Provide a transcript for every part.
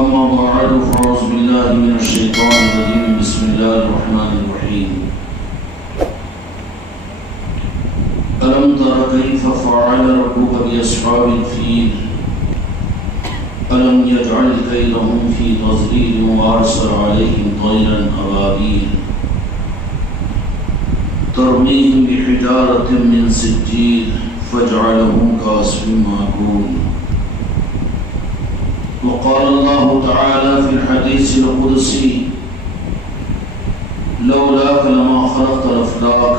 أما بعد فأعوذ بالله من الشيطان الرجيم بسم الله الرحمن الرحيم ألم تر كيف فعل ربك بأصحاب الفيل ألم يجعل كيدهم في تضليل وأرسل عليهم طيرا أبابيل ترميهم بحجارة من سجيل فجعلهم كعصف مأكول. وقال الله تعالى في الحديث القدسي لولاك لما خلقت الأفلاك.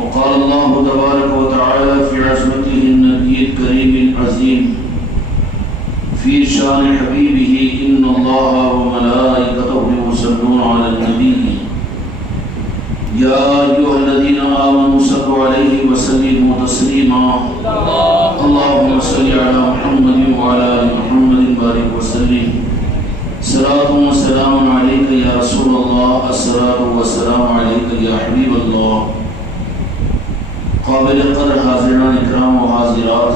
وقال الله تبارك وتعالى في عظمته النبي الكريم العظيم في شان حبيبه إن الله وملائكته يصلون على النبي يا أيها الذين آمنوا صلوا عليه وسلموا تسليما. اللهم صل على محمد وعلى آل محمد بارك وسلم. صلاة وسلام عليك يا رسول الله، الصلاة والسلام عليك يا حبيب الله. قابل قدر حاضران اکرام و حاضرات،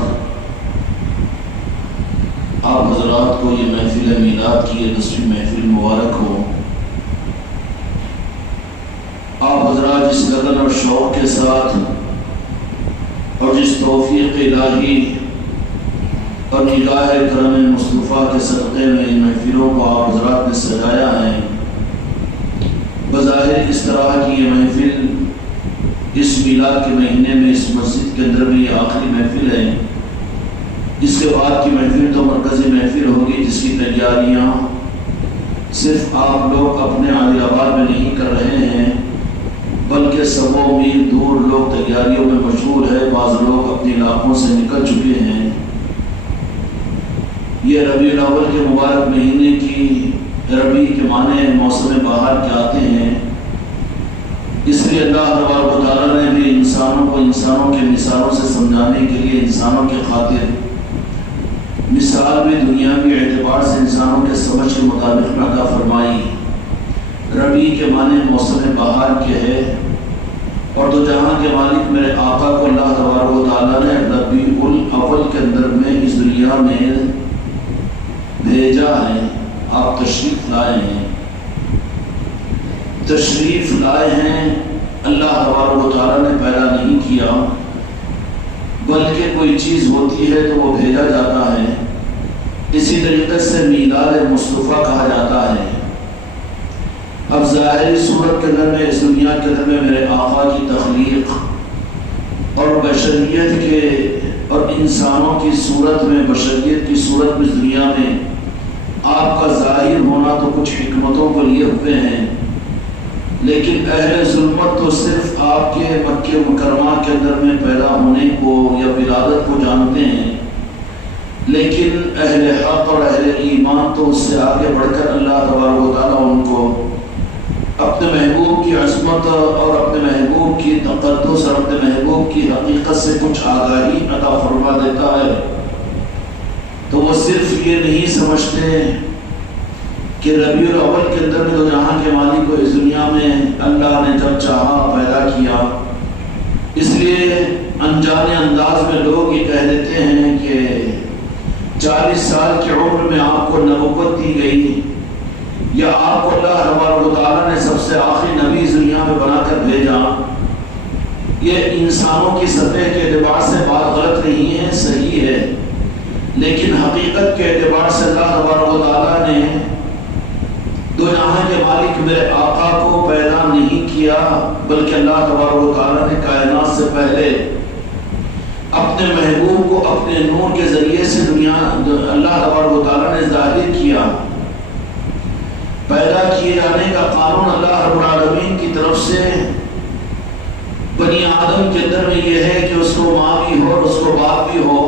آپ حضرات کو یہ محفل میلاد کی 10ویں محفل مبارک ہو. آپ حضرات جس لگن اور شوق کے ساتھ اور جس توفیق الہی اور نگاہ کرم مصطفیٰ کے صدقے میں ان محفلوں کو آپ حضرات نے سجایا ہے، بظاہر اس طرح کی یہ محفل اس میلاد کے مہینے میں اس مسجد کے اندر میں یہ آخری محفل ہے. اس کے بعد کی محفل تو مرکزی محفل ہوگی جس کی تیاریاں صرف آپ لوگ اپنے عادل آباد میں نہیں کر رہے ہیں بلکہ سبوں میل دور لوگ تیاریوں میں مشغول ہے. بعض لوگ اپنے علاقوں سے نکل چکے ہیں. یہ ربیع الاول کے مبارک مہینے کی ربیع کے معنی موسم بہار کے آتے ہیں. اس لیے اللہ تبارک و تعالیٰ نے بھی انسانوں کو انسانوں کے مثالوں سے سمجھانے کے لیے انسانوں کے خاطر مثال بھی دنیاوی اعتبار سے انسانوں کے سمجھ کے مطابق عطا فرمائی. ربیع کے معنی موسم بہار کے ہے اور تو جہاں کے مالک میرے آقا کو اللہ تبارک و تعالیٰ نے ربیع الاول کے اندر میں اس دنیا میں بھیجا ہے. آپ تشریف لائے ہیں، تشریف لائے ہیں. اللہ تبارک و تعالیٰ نے پیدا نہیں کیا بلکہ کوئی چیز ہوتی ہے تو وہ بھیجا جاتا ہے. اسی طریقے سے میلاد مصطفیٰ کہا جاتا ہے. اب ظاہری صورت کے اندر میں اس دنیا کے اندر میں میرے آقا کی تخلیق اور بشریت کے اور انسانوں کی صورت میں بشریت کی صورت میں اس دنیا میں آپ کا ظاہر ہونا تو کچھ حکمتوں کو لیے ہوئے ہیں. لیکن اہل ظلمت تو صرف آپ کے مکہ مکرمہ کے اندر میں پیدا ہونے کو یا ولادت کو جانتے ہیں، لیکن اہل حق اور اہل ایمان تو اس سے آگے بڑھ کر اللہ تبارک و تعالیٰ ان کو اپنے محبوب کی عظمت اور اپنے محبوب کی تقدس اور اپنے محبوب کی حقیقت سے کچھ آگاہی عطا فرما دیتا ہے. تو وہ صرف یہ نہیں سمجھتے کہ ربیع الاول کے اندر میں تو جہاں کے مالک کو اس دنیا میں اللہ نے جب چاہا پیدا کیا. اس لیے انجانے انداز میں لوگ یہ کہہ دیتے ہیں کہ 40 سال کی عمر میں آپ کو نبوت دی گئی یا آپ کو اللہ تبارک و تعالیٰ نے سب سے آخری نبی اس دنیا میں بنا کر بھیجا. یہ انسانوں کی سطح کے اعتبار سے بات غلط نہیں ہے، صحیح ہے، لیکن حقیقت کے اعتبار سے اللہ تبارک و تعالیٰ نے دو جہاں کے مالک میرے آقا کو پیدا نہیں کیا بلکہ اللہ تبارک و تعالیٰ نے کائنات سے پہلے اپنے محبوب کو اپنے نور کے ذریعے سے دنیا اللہ تبارک و تعالیٰ نے ظاہر کیا. پیدا کیے جانے کا قانون اللہ رب العالمین کی طرف سے بنی آدم کے اندر میں یہ ہے کہ اس کو ماں بھی ہو اور اس کو باپ بھی ہو.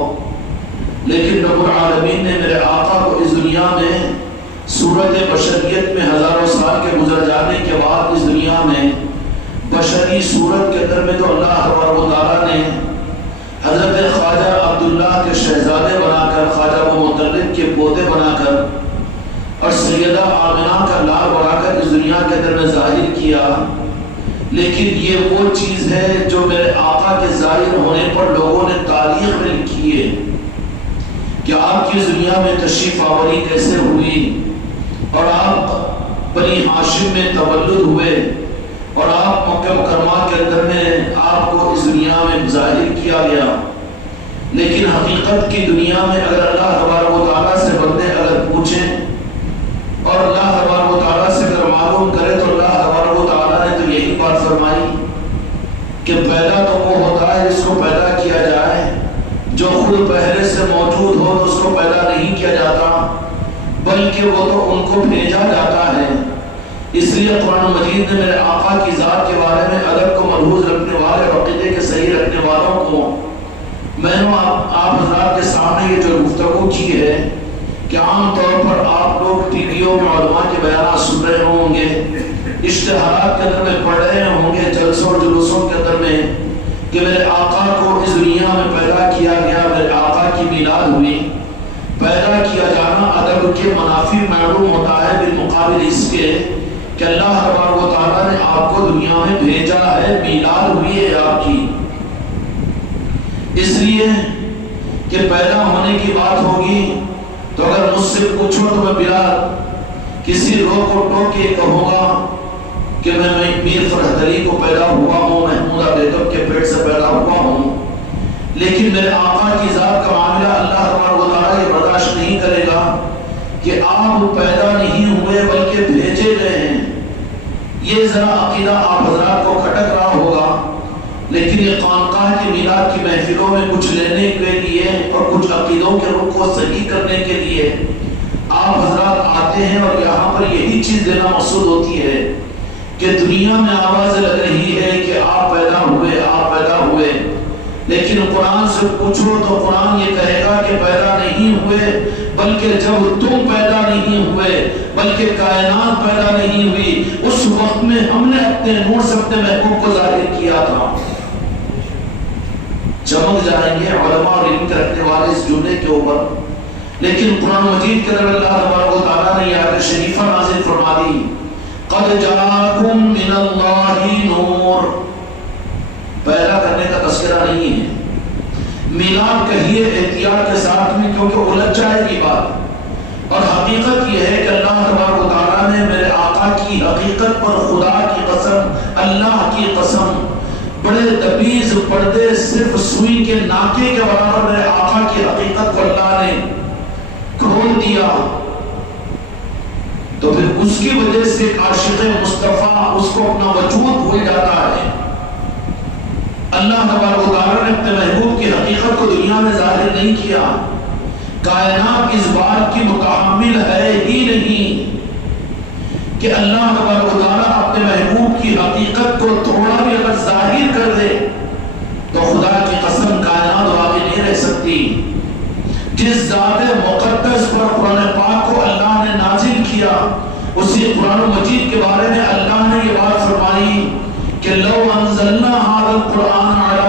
لیکن رب العالمین نے میرے آقا کو اس دنیا میں صورت بشریت میں ہزاروں سال کے گزر جانے کے بعد اس دنیا میں بشری صورت کے اندر میں تو اللہ تبارک و تعالیٰ نے حضرت خواجہ عبداللہ کے شہزادے بنا کر، خواجہ مطلب کے پوتے بنا کر اور سیدہ آمنہ کا لال بنا کر اس دنیا کے اندر میں ظاہر کیا. لیکن یہ وہ چیز ہے جو میرے آقا کے ظاہر ہونے پر لوگوں نے تاریخ میں لکھی ہے کہ آپ کی دنیا میں تشریف آوری کیسے ہوئی اور آپ بنی ہاشم میں تولد ہوئے اور آپ مکہ مکرمہ کے اندر میں آپ کو اس دنیا میں ظاہر کیا گیا. لیکن حقیقت کی دنیا میں اگر اللہ تبارک و تعالیٰ سے بندے اگر پوچھیں اور اللہ تبارک و تعالیٰ سے اگر معلوم کرے تو اللہ تبارک و تعالیٰ نے تو یہی بات فرمائی کہ پیدا تو وہ ہوتا ہے جس کو پیدا کیا جائے، جو خود پہلے سے موجود ہو تو اس کو پیدا نہیں کیا جاتا بلکہ وہ تو ان کو بھیجا جاتا ہے. اس لیے قرآن مجید نے میرے آقا کی ذات کے بارے میں ادب کو ملحوظ رکھنے والے اور عقیدے کے صحیح رکھنے والوں کو میں نے آپ حضرات کے سامنے یہ جو گفتگو کی ہے کہ عام طور پر آپ لوگ ٹی ویوں میں علماء کے بیانات سن رہے ہوں گے، اشتہارات کے اندر میں پڑھ رہے ہوں گے، جلسوں اور جلوسوں کے اندر میں کہ میرے آقا کو اس دنیا میں پیدا کیا گیا، میرے آقا کی میلاد ہوئی. پیدا کیا جانا ادب کے منافی معلوم ہوتا ہے بالمقابل اس کے کہ اللہ تبارک و تعالیٰ نے آپ کو دنیا میں بھیجا ہے، میلاد ہوئی ہے آپ کی. اس لیے کہ پیدا ہونے کی بات ہوگی تو اگر مجھ سے پوچھو تو میں بلا کسی روک و ٹوک کے کہوں گا کہ میں میر فرحت علی کو پیدا ہوا ہوں، محمودہ بیگم کے پیٹ سے پیدا ہوا ہوں. لیکن میرے آقا کی ذات کا معاملہ اللہ تبارک و تعالیٰ یہ برداشت نہیں کرے گا کہ آپ پیدا نہیں ہوئے بلکہ بھیجے گئے ہیں. یہ ذرا عقیدہ آپ حضرات کو کھٹک رہا ہوگا، لیکن یہ خانقاہ کی میلاد کی محفلوں میں کچھ لینے کے لیے اور کچھ عقیدوں کے رخ کو صحیح کرنے کے لیے آپ حضرات آتے ہیں اور یہاں پر یہی چیز دینا مقصود ہوتی ہے کہ دنیا میں آواز لگ رہی ہے کہ آپ پیدا ہوئے، آپ پیدا ہوئے. لیکن قرآن سے پوچھو تو قرآن یہ کہے گا کہ پیدا نہیں ہوئے بلکہ جب تم پیدا نہیں ہوئے بلکہ کائنات پیدا نہیں ہوئی اس وقت میں ہم نے اپنے نور سے اپنے محبوب کو ظاہر کیا تھا. چمک جائیں گے علماء اور علم کے رکھنے والے اس جملے کے اوپر. لیکن قرآن مجید کے اندر اللہ تبارک و تعالیٰ نے یہ آیت شریفہ نازل فرما دی، قد جاءکم من اللہ نور. پیدا کرنے کا تذکرہ نہیں ہے. میلاد کہیے احتیاط کے ساتھ میں کیونکہ الجھ جائے گی بات. اور حقیقت یہ ہے کہ اللہ تبارک و تعالیٰ نے میرے آقا کی حقیقت پر خدا کی قسم، اللہ کی قسم، بڑے تبیز پردے صرف سوئی کے ناکے کے برابر میرے آقا کی حقیقت کو اللہ نے کھول دیا. تو پھر اس کی وجہ سے عاشق مصطفیٰ اس کو اپنا وجود بھول جاتا ہے. اللہ تبارک و تعالیٰ نے اپنے محبوب کی حقیقت کو دنیا میں ظاہر نہیں کیا. کائنات اس بات کی متحمل ہے ہی نہیں کہ اللہ تبارک و تعالیٰ اپنے محبوب کی حقیقت کو تھوڑا بھی اگر ظاہر کر دے تو خدا کی قسم کائنات باقی نہیں رہ سکتی. جس ذات مقدس پر قرآن پاک کو اللہ نے نازل کیا اسی قرآن مجید کے بارے میں اللہ نے یہ بات فرمائی کہ لو انزلنا هذا القرآن على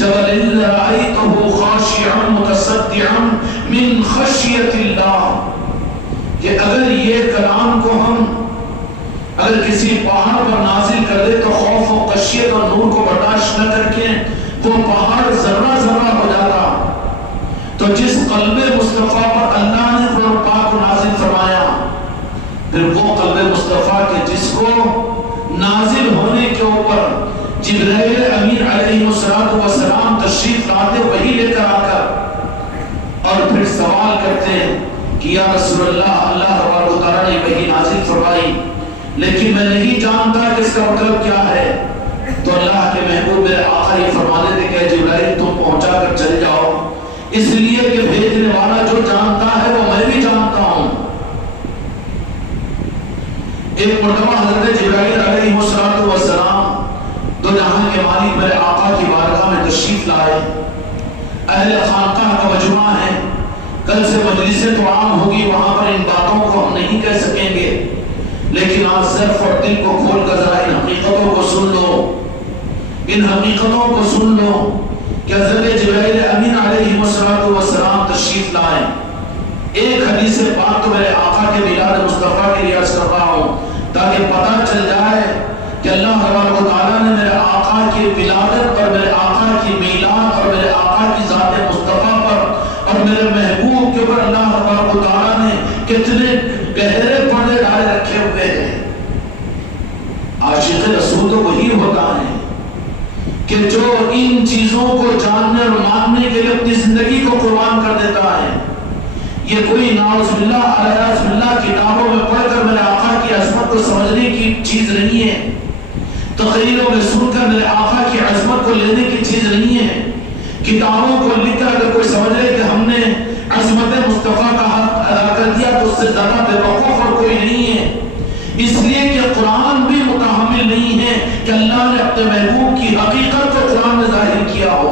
جبل لرأيته خاشعا متصدعا من خشية الله. کہ اگر یہ کلام کو ہم اگر کسی پہاڑ پر نازل کر دے تو خوف و خشیت اور نور کو برداشت نہ کر کے وہ پہاڑ ذرہ ذرہ ہو جاتا. تو جس قلب مصطفیٰ پر اللہ نے قرآن پاک کو نازل فرمایا پھر وہ قلب مصطفیٰ کے جس کو نازل ہونے کے اوپر جبرائیل امین علیہ السلام تشریف لاتے وہی لے کر آ کر اور پھر سوال کرتے ہیں کہ یا رسول اللہ اللہ تبارک و تعالیٰ نے وہی نازل فرمائی لیکن میں نہیں جانتا کہ اس کا مطلب کیا ہے. تو اللہ کے محبوب میرے آقا یہ فرمانے تھے کہ جبرائیل تم پہنچا کر چلے جاؤ اس لیے کہ بھیجنے والا جو جانتا ہے وہ میں بھی جانتا ہوں. ایک مرتبہ حضرت جبرائیل علیہ السلام دو جہاں کے مالک میرے آقا کی بارگاہ میں تشریف لائے. اہل خانقاہ کا مجمع ہے، کل سے مجلس تو عام ہوگی، وہاں پر ان باتوں کو ہم نہیں کہہ سکیں گے لیکن آج ظرف اور دل کو کھول کر ذرا ان حقیقتوں کو سن لو، ان حقیقتوں کو سن لو کہ حضرت جبرائیل امین علیہ السلام تشریف لائے. ایک حدیث پاک تو میرے آقا کے میلاد مصطفیٰ کے لیے عرض کر رہا ہوں تاکہ پتہ چل جائے کہ اللہ تبارک و تعالیٰ نے میرے آقا کی ولادت اور میرے آقا کی میلاد اور میرے آقا کی ذات مصطفیٰ پر اور میرے محبوب کے اوپر اللہ تبارک و تعالیٰ نے کتنے گہرے پردے ڈالے رکھے ہوئے ہیں۔ عاشق رسول تو وہی ہوتا ہے کہ جو ان چیزوں کو جاننے اور ماننے کے لیے اپنی زندگی کو قربان کر دیتا ہے۔ یہ کوئی نعوذ باللہ علیہ باللہ کتابوں میں پڑھ کر میرے آقا کی عظمت کو سمجھنے کی چیز نہیں ہے، تقریروں میں سن کر میرے آقا کی عظمت کو لینے کی چیز نہیں ہے۔ کتابوں کو لکھ کر اگر کوئی سمجھ لے کہ ہم نے عظمت مصطفیٰ کا حق ادا کر دیا تو اس سے زیادہ بے وقوف اور کوئی نہیں ہے۔ اس لیے کہ قرآن بھی متحمل نہیں ہے کہ اللہ نے اپنے محبوب کی حقیقت کو قرآن میں ظاہر کیا ہو۔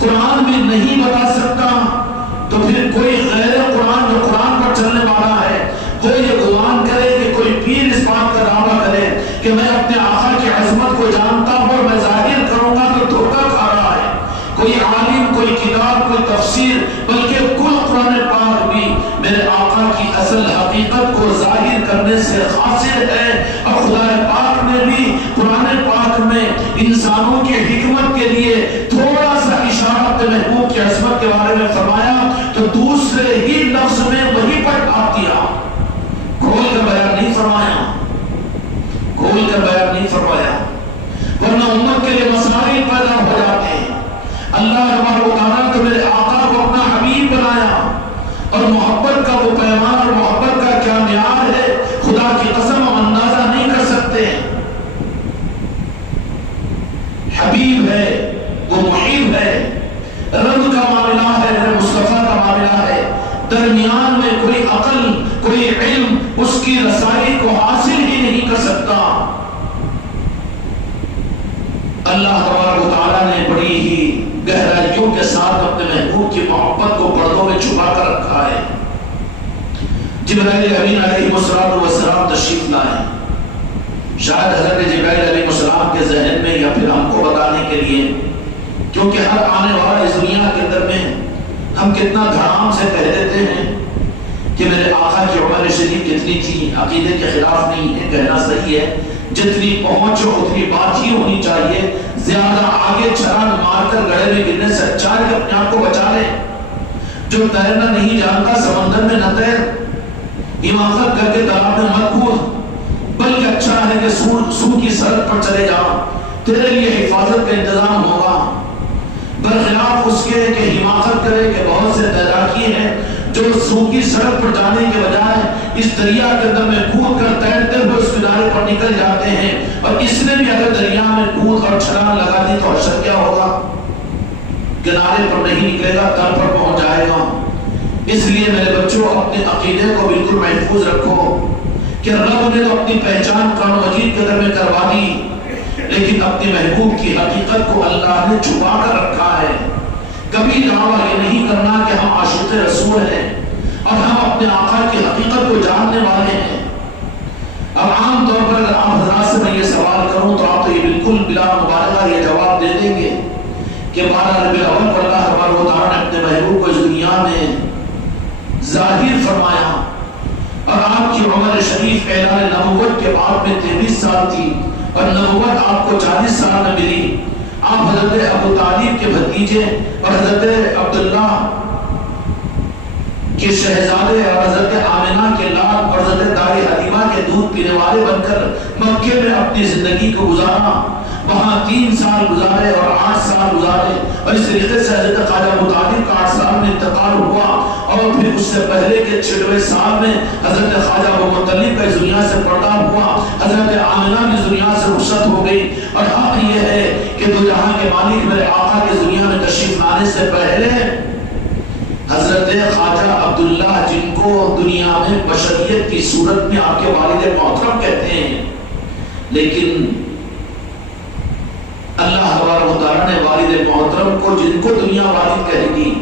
قرآن بھی نہیں بتا سکتا تو پھر کوئی غیر قرآن جو قرآن پر چلنے والا ہے وہ یہ گمان کرے کہ کوئی پیر اس بات کا دعویٰ کرے کہ میں اپنے آقا کی عظمت کو جانتا ہوں اور میں ظاہر کروں گا تو دھوکہ کھا رہا ہے۔ کوئی عالم، کوئی کتاب، کوئی تفسیر، بلکہ کل قرآن پاک بھی میرے آقا کی اصل حقیقت کو ظاہر کرنے سے قاصر ہے۔ اور خدا پاک نے بھی قرآن پاک میں انسانوں کی حکمت کے لیے تھوڑا سا اشارہ اپنے محبوب کی عظمت کے بارے میں فرمایا تو دوسرے ہی لفظ میں وہی پر ڈھانپ دیا، کھول کر بیان نہیں فرمایا، کھول کر بیان نہیں فرمایا، ورنہ امت کے لیے مسائل پیدا ہو جاتے ہیں۔ اللہ تبارک و تعالیٰ نے میرے آقا کو اپنا حبیب بنایا اور محبت کا وہ پیمان اور محبت کا کیا معیار ہے خدا کی قسم ہم اندازہ نہیں کر سکتے۔ حبیب ہے، وہ محب ہے، رب کا معاملہ ہے، میرے مصطفیٰ کا معاملہ ہے، درمیان میں کوئی عقل، کوئی علم اس کی رسائی کو حاصل ہی نہیں کر سکتا۔ اللہ تبارک و تعالیٰ نے بڑی ہی گہرائیوں کے ساتھ اپنے محبوب کی محبت کو پردوں میں چھپا کر رکھا ہے۔ جبرائیل امین علیہ السلام تشریف لائے، شاید حضرت جبرائیل علیہ السلام کے ذہن میں یا پھر ہم کو بتانے کے لیے، کیونکہ ہر آنے والا اس دنیا کے اندر میں ہم کتنا دھڑام سے کہہ دیتے ہیں کہ میرے آقا کی عمر شریف کتنی تھی، عقیدے کے خلاف نہیں ہے، کہنا صحیح ہے، جتنی پہنچ ہو اتنی بات ہی ہونی چاہیے، زیادہ آگے چھلانگ مار کر گڑھے میں گرنے سے اچھا ہے کہ اپنے آپ کو بچا لے۔ جو تیرنا نہیں جانتا سمندر میں نہ تیر، حماقت کر کے تالاب میں مت کود، بلکہ اچھا ہے کہ سو کی سڑک پر چلے جا، تیرے لیے حفاظت کا انتظام ہوگا، برخلاف اس کے کہ حماقت کرے کہ بہت سے تیراکی ہیں جو سو کی سڑک پر جانے کے بجائے اس دریا کے اندر میں کود کر تیرتے ہوئے اس کنارے پر نکل جاتے ہیں، اور اس نے بھی اگر دریا میں کود اور چھلانگ لگا دی تو حشر کیا ہوگا؟ کنارے پر نہیں نکلے گا، تل پر پہنچ جائے گا۔ اس لیے میرے بچوں اپنے عقیدے کو بالکل محفوظ رکھو کہ رب نے تو اپنی پہچان قرآن مجید کے اندر میں کروا دی، لیکن اپنے محبوب کی حقیقت کو اللہ نے چھپا کر رکھا ہے۔ کبھی دعویٰ یہ نہیں کرنا کہ ہم عاشق رسول ہیں اور ہم اپنے آقا کی حقیقت کو جاننے والے ہیں۔ اب عام طور پر اگر آپ حضرات سے میں یہ سوال کروں تو آپ تو یہ بالکل بلا مبالغہ یہ جواب دے دیں گے کہ 12 ربیع الاول پر اللہ تبارک و تعالیٰ نے اپنے محبوب کو اس دنیا میں ظاہر فرمایا، اور آپ کی عمر شریف اعلان نبوت کے بعد میں 23 سال تھی اور نبوت آپ کو 40 سال میں ملی۔ آپ حضرت ابو طالب کے بھتیجے اور حضرت عبداللہ کے شہزادے اور حضرت آمنہ کے لال اور حضرت دار حلیمہ کے دودھ پینے والے بن کر مکے میں اپنی زندگی کو گزارا، وہاں 3 سال گزارے اور 8 سال گزارے، اور اس طریقے سے حضرت خواجہ ابو طالب کا 8 سال میں انتقال ہوا، اور پھر اس سے پہلے کے 96 سال میں حضرت خواجہ ابو مطلب کا اس دنیا سے پردہ ہوا، حضرت آمنہ بھی اس دنیا سے رخصت ہو گئی۔ اور حق یہ ہے کہ دو جہاں کے مالک میرے آقا کے دنیا میں تشریف لانے سے پہلے حضرت خواجہ عبداللہ، جن کو دنیا میں بشریت کی صورت میں آپ کے والد محترم کہتے ہیں، لیکن اللہ تبارک و تعالیٰ نے والد محترم کو جن کو دنیا والد کہے گی،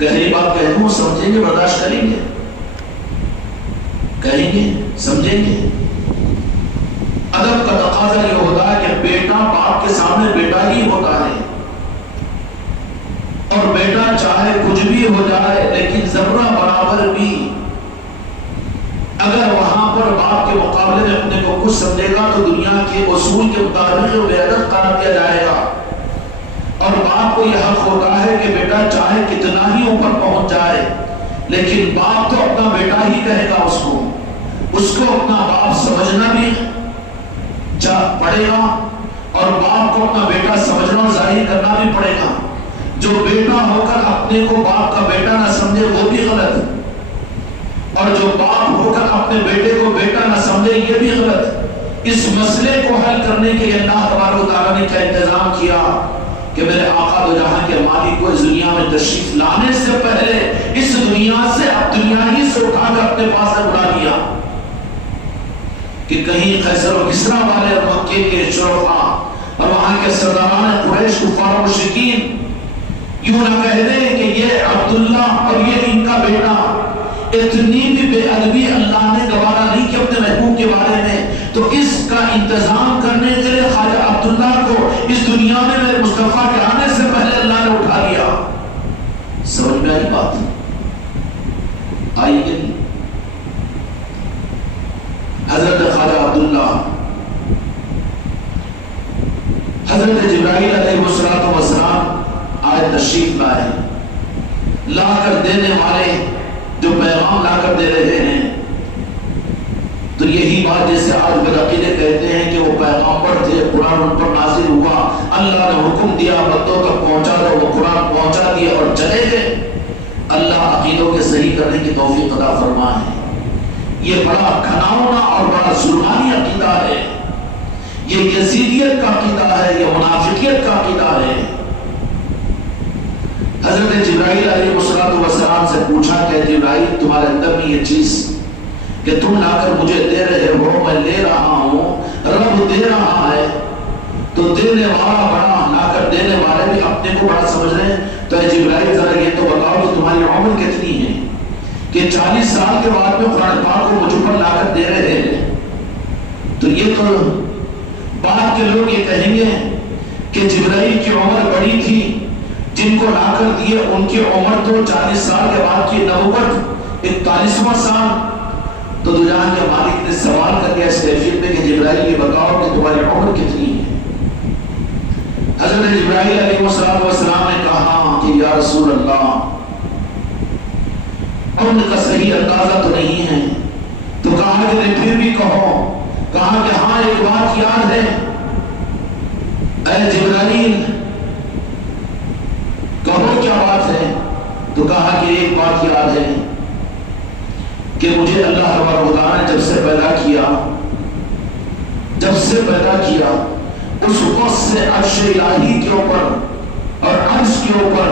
گہری بات کہہ دوں سمجھیں گے، برداشت کریں گے، کہیں گے، سمجھیں گے۔ ادب کا تقاضا یہ ہوتا ہے کہ بیٹا باپ کے سامنے بیٹا ہی ہوتا ہے، اور بیٹا چاہے کچھ بھی ہو جائے لیکن ذرہ برابر بھی اگر وہاں پر باپ کے مقابلے میں اپنے کو کچھ سمجھے گا تو دنیا کے اصول کے مطابق بے ادب قرار دیا جائے گا، اور باپ باپ کو یہ حق ہوتا ہے کہ بیٹا چاہے کتنا ہی اوپر پہنچ جائے لیکن باپ تو اپنا بیٹا ہی کہے گا، اس کو اپنا باپ سمجھنا بھی پڑے گا اور باپ کو اپنا بیٹا سمجھنا اور ظاہر کرنا بھی پڑے گا۔ جو بیٹا ہو کر اپنے کو باپ کا بیٹا نہ سمجھے وہ بھی غلط، اور جو باپ ہو کر اپنے بیٹے کو بیٹا نہ سمجھے یہ بھی غلط۔ اس مسئلے کو حل کرنے کے لیے اللہ تبارک و تعالیٰ نے کیا انتظام کیا کہ میرے آقا دو جہاں کے مالک کو اس دنیا میں تشریف لانے سے پہلے اس دنیا سے اب دنیا ہی سے اٹھا کر اپنے پاس اڑا دیا کہ کہیں قیصر و کسریٰ والے اور مکے کے شرفاء اور وہاں کے سرداران قریش کفار و مشرکین یوں نہ کہہ دیں کہ یہ عبداللہ اور یہ ان کا بیٹا۔ اتنی بھی بے ادبی اللہ نے گوارا نہیں کہ اپنے محبوب کے بارے میں، تو اس کا انتظام کرنے کے لیے خواجہ عبداللہ کو اس دنیا میں میرے مصطفیٰ کے آنے سے پہلے اللہ نے اٹھا لیا۔ سمجھ میں آئی بات؟ آئی نہیں؟ حضرت خواجہ عبداللہ حضرت جبرائیل علیہ السلام آج تشریف لائے، لا کر دینے والے جو پیغام لا کر دے رہے ہیں، تو یہی بات جیسے آج بدعقیدے کہتے ہیں کہ وہ پیغامبر تھے، قرآن ان پر نازل ہوا، اللہ نے حکم دیا بندوں تک پہنچا دو، وہ قرآن پہنچا دیا اور چلے گئے۔ اللہ عقیدوں کے صحیح کرنے کی توفیق عطا فرمائے۔ یہ بڑا گھناؤنا اور بڑا ظلمانی عقیدہ ہے، یہ یزیدیت کا عقیدہ ہے، یہ منافقیت کا عقیدہ ہے۔ حضرت جبرائیل علیہ السلام سے پوچھا کہ جبرائیل تمہارے اندر میں یہ چیز کہ تم لا کر مجھے دے رہے ہو، میں لے رہا ہوں، رب دے رہا ہے، تو دینے والا بڑا، لا کر دینے والے بھی اپنے کو بڑا سمجھ رہے ہیں، تو اے جبرائیل ذرا یہ تو بتاؤ کہ تمہاری عمر کتنی ہے کہ 40 سال کے بعد میں قرآن پاک کو مجھ پر لا کر دے رہے ہیں؟ تو یہ تو بعد کے لوگ یہ کہیں گے کہ جبرائیل کی عمر بڑی تھی، جن کو لا کر دیے ان کی عمر تو 40 سال کے بعد کی نبوت 41واں سال۔ تو دو جہاں کے مالک نے سوال کر دیا اس کیفیت میں کہ جبرائیل یہ بتاؤ کہ تمہاری عمر کتنی ہے؟ حضرت جبرائیل علیہ السلام نے کہا کہ یا رسول اللہ عمر کا صحیح اندازہ تو نہیں ہے۔ تو کہا کہ پھر بھی کہو۔ کہا کہ ہاں ایک بات یاد ہے اے جبرائیل، کہو کیا بات ہے؟ تو کہا کہ ایک بات یاد ہے کہ مجھے اللہ تبارک و تعالیٰ نے جب سے پیدا کیا اس وقت سے عرش الہی کے اوپر اور عرش کے اوپر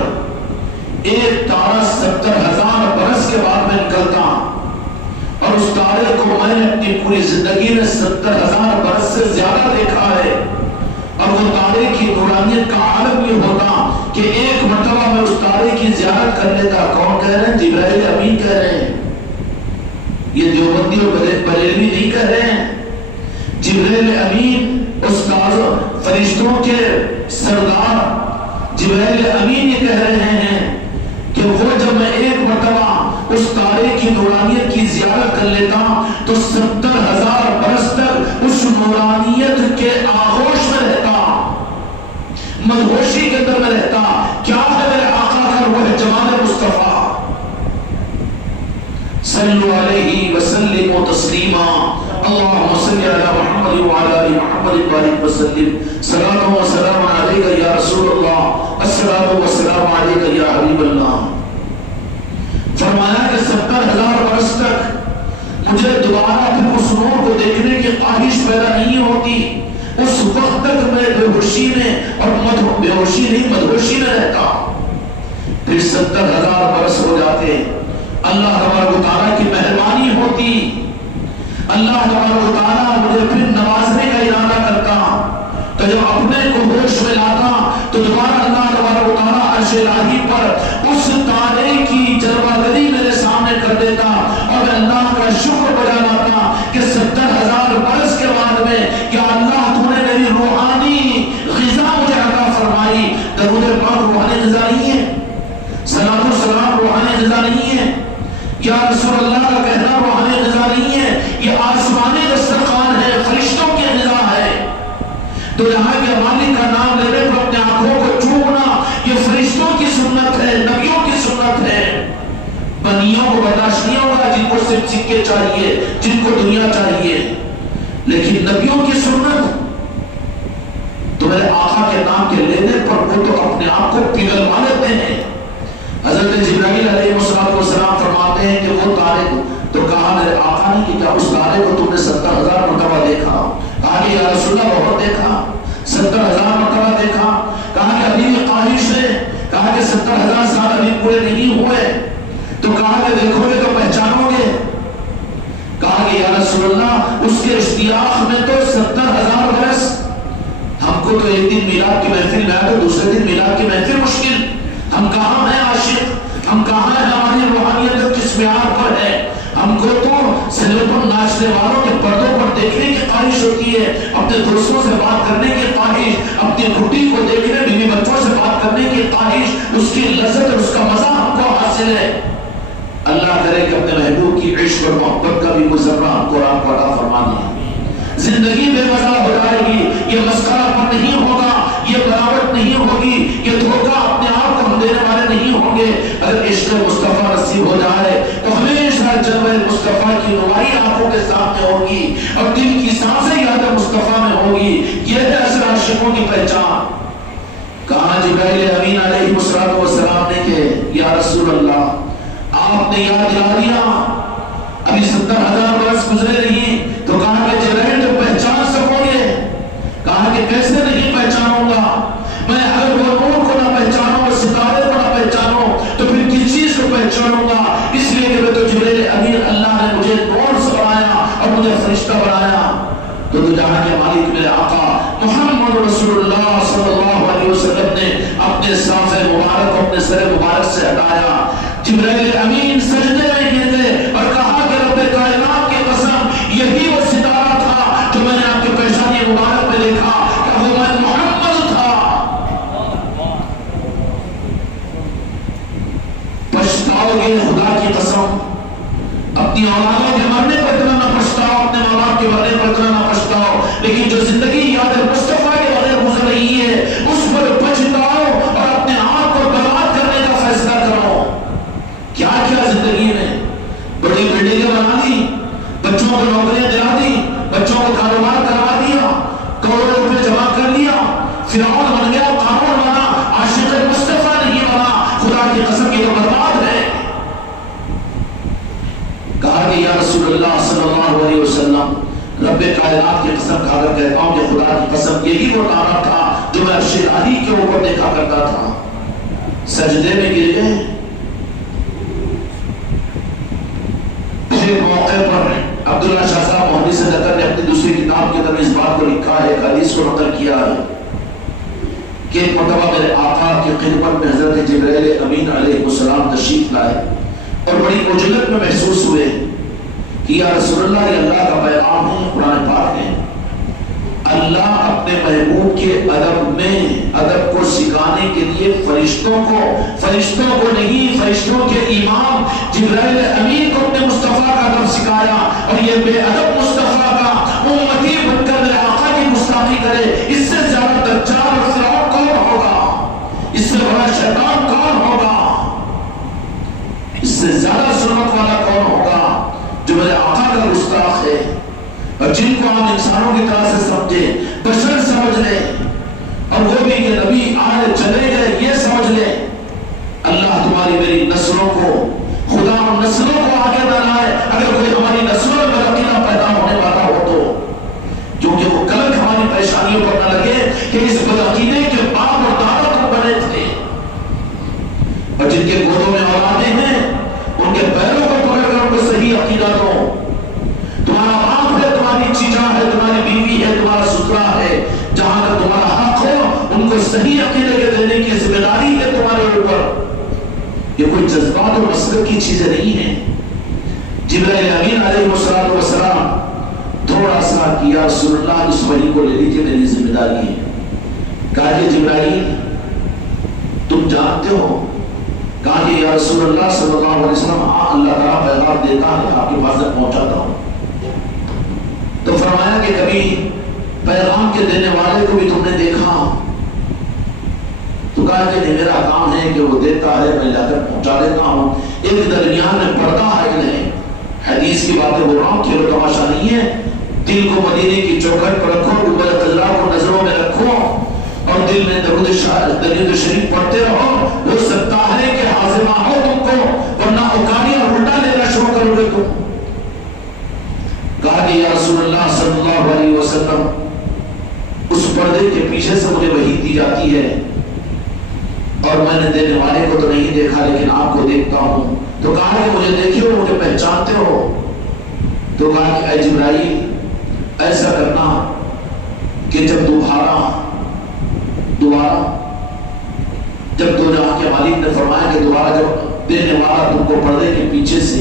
ایک تارا 70,000 برس کے بعد میں نکلتا، اور اس تارے کو میں نے اپنی پوری زندگی میں 70,000 برس سے زیادہ دیکھا ہے، اور وہ تارے کی نورانیت کا عالم یہ ہوتا کہ ایک مرتبہ میں اس تارے کی زیارت کر لیتا۔ کون کہہ رہے ہیں؟ جبرائیل امین کہہ رہے ہیں، یہ دیوبندی اور بریلوی نہیں کہہ رہے ہیں۔ جبرائیل امین استاد فرشتوں کے سردار جبرائیل امین یہ کہہ رہے ہیں کہ وہ جب میں ایک مرتبہ اس تارے کی نورانیت کی زیارت کر لیتا تو 70,000 برس تک اس نورانیت کے آغوش میں رہتا، مدہوشی کے اندر میں رہتا۔ کیا ہے میرے آقا کا؟ وہ ہے جمال مصطفیٰ۔ صلو علیہ وسلم تسلیما، اللہم صلی علی محمد وعلی آل محمد بارک وسلم۔ صلاۃ و سلام علیک یا رسول اللہ، الصلاۃ والسلام علیک یا حبیب اللہ۔ فرمایا کہ 70,000 برس تک مجھے دوبارہ پھر اس نور کو دیکھنے کی خواہش پیدا نہیں ہوتی، اس وقت تک میں بے ہوشی میں اور بے ہوشی نہیں مدہوشی میں رہتا۔ پھر 70,000 برس ہو جاتے، اللہ تبارک و تعالیٰ کی مہربانی ہوتی، اللہ تبارک و تعالیٰ مجھے پھر نوازنے کا ارادہ کرتا، تو جب اپنے کو ہوش میں لاتا تو دوبارہ اللہ تبارک و تعالیٰ عرش الہی پر اس تارے کی جلوہ گری میرے سامنے کر دیتا، اور میں اللہ کا شکر بجا لاتا کہ 70,000 برس کے بعد میں کہ اللہ تو نے میری روحانی غذا مجھے عطا فرمائی۔ درود پاک روحانی غذا نہیں ہے، صلاۃ و سلام روحانی غذا نہیں ہے، یا رسول اللہ کا کہنا روحانی غذا نہیں ہے، یہ آسمانی دسترخوان ہے، فرشتوں کی غذا ہے۔ تو یہاں کے مالک کا نام لینے پر اپنے آنکھوں کو چومنا کو صرف سکے چاہیے، جن کو دنیا چاہیے، لیکن نبیوں کی سنت تو میرے آقا کے نام کے لینے پر وہ تو اپنے آپ کو پگھلوا لیتے ہیں۔ حضرت جبرائیل علیہ السلام فرماتے ہیں کہ وہ تارے، تو کہا میرے آقا نے کہ کیا اس تارے کو تم نے 70,000 مرتبہ دیکھا؟ کہا کہ یا رسول اللہ بہت دیکھا، 70,000 مرتبہ دیکھا۔ کہا کہ ابھی بھی خواہش ہے؟ کہا کہ 70,000 سال ابھی پورے نہیں ہوئے، تو کہا کہ دیکھو گے تو پہچانو گے؟ کہا کہ یا رسول اللہ اس کے اشتیاق میں تو 70,000 برس، ہم کو تو ایک دن میلاد کی محفل میں آیا تو دوسرے دن میلاد کی محفل مشکل، ہم کہاں ہیں عاشق، ہم کہاں ہیں ہماری روحانیت کس معیار پر ہے؟ ہم کو تو سلے پر ناچنے والوں کے پردوں پر دیکھنے کی خواہش ہوتی ہے، اپنے دوستوں سے بات کرنے کی خواہش، اپنی گھٹی کو دیکھنے، بیوی بچوں سے بات کرنے کی خواہش، اس کی لذت اور اس کا مزہ ہم کو حاصل ہے۔ اللہ کرے کہ اپنے محبوب کی عشق اور محبت کا بھی کوئی ذرہ ہم کو آپ کو عطا فرما دے۔ زندگی بے مزہ ہو جائے گی، یہ مسخرہ پر نہیں ہوگا، یہ بناوٹ نہیں ہوگی، یہ دھوکہ اپنے آپ کو ہم دینے والے نہیں ہوں گے۔ اگر عشق مصطفیٰ نصیب ہو جائے تو ہمیشہ جلوہ مصطفیٰ کی نمائی آنکھوں کے سامنے ہوگی اور دل کی سانسیں یاد مصطفیٰ میں ہوگی۔ یہ ہے اصل عاشقوں کی پہچان۔ کہا جبرائیل امین علیہ السلام نے کہ یا رسول اللہ آپ نے یاد دلا دیا، ابھی 70,000 برس گزرے نہیں، تو کہا کہ جبرائیل تو پہچان سکو گے؟ کہا کہ کیسے نہیں پہچانوں گا؟ میں اگر وہ نور کو نہ پہچانوں، وہ ستارے کو نہ پہچانوں تو پھر کس چیز کو پہچانوں گا؟ اس لیے کہ میں تو جبرائیل امین، اللہ نے مجھے نور سے بنایا اور مجھے فرشتہ بنایا۔ تو جہاں کے مالک میرے آقا محمد رسول اللہ صلی اللہ علیہ وسلم نے اپنے صاف مبارک کو اپنے سر مبارک سے ہٹایا، جبرائیل امین سجدے میں گر گئے اور کہا کہ رب کائنات کی قسم یہی وہ ستارہ تھا جو میں نے آپ کے پیشانی مبارک میں دیکھا کہ وہ میں محمد تھا۔ پچھتاؤ گے خدا کی قسم، اپنی اولادوں کے مرنے پر اتنا نہ پچھتاؤ، اپنے ماں باپ کے مرنے پر اتنا نہ پچھتاؤ، لیکن جو زندگی یاد مصطفیٰ کے بغیر گزر رہی ہے اس پر پچھتاؤ اور اپنے آپ کو برباد کرنے کا فیصلہ کرو۔ کیا کیا زندگی میں بڑی بلڈنگیں بنا دی، بچوں کو نوکریاں دلا دی، بچوں کو کاروبار کروا دیا، کروڑوں روپے جمع کر لیا، فرعون بن گیا، قارون بنا، عاشق مصطفیٰ نہیں بنا۔ خدا کی قسم یہ تو برباد ہے۔ کہا کہ یا رسول اللہ صلی اللہ علیہ وسلم رب کائنات کی قسم کھا کر کہتا ہوں کہ خدا کی قسم یہی وہ تارا تھا جو میں عرش الہی کے اوپر دیکھا کرتا تھا۔ سجدے میں گر گئے۔ پھر موقع پر عبداللہ شاہ صاحب محدث نگر نے اپنی دوسری کتاب کے اندر اس بات کو لکھا ہے، ایک حدیث کو نقل کیا ہے کہ ایک مرتبہ میرے آقا کی خدمت میں حضرت جبرائیل امین علیہ السلام تشریف لائے اور بڑی عجلت میں محسوس ہوئے کہ یا رسول اللہ یہ اللہ کا پیغام ہے، قرآن پاک ہے، اللہ اپنے محبوب کے ادب میں ادب کو سکھانے کے لیے فرشتوں کو نہیں، فرشتوں کے امام جبرائیل امین کو اپنے مصطفیٰ کا ادب سکھایا، اور یہ بے ادب مصطفیٰ کا امتی بن کر میرے آقا کی گستاخی کرے، اس سے زیادہ دجال اور فرعون کون ہوگا؟ اس سے بڑا شیطان کون ہوگا؟ اس سے زیادہ ظلمت والا کون ہوگا جو میرے آقا کا گستاخ ہے؟ اور جن کو آپ انسانوں کی طرح سے سمجھے، بشر سمجھ لیں، اور وہ بھی کہ نبی آئے چلے گئے یہ سمجھ لیں، اللہ تمہاری میری نسلوں کو، خدا ان نسلوں کو آگے نہ لائے اگر کوئی ہماری نسلوں میں بدعقیدہ پیدا ہونے والا ہو تو، کیونکہ وہ کلک ہماری پریشانیوں پر نہ لگے کہ اس بدعقیدے کے باپ اور دادا تو بنے تھے، اور جن کے گودوں میں اولادیں ہیں ان کے پیروں کو پکڑ کر ان کو صحیح عقیدہ دو۔ تمہارا باپ ہے، تمہاری چیچا ہے، تمہاری بیوی ہے، تمہارا سترا ہے، جہاں کا تمہارا حق ہو ان کو صحیح عقیدے کے دینے کی ذمہ داری ہے تمہارے اوپر۔ یہ کوئی جذبات اور مسلک کی چیزیں نہیں ہیں۔ جبرائیل امین علیہ السلام تھوڑا سا کیا رسول اللہ اس وحی کو لے لیجیے، میری ذمہ داری ہے۔ کہا کہ جبرائیل تم جانتے ہو؟ کہا کہ یا رسول اللہ صلی اللہ علیہ وسلم ہاں اللہ تعالیٰ پیغام دیتا ہے، آپ کے پاس تک پہنچاتا ہوں۔ تو فرمایا کہ کبھی پیغام کے دینے والے کو بھی تم نے دیکھا؟ تو کہا کہ نہیں، میرا کام ہے کہ وہ دیتا ہے، میں جا کر پہنچا دیتا ہوں۔ ایک درمیان میں پردہ ہے کہ نہیں؟ حدیث کی باتیں بول رہا ہوں، کھیلو تماشا نہیں ہے. دل کو مدینے کی چوکھٹ پر رکھو، اوپر قدرہ کو نظروں میں رکھو اور دل میں درود شریف پڑھتے رہو. ہو سکتا ہے کہ حاضمہ ہو تم کو، ورنہ اوکاری اور الٹا لینا شروع کرو گے تم. کہا کہ یا رسول اللہ صلی اللہ علیہ وسلم، اس پردے کے پیچھے سے مجھے وحی دی جاتی ہے اور میں نے دینے والے کو تو نہیں دیکھا لیکن آپ کو دیکھتا ہوں. تو کہا کہ مجھے دیکھے ہو، مجھے پہچانتے ہو؟ تو کہا کہ اے جبرائیل، ایسا کرنا کہ جب دوبارہ جب دو جہاں کے مالک نے فرمایا کہ دوبارہ جب دینے والا تم کو پردے کے پیچھے سے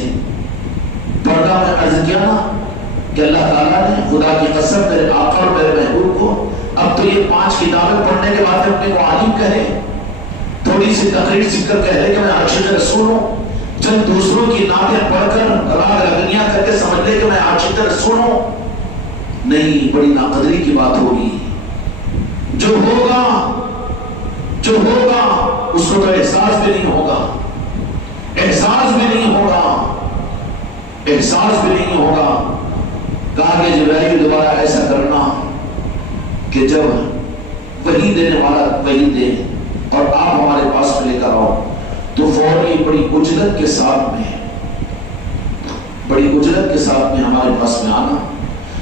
پردہ میں عرض کیا نا کہ اللہ تعالیٰ نے خدا کی قسم میرے آقا اور میرے محبوب کو، اب تو یہ 5 کتابیں پڑھنے کے بعد اپنے کو عالم کہے، تھوڑی سی تقریر سیکھ کر کہے کہ میں عاشق رسول ہوں، جب دوسروں کی نعتیں پڑھ کر راگ رگنیاں کر کے سمجھ لے کہ میں عاشق رسول ہوں. نہیں، بڑی ناقدری کی بات ہوگی. جو ہوگا اس کو تو احساس بھی نہیں ہوگا، احساس بھی نہیں ہوگا. کہا کہ جبرائیل دوبارہ ایسا کرنا کہ جب وحی دینے والا وحی دے اور آپ ہمارے پاس میں لے کر آؤ تو فوری بڑی اجلت کے ساتھ میں ہمارے پاس میں آنا،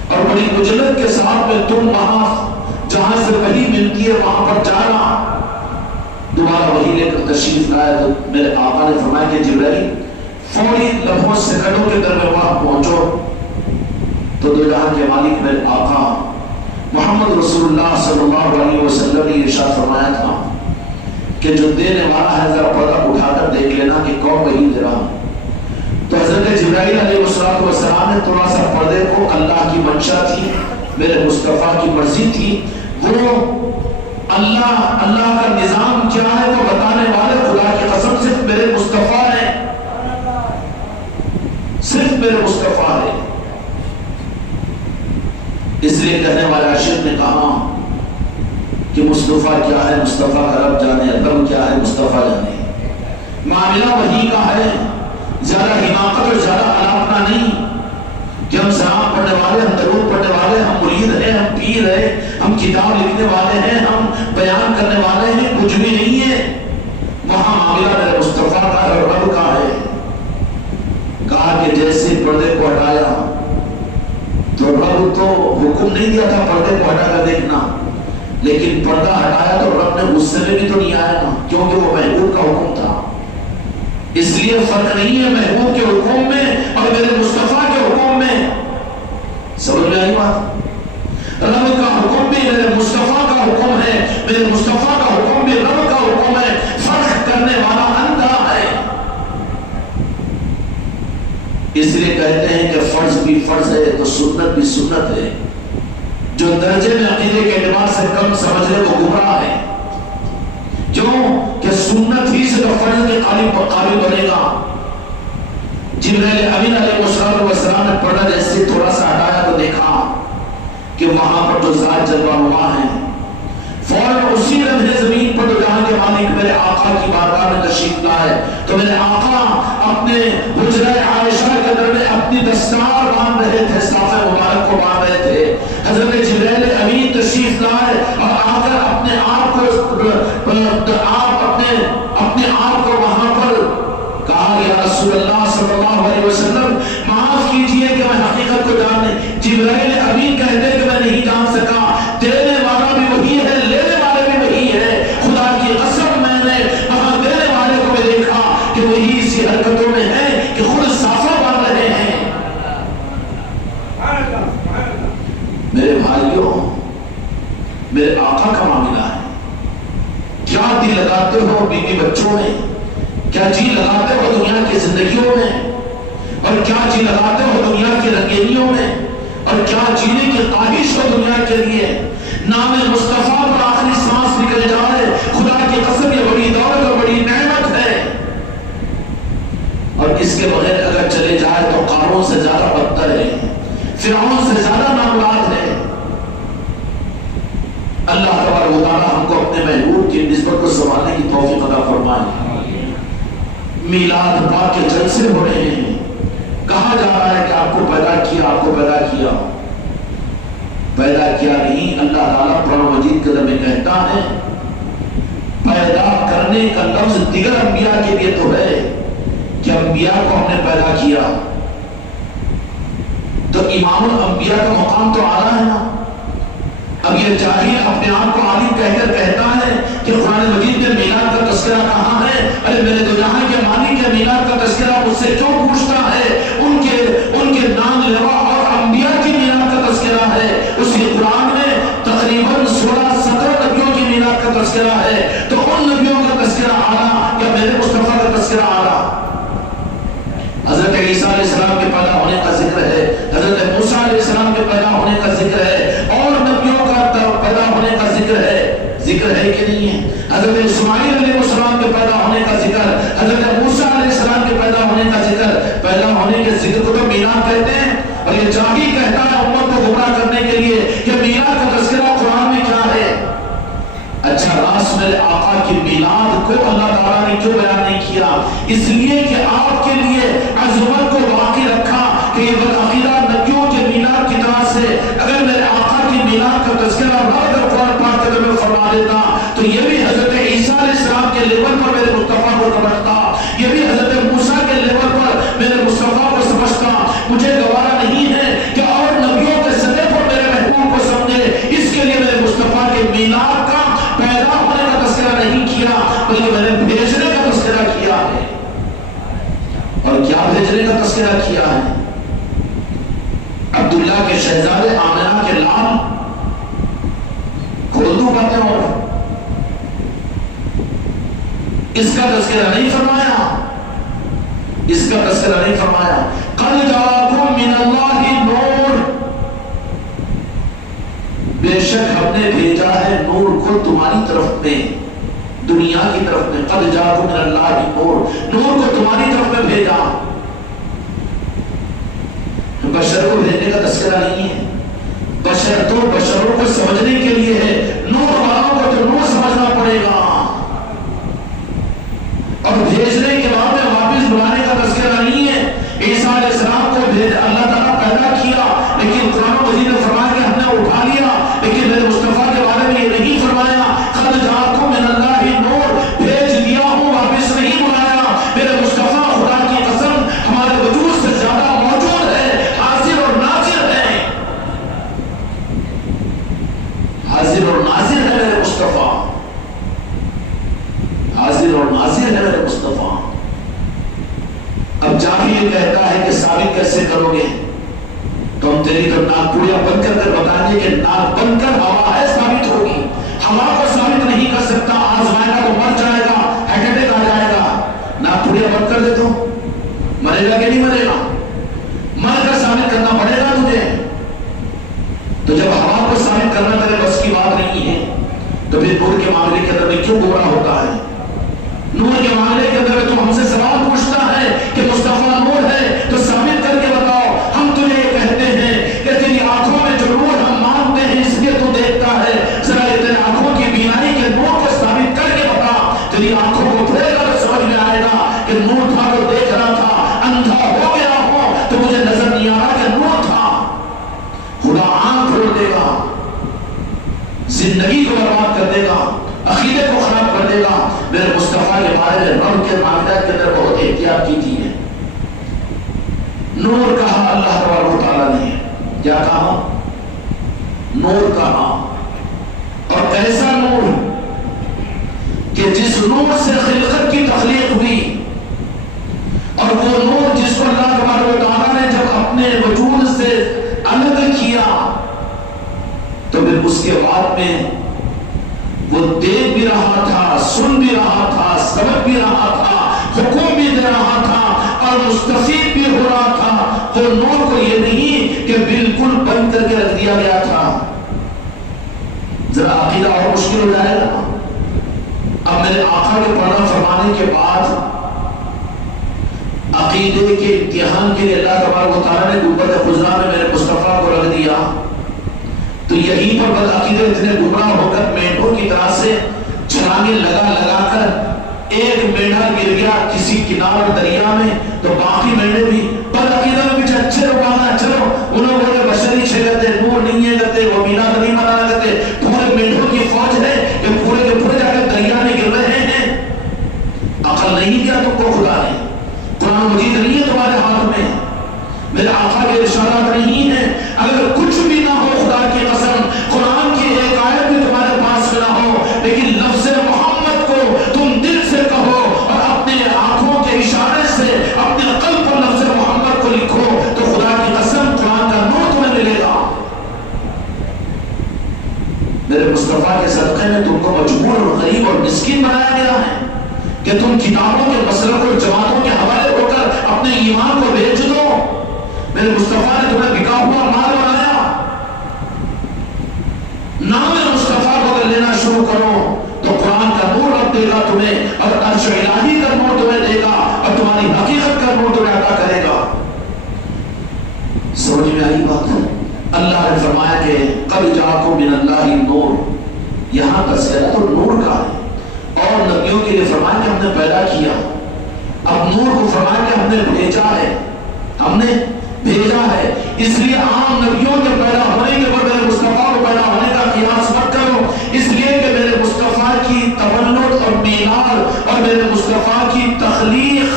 اور بڑی اجلت کے ساتھ میں تم وہاں جہاں سے وحی ملتی ہے وہاں پر جانا. دوبارہ وحی لے کر تشریف لائے تو میرے آقا نے فرمایا کہ جبرائیل فوری لمحوں سیکنڈوں کے درمیان وہاں پہنچو. تو دو جہاں کے مالک میرے آقا محمد رسول اللہ صلی اللہ علیہ وسلم نے ارشاد فرمایا تھا کہ جو دینے والا ہے ذرا پردہ اٹھا کر دیکھ لینا کہ کون وحی دے رہا. تو حضرت جبرائیل علیہ السلام نے تھوڑا سا پردے کو، اللہ کی منشا تھی، میرے مصطفیٰ کی مرضی تھی، وہ اللہ کا نظام کیا ہے وہ بتانے والے خدا کی قسم صرف میرے مصطفیٰ ہیں، صرف میرے مصطفیٰ ہیں. اس لیے کہنے والے عاشق نے کہا کہ مصطفیٰ کیا ہے، مصطفیٰ کا رب جانے، رب کیا ہے مصطفیٰ جانے. معاملہ وحی کا ہے، زیادہ حماقت اور زیادہ علاقہ نہیں کہ ہم سلام پڑھنے والے، ہم درود پڑھنے والے، ہم مرید ہیں، ہم پیر ہیں، ہم کتاب لکھنے والے ہیں، ہم بیان کرنے والے ہیں، کچھ بھی نہیں ہے. وہاں معاملہ میرے مصطفیٰ کا ہے، رب کا ہے. کہا کہ جیسے پردے کو ہٹایا تو رب تو حکم نہیں دیا تھا پردے کو ہٹا کر دیکھنا، لیکن پردہ ہٹایا تو رب نے غصے میں بھی تو نہیں آیا نا، کیونکہ وہ محبوب کا حکم تھا. اس لیے فرق نہیں ہے محبوب کے حکم میں اور میرے مصطفیٰ کے حکم میں. سمجھ میں آئی بات؟ رب کا حکم بھی میرے مصطفیٰ کا حکم ہے، میرے مصطفیٰ کا حکم بھی رب کا حکم ہے. فرق کرنے والا اندھا ہے. اس لیے کہتے ہیں کہ فرض بھی فرض ہے تو سنت بھی سنت ہے. جو درجے میں عقیدے کے اعتبار سے کم سمجھ لے تو گمراہ ہے. کیوں کہ سنت ہی سے تو فرض کے قابل بنے گا. جبرائیل امین علیہ السلام نے پردہ جیسے تھوڑا سا ہٹایا تو دیکھا کہ وہاں پر جو ذات جلوہ نما ہے. فوراً اسی لمحے زمین پر تو جہاں کے مالک میرے آقا کی بارگاہ میں تشریف لائے تو میرے آقا اپنے حجرہ عائشہ کے اندر میں اپنی دستار باندھ رہے تھے، صاف مبارک کو باندھ رہے تھے. حضرت جبرائیل امین تشریف لائے اور آ کر اپنے آپ کو وہاں پر کہا یا رسول اللہ صلی اللہ علیہ وسلم معاف کیجئے کہ میں حقیقت کو جاننے. جبرائیل امین کہتے کہ میں نہیں جان سکا، دینے والا بھی وہی ہے، لینے والے بھی وہی ہے. خدا کی قسم میں نے وہاں دینے والے کو بھی دیکھا کہ وہی اسی حرکتوں میں ہے کہ خود صافہ بن رہے ہیں. میرے بھائیوں، میرے آقا کا معاملہ ہے. کیا دل لگاتے ہو بیوی بچوں میں، کیا جی لگاتے ہو دنیا کی زندگیوں میں، اور کیا جی لگاتے ہو دنیا کی رنگینیوں میں، اور کیا جینے کی خواہش ہو دنیا کے لیے. نام مصطفیٰ پر آخری سانس نکل جائے، خدا کی قسم یہ بڑی دولت اور بڑی نعمت ہے. اور اس کے بغیر اگر چلے جائے تو قارون سے زیادہ بدتر ہے، فرعون سے زیادہ نامراد ہے. اللہ تبارک و تعالی ہم کو اپنے محبوب کی نسبت کو سنبھالنے کی توفیق عطا فرمائے. میلاد پاک کے جلسے ہو رہے ہیں. کہا جا رہا ہے کہ آپ کو پیدا کیا، آپ کو پیدا کیا، پیدا کیا نہیں۔ اللہ تعالیٰ قرآن مجید کے اندر کہتا ہے پیدا کرنے کا لفظ دیگر انبیاء کے لیے تو ہے کہ انبیاء کو ہم نے پیدا کیا، تو امام الانبیاء کا مقام تو اعلیٰ ہے نا۔ اب یہ جاہل اپنے آپ کو عالم کہہ کر کہتا ہے کہ قرآن مجید میں میلاد کا تذکرہ کہاں ہے؟ ارے میرے دو جہاں کے مالک کے میلاد کا تذکرہ مجھ سے کیوں پوچھتا ہے؟ ان کے نام لیوا اور انبیاء کی میلاد کا تذکرہ ہے۔ اسی قرآن میں تقریباً 16-17 نبیوں کی میلاد کا تذکرہ ہے، تو ان نبیوں کا تذکرہ اعلیٰ یا میرے مصطفیٰ کا تذکرہ اعلیٰ؟ حضرت عیسیٰ علیہ السلام کے پیدا ہونے کا ذکر ہے، حضرت موسیٰ علیہ السلام کے پیدا ہونے کا ذکر ہے، اور نبیوں کا پیدا ہونے کا ذکر ہے کہ نہیں ہے؟ حضرت اسماعیل علیہ السلام کے پیدا ہونے کا ذکر، حضرت موسیٰ علیہ السلام کے پیدا ہونے کا ذکر، پیدا ہونے کے ذکر کو تو میلاد کہتے ہیں۔ اور یہ جاہل کہتا ہے امت کو گمراہ کرنے کے لیے کہ میلاد کا تذکرہ قرآن میں کیا ہے؟ اچھا، راس میرے آقا کی میلاد کو اللہ تعالیٰ نے کیوں بیان نہیں کیا؟ اس لیے کہ آپ کے لیے عظمت کو باقی رکھا کہ یہ بدعقیدہ نبیوں کے میلاد کی طرح سے اگر میرے آقا کی میلاد کا تذکرہ نہ اگر قرآن پاک کے میں فرما دیتا تو یہ بھی حضرت عیسیٰ علیہ السلام کے لیول پر میرے مصطفیٰ کو سمجھتا، یہ بھی حضرت موسیٰ کے لیول پر میرے مصطفیٰ کو سمجھتا۔ مجھے گوارا نہیں ہے کہ اور نبیوں کے سطح پر میرے محبوب کو سمجھے، اس کے لیے میرے مصطفیٰ کے میلاد کا پیدا ہونے کا تذکرہ نہیں کیا بلکہ میں نے بھیجنے کا تذکرہ کیا ہے۔ اور کیا بھیجنے کا تذکرہ کیا ہے؟ عبداللہ کے شہزادے آمنہ کے لال کھول دو باتیں، اور اس کا تذکرہ نہیں فرمایا، اس کا تذکرہ نہیں فرمایا۔ قد جاءکم من اللہ نور، بے شک ہم نے بھیجا ہے نور کو تمہاری طرف میں، دنیا کی طرف میں۔ قد جاءکم من اللہ نور، نور کو تمہاری طرف میں بھیجا۔ بشر کو بھیجنے کا تذکرہ نہیں ہے، بشر تو بشروں کو سمجھنے کے لیے ہے، نور والوں کو تو نور سمجھنا پڑے گا، اور بھیجنے کے بعد میں واپس بلانے کا تذکرہ نہیں ہے۔ عیسیٰ علیہ السلام کو اللہ تعالیٰ پیدا کیا، لیکن قرآن مجید نے فرمایا کہ ہم نے اٹھا لیا، لیکن میرے مصطفیٰ کے بارے میں یہ نہیں فرمایا قد جاءکم من اللہ نور، بھیج دیا ہوں واپس نہیں بلایا۔ میرے مصطفیٰ خدا کی قسم ہمارے وجود سے زیادہ موجود ہے، حاضر اور ناظر ہے، حاضر اور ناظر ہے میرے مصطفیٰ، حاضر اور ناظر ہے میرے مصطفیٰ۔ اب جاہل یہ کہتا ہے کہ ثابت کیسے کرو گے؟ تو ہم تیری تو ناک پوڑیاں بند کر کر بتائیں گے کہ ناک بند کر ہوا ہے ثابت ہوگی، ہوا کو ثابت نہیں کر سکتا، آزمائے گا تو مر جائے گا، ہارٹ اٹیک آ جائے گا۔ ناک پوڑیاں بند کر دے تو مرے گا کہ نہیں مرے گا؟ مر کر ثابت کرنا پڑے گا تجھے۔ تو جب ہوا کو ثابت کرنا تیرے بس کی بات نہیں ہے تو پھر نور کے معاملے کے اندر میں کیوں گمراہ ہوتا ہے؟ نور کے معاملے کے اندر تو ہم سے سوال پوچھتا ہے کہ مصطفیٰ نور ہے تو ثابت کر کے بتاؤ۔ ہم تجھے یہ کہتے ہیں کہ تیری آنکھوں میں جو نور ہم مانتے ہیں اس لیے تو دیکھتا ہے، ذرا یہ تیری آنکھوں کی بینائی کے نور کو ثابت کر کے بتا۔ تیری آنکھوں کو پھیل کر سمجھ میں آئے گا کہ نور تھا تو دیکھ رہا تھا، اندھا ہو گیا ہو تو مجھے نظر نہیں آ رہا کہ نور تھا۔ خدا آنکھ کھول دے گا، زندگی کو برباد کر دے گا، عقیدے کو خراب کر دے گا۔ میرے مصطفیٰ کے بارے میں رب کے معاملات کے اندر بہت احتیاط کی تھی ہے۔ نور کہا اللہ تبارک و تعالیٰ نے، کیا کہا؟ نور کہا، اور ایسا نور کہ جس نور سے خلقت کی تخلیق ہوئی، اور وہ نور جس کو اللہ تبارک و تعالیٰ نے جب اپنے وجود سے الگ کیا تو پھر اس کے بعد میں وہ دیکھ بھی رہا تھا، سن بھی رہا تھا، سمجھ بھی رہا تھا، حکم بھی دے رہا تھا اور مستفید بھی ہو رہا تھا۔ تو نور کو یہ نہیں کہ بالکل بند کر کے رکھ دیا گیا تھا۔ ذرا عقیدہ اور مشکل ہو جائے گا۔ اب میرے آقا کے پردہ فرمانے کے بعد عقیدے کے امتحان کے لیے اللہ تبارک و تعالیٰ نے گنبد خضرا میں میرے مصطفیٰ کو رکھ دیا، تو یہیں پر بدعقیدے اتنے گمراہ ہو کر مینڈوں کی طرح سے چھلانگیں لگا کر ایک مینڈا گر گیا کسی کنار دریا میں تو باقی مینڈے بھی بدعقیدہ قرآن مجید نہیں ہے تمہارے ہاتھ میں، میرے آقا کے ارشادات نہیں ہیں. اگر کچھ بھی نہ ہو خدا کی قسم، قرآن کی ایک آیت بھی تمہارے پاس نہ ہو، لیکن لفظ محمد کو تم دل سے کہو اور اپنے آنکھوں کے اشارے سے اپنے قلب پر لفظ محمد کو لکھو، تو خدا کی قسم قرآن کا نور تمہیں ملے گا. میرے مصطفیٰ کے صدقے میں تم کو مجبور اور غریب اور مسکین بنایا گیا ہے کہ تم کتابوں کے مسلک اور جماعتوں کے حوالے ہو کر اپنے ایمان کو بیچ دو. میرے مصطفیٰ نے تمہیں بکا ہوا مال بنایا. نام مصطفیٰ کو اگر لینا شروع کرو تو قرآن کا نور رب دے گا تمہیں، اور عرش الہی کا نور تمہیں دے گا، اور تمہاری حقیقت کا نور تمہیں عطا کرے گا. سمجھ میں آئی بات؟ اللہ نے فرمایا کہ قد جاءکم من اللہ نور، یہاں تذکرہ تو نور کا ہے. اور نبیوں کے لیے فرمایا کہ ہم نے پیدا کیا. اب نور کو فرمایا کہ ہم نے بھیجا ہے، ہم نے بھیجا ہے. اس لیے عام نبیوں کے پیدا ہونے کے بعد میرے مصطفیٰ کو پیدا ہونے کا قیاس مت کرو، اس لیے کہ میرے مصطفیٰ کی تولد اور میلاد اور میرے مصطفیٰ کی تخلیق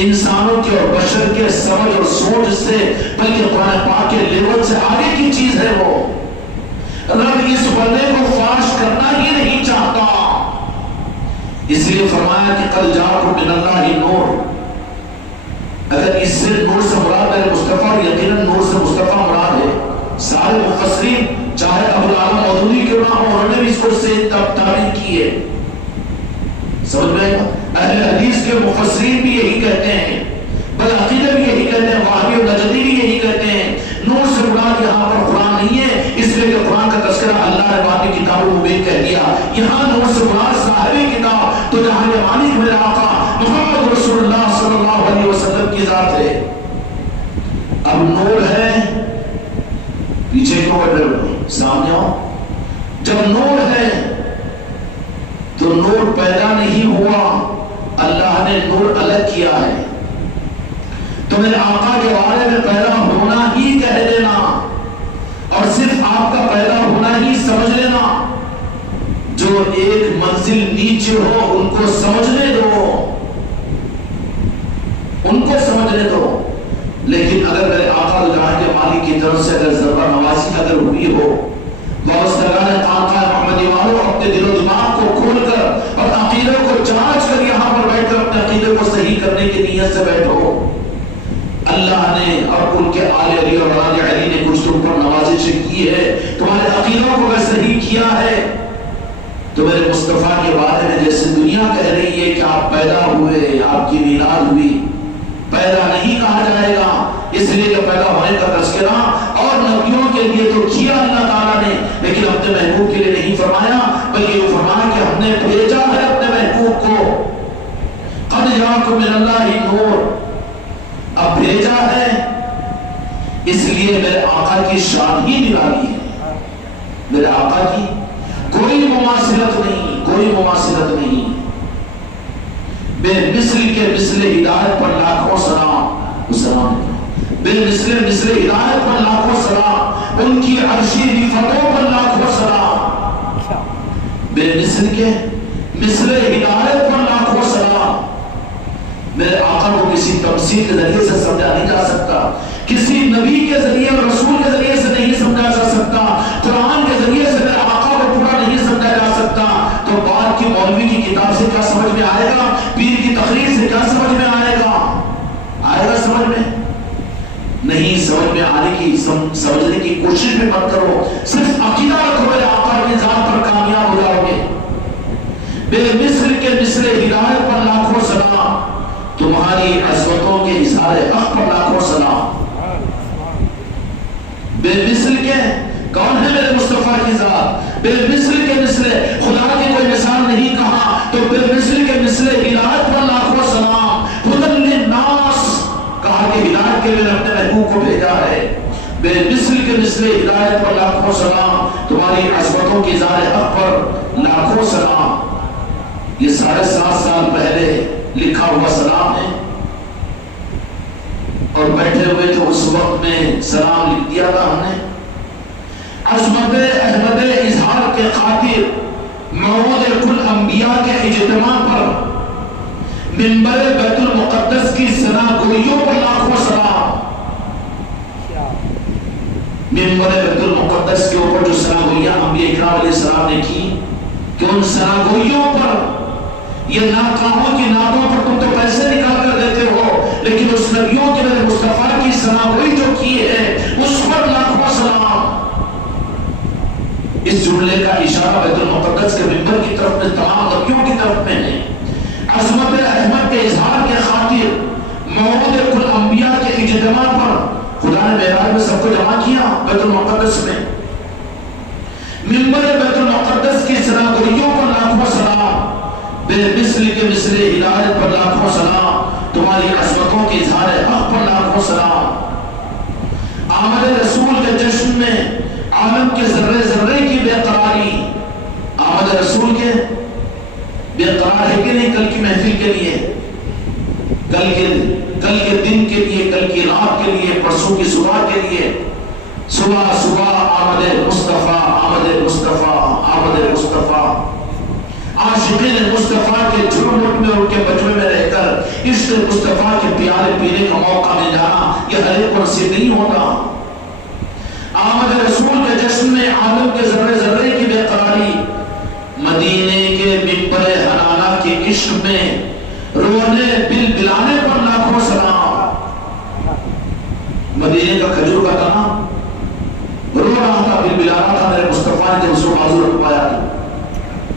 انسانوں کے اور بشر کے سمجھ اور سوچ سے، بلکہ قرآن پاک کے لیول سے آگے کی چیز ہے. وہ رب اس بندے کو فاش کرنا ہی نہیں چاہتا، اس لیے فرمایا کہ قد جاءکم من اللہ نور. اگر اس سے نور سے مراد ہے مصطفیٰ، یقیناً نور سے مصطفیٰ مراد ہے. سارے مفسرین چاہے ابو العالی مودودی کیوں نہ ہو، انہوں نے بھی اس کو سے تعبیر کی ہے. سمجھ میں آئے گا؟ اہل حدیث کے مفسرین بھی یہی کہتے ہیں، بل عقیدہ بھی یہی کہتے ہیں، وہابی اور نجدی بھی یہی کہتے ہیں. نور سے مراد یہاں پر قرآن نہیں ہے، اس لیے کہ قرآن کا تذکرہ اللہ نے باقی کتابوں مبین کہہ دیا. یہاں نور سے مراد صاحب کتاب تو جہاں مالک میرے آقا محمد رسول اللہ صلی اللہ علیہ وسلم کی ذات ہے. اب نور ہے، پیچھے کیوں بڑھ رہے، سامنے آؤ. جب نور ہے تو نور پیدا نہیں ہوا، اللہ نے نور الگ کیا ہے. تو میرے آقا کے بارے میں پیدا ہونا ہی کہہ دینا، اور صرف آپ کا پیدا ہونا ہی سمجھ لینا. جو ایک منزل نیچے ہو ان کو سمجھنے دو، ان کو سمجھنے دو. لیکن اگر میرے آقا جہاں کے مالک کی طرف سے اگر ذرہ نوازی اگر ہوئی ہو، وابستگان خانقاہ محمدی والوں اپنے دل و دماغ کو کھول کر اور عقیدے کو جانچ کر یہاں پر بیٹھ کر اپنے عقیدے کو صحیح کرنے کی نیت سے بیٹھو. اللہ نے اور ان کے آل علی اور آل علی نے کچھ تم پر نوازش کی ہے، تمہارے عقیدوں کو اگر صحیح کیا ہے تو میرے مصطفیٰ کے بارے میں جیسے دنیا کہہ رہی ہے کہ آپ پیدا ہوئے، آپ کی میلاد ہوئی، پیدا نہیں کہا جائے گا. اس لیے کہ پیدا ہونے کا تذکرہ اور نبیوں کے لیے تو کیا اللہ تعالیٰ نے، لیکن اپنے محبوب کے لیے نہیں فرمایا، بلکہ یہ فرمایا کہ ہم نے بھیجا ہے اپنے محبوب کو. قد جاءکم من اللہ نور، اب بھیجا ہے، اس لیے میرے آقا کی شان ہی نرالی ہے. میرے آقا کی کوئی مماثلت نہیں، کوئی مماثلت نہیں. بے مثل کے مثل ہدایت پر لاکھوں سلام، سلام بے مثل مثل ہدایت پر لاکھوں سلام، ان کی عرشی رفتوں پر لاکھوں سلام. بے مثل کے مثل ہدایت پر لاکھوں سلام. میرے آقا کو کسی تمثیل کے ذریعے سے سمجھا نہیں جا سکتا، کسی نبی کے ذریعے اور رسول کے ذریعے سے نہیں سمجھا جا سکتا، قرآن کے ذریعے سے میرے آقا کو پورا نہیں سمجھا جا سکتا. تو بعد کی مولوی کی کتاب سے کیا سمجھ میں آئے گا، پیر کی تقریر سے کیا سمجھ میں آئے گا؟ آئے گا سمجھ میں؟ نہیں. سمجھ میں آنے کی سمجھنے کی کوشش بھی مت کرو، صرف عقیدہ رکھو، میرے آقا کی ذات پر کامیاب ہو جاؤ گے. بے مثل کے مثل ہدایت پر لاکھوں سلام، تمہاری عظمتوں کے اظہار حق پر لاکھوں سلام. بے مثل کے کون ہے میرے مصطفیٰ کی ذات؟ بے مثل کے مثل، خدا کی کوئی مثال نہیں کہا تو بے مثل کے مثل ہدایت پر لاکھوں سلام. ہدی للناس کہا کہ ہدایت کے لیے اپنے محبوب کو بھیجا ہے. بے مثل کے مثل ہدایت پر لاکھوں سلام، تمہاری عظمتوں کے اظہار حق پر لاکھوں سلام. یہ 7.5 سال پہلے لکھا ہوا سلام ہے، اور بیٹھے ہوئے تھے اس وقت میں سلام لکھ دیا تھا ہم نے. عظمت احمد اظہار کے خاطر موعود کل انبیاء کے اجتماع پر منبر بیت المقدس کی منبر بیت المقدس کے اوپر جو سراگوئیاں انبیاء اکرام علیہ السلام نے کی کہ ان سراگوئیوں پر یہ ناکاموں کی ناموں پر تم تو پیسے نکال کر دیتے ہو، لیکن اس نبیوں کے میرے مصطفیٰ کی سراگوئی جو کی ہے اس پر لاکھوں سلام۔ اس جملے کا اشارہ بیت المقدس کے منبر کی طرف میں تمام نبیوں کی طرف میں ہے۔ عظمت احمد کے اظہار کے خاطر موعود کل انبیاء کے اجتماع پر خدا نے معراج میں سب کو جمع کیا بیت المقدس میں۔ منبر بیت المقدس کی سراگوئیوں پر لاکھوں سلام، بے مثل کے مثل ہدایت پر لاکھوں سلام، تمہاری عظمتوں کے اظہار حق پر لاکھوں سلام۔ آمد رسول کے جشن میں عالم کے ذرے ذرے کی بے قراری، آمد رسول کے بے قرار ہے کہ نہیں کل کی محفل کے لیے، کل کے دن کے لیے، کل کی رات کے لیے، پرسوں کی صبح کے لیے، صبح صبح آمد مصطفیٰ، آمد مصطفیٰ، آمد مصطفیٰ۔ عاشقین مصطفیٰ کے جھرمٹ میں ان کے بجوے میں رہ کر عشق مصطفیٰ کے پیالے پینے کا موقع مل جانا یہ ہر ایک کو نصیب نہیں ہوتا۔ آمد رسول کے جشن میں عالم کے ذرے ذرے کی بے قراری، مدینے کے منبر حنانہ کے عشق میں رونے بل بلانے پر لاکھوں سلام۔ مدینے کا کھجور کا تنا رو رہا تھا، بل بلا رہا تھا، میرے مصطفیٰ نے اس کو بازو رکھ پایا،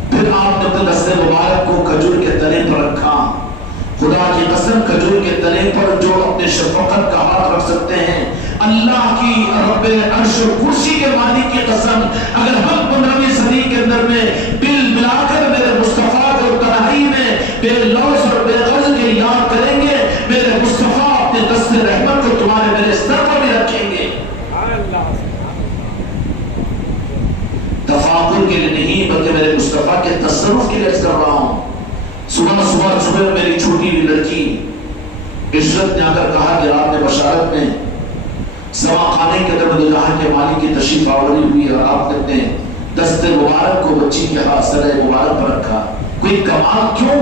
پھر آپ نے اپنے دست مبارک کو کھجور کے تنے پر رکھا۔ خدا کی قسم کھجور کے تنے پر جو اپنے شفقت کا ہاتھ رکھ سکتے ہیں، اللہ کی رب عرش و کرسی کے مالک کی قسم، اگر ہم 15ویں صدی کے اندر میں بل بلا کر میرے مصطفیٰ کو تنہائی میں بے لوز اور بے غرض کے یاد کریں گے، میرے مصطفیٰ اپنے دست رحمت کو تمہارے میرے سر پر بھی رکھیں گے۔ تفاخر کے لیے نہیں بلکہ میرے مصطفیٰ کے تصرف کے لیے کر رہا ہوں۔ صبح صبح میری چھوٹی ہوئی لڑکی عشرت نے آ کر کہا کہ آپ نے بشارت میں سما خانے کے اندر مجھے کہا کہ مالک کی تشریف آوری ہوئی اور آپ نے اپنے دست مبارک کو بچی کے ہاتھ سر مبارک پر رکھا۔ کوئی کمال کیوں؟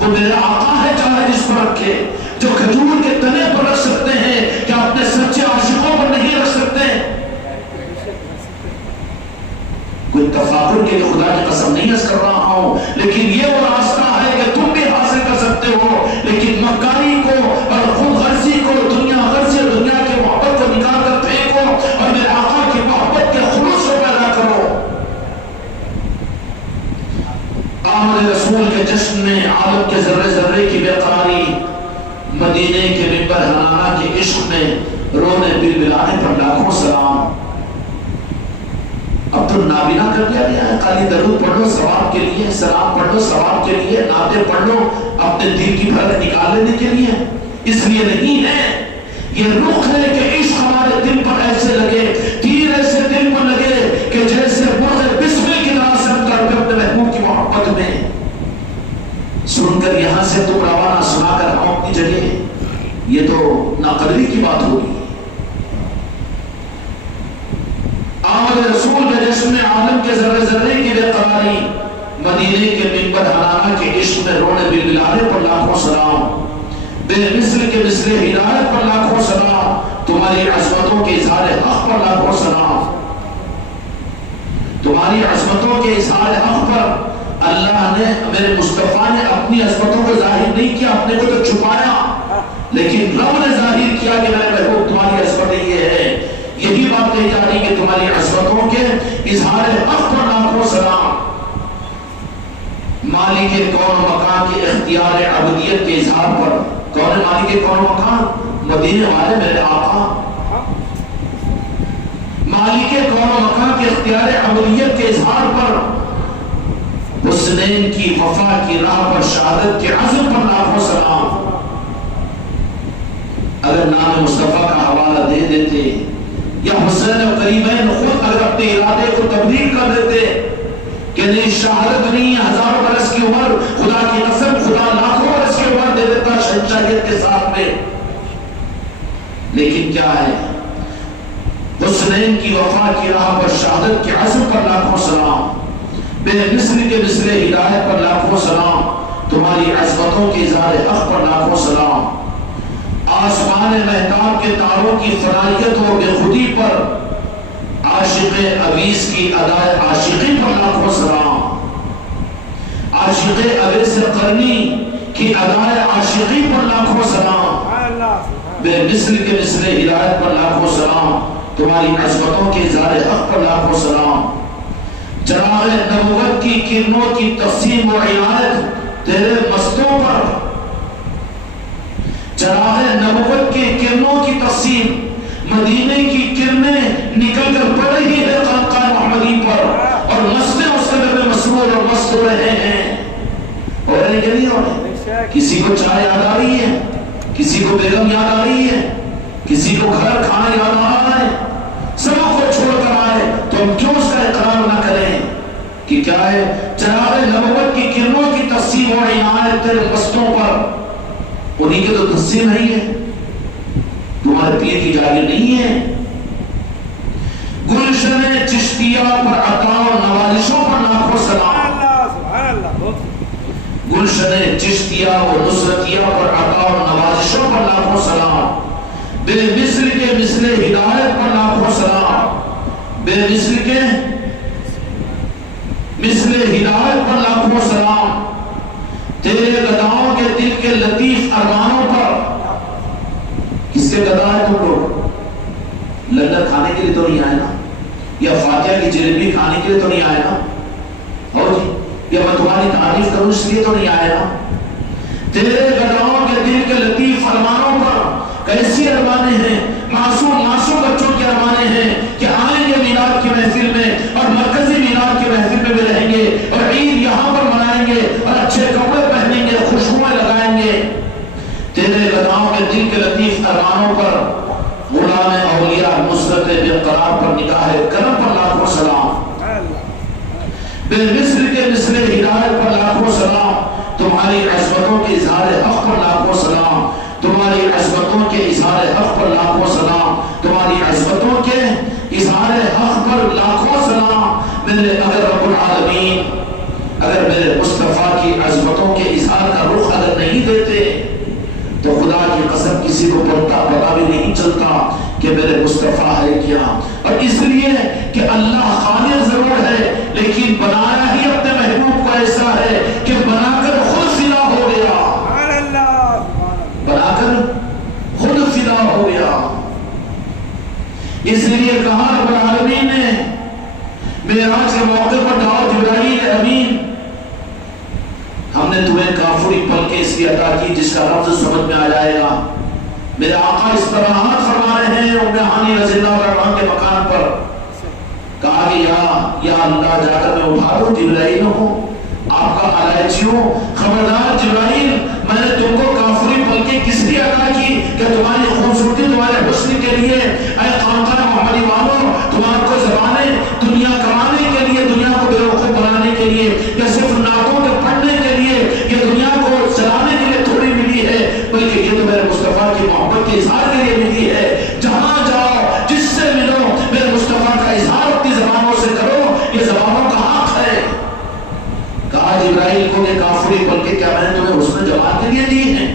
وہ میرے آقا ہے، چاہے جس پر رکھے، جو کھجور کے تنے پر رکھ سکتے ہیں، کیا اپنے سچے عاشقوں پر نہیں رکھ سکتے؟ کوئی تفاخر کے لیے خدا کی قسم نہیں عرض کر رہا ہوں، لیکن یہ وہ راستہ ہے کہ تم بھی حاصل کر سکتے ہو، لیکن مکاری کو اور خود غرضی کو، دنیا غرضی اور دنیا کی محبت کو نکال کر پھینکو اور میرے آقا کی محبت کے خلوص کو پیدا کرو۔ آمد رسول کے جشن میں عالم کے ذرے ذرے کی بے قراری، مدینے کے منبر حنانہ کے عشق میں رونے بل بلانے پر لاکھوں سلام۔ اب تو نابینا کر دیا گیا ہے، خالی درود پڑھ لو ثواب کے لیے، سلام پڑھ لو ثواب کے لیے، نعتیں پڑھ لو اپنے دل کی بھرک نکال لینے کے لیے، اس لیے نہیں ہے۔ یہ رخ ہے کہ عشق ہمارے دل پر ایسے لگے، تیر ایسے دل پر لگے کہ جیسے مرغ بسمل کی طرح سے ہم تڑپے اپنے محبوب کی محبت میں۔ سن کر یہاں سے تم روانہ، سنا کر ہم اپنی جگہ، یہ تو ناقدری کی بات ہوگی۔ آمد رسول کے جشن میں عالم کے ذرے ذرے کی بے قراری، مدینے کے منبر حنانہ کے عشق میں رونے بل بلانے پر لاکھوں سلام، بے مثل کے مثل ہدایت پر لاکھوں سلام، تمہاری عظمتوں کے اظہار حق پر لاکھوں سلام۔ تمہاری عظمتوں کے اظہار حق پر اللہ نے، میرے مصطفیٰ نے اپنی عظمتوں کو ظاہر نہیں کیا، اپنے کو تو چھپایا، لیکن رب نے ظاہر کیا کہ میرے محبوب تمہاری عظمتیں یہ ہے۔ یہی بات کہی جا رہی کہ تمہاری عظمتوں کے اظہار حق پر لاکھوں سلام۔ مالک کون و مکان کے اختیار عبدیت کے اظہار پر، کون ہے مالک کون و مکان؟ مدینے والے میرے آقا۔ مالک کون و مکان کے اختیار عبدیت کے اظہار پر، حسنین کی وفا کی راہ پر شہادت کے عزم پر لاکھوں سلام۔ اگر نام مصطفیٰ کا حوالہ دے دیتے یا حسین و قریبین خود اگر اپنے ارادے کو تبدیل کر دیتے کہ نہیں شہادت نہیں، 1000 برس کی عمر، خدا کی قسم خدا لاکھوں برس کی عمر دے دیتا شہنشاہیت کے ساتھ میں، لیکن کیا ہے؟ حسنین کی وفا کی راہ پر شہادت کے عزم پر لاکھوں سلام، بے مثل کے مثل ہدایت پر لاکھوں سلام، تمہاری عظمتوں کے اظہار حق پر لاکھوں سلام۔ آسمان مہتاب کے تاروں کی فنائیت و بے خودی پر عاشق اویس کی ادائے عاشقی پر لاکھوں سلام، عاشق اویس قرنی کی ادائے عاشقی پر لاکھوں سلام، بے مثل کے مثل ہدایت پر لاکھوں سلام، تمہاری عظمتوں کے اظہار حق پر لاکھوں سلام، چراغ نبوت کی کرنوں کی تقسیم و عنایت تیرے مستوں پر، چراغ نبوت کی کرنوں کی تقسیم، مدینے کی کرنیں نکل کر پڑ رہی ہے خانقاہ محمدی پر، اور مستے اس قدر میں مسرور اور مست ہو رہے ہیں، ہو رہے ہیں کہ نہیں ہو رہے؟ کسی کو چائے یاد آ رہی ہے، کسی کو بیگم یاد آ رہی ہے، کسی کو گھر کھانا یاد آ رہا ہے، سب کو چھوڑ کر آئے تو ہم کیوں اس کا اقرار نہ کریں کہ کیا ہے؟ چراغ نبوت کی کرنوں کی تقسیم و عنایت تیرے مستوں پر، انہی کے تو تقسیم نہیں ہے، تمہارے پیر کی جاگیر نہیں ہے۔ گلشن چشتیہ پر عطا و نوازشوں پر لاکھوں سلام، گلشن چشتیہ و نصرتیہ پر عطا و نوازشوں پر لاکھوں سلام، بے مثل کے مثل ہدایت پر لاکھوں سلام، بے مثل کے مثل ہدایت پر لاکھوں سلام، تیرے گداؤں کے دل کے لطیف ارمانوں پر۔ کس کے گدا ہے تم لوگ؟ لنگر کھانے کے لیے تو نہیں آئے نا، یا فاتحہ کی جلیبی کھانے کے لیے تو نہیں آئے نا، اور جی یا میں تمہاری تعریف کروں اس لیے تو نہیں آئے نا۔ تیرے گداؤں کے دل کے لطیف ارمانوں پر کیسی ارمانے ہیں، معصوم بچوں کے ارمانے ہیں کہ آئیں گے میلاد کی محفل میں، اور مرکزی میلاد کی محفل میں بھی رہیں گے، اور عید یہاں پر منائیں گے، اور اچھے کپڑے پہنیں گے، خوشبوئیں لگائیں گے۔ تیرے گداؤں کے دل کے لطیف ارمانوں پر، غلام اولیاء نصرت بے قرار پر، نگاہ کرم پر لاکھوں سلام، بے مثل کے مثل ہدایت پر لاکھوں سلام، تمہاری عظمتوں کے اظہار حق پر لاکھوں سلام، تمہاری عظمتوں کے اظہار حق پر لاکھوں سلام، تمہاری عظمتوں کے اظہار حق پر لاکھوں سلام۔ میرے اگر رب العالمین اگر میرے مصطفیٰ کی عظمتوں کے اظہار کا رخ اگر نہیں دیتے تو خدا کی قسم کسی کو پتا بھی نہیں چلتا کہ میرے مصطفیٰ ہے کیا۔ اور اس لیے کہ اللہ خالق ضرور ہے لیکن بنایا ہی اپنے محبوب کو ایسا ہے کہ بنا کر خود فدا ہو گیا، بنا کر خود فدا ہو گیا۔ اس لیے کہا رب العالمین نے معراج کے موقع پر کہا جبرائیل امین ہم نے تمہیں کافری پلکیں اس لیے عطا کی جس کا لفظ سمجھ میں آ جائے گا۔ میرے آقا اس طرح فرما رہے ہیں ام ہانی رضی اللہ عنہ کے مکان پر، کہا کہ یا اللہ جا کر میں اٹھا دوں جبرائیل ہوں آپ کا علائچیوں، خبردار جبرائیل میں نے تم کو کافری پلکیں کس لیے عطا کی کہ تمہاری خوبصورتی تمہارے حسن کے لیے، اے خانقاہ محمدی والوں تمہارے کو زبانیں دنیا کمانے کے لیے، دنیا کو بے وقوف بنانے کے لیے، یا صرف نعتوں کے پڑھنے کے لیے، یہ دنیا کو چلانے کے لیے تھوڑی ملی ہے، بلکہ یہ تو میرے مصطفیٰ کی محبت کے اظہار کے لیے ملی ہے۔ جہاں جاؤ جس سے ملو میرے مصطفیٰ کا اظہار اپنی زبانوں سے کرو، یہ زبانوں کا حق ہے۔ کہا جبرائیل کو کہ کافری پلکیں کیا میں نے تمہیں حسن جمال کے لیے دی ہیں؟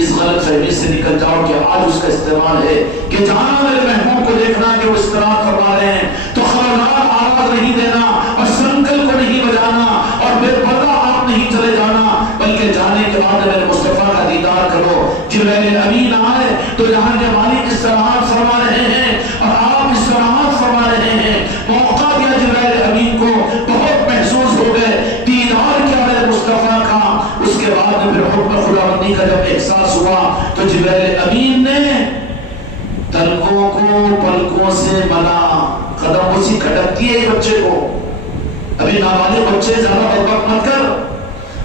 اس غلط فہمی سے نکل جاؤ کہ آج اس کا استعمال ہے کہ جہاں میرے محبوب کو دیکھنا کہ وہ استراحت فرما رہے ہیں تو خبردار آواز نہیں دینا اور سنکل کو نہیں بجانا اور بے پردہ آپ نہیں چلے جانا، بلکہ جانے کے بعد میرے مصطفیٰ کا دیدار کرو۔ جبرائیل امین آئے تو جہاں کے مالک استراحت فرما رہے ہیں اور آپ استراحت فرما رہے ہیں، موقع دیا جبرائیل امین کو، بہت محسوس ہو گئے، دیدار کیا میرے مصطفیٰ کا۔ اس کے بعد پھر حکم خداوندی کا جب احساس ہوا تو جبرائیل امین نے تلکوں کو پلکوں سے ملا، قدم اسی کھٹکتی ہے بچے کو، ابھی نابالغ بچے زیادہ بکبک مت کر،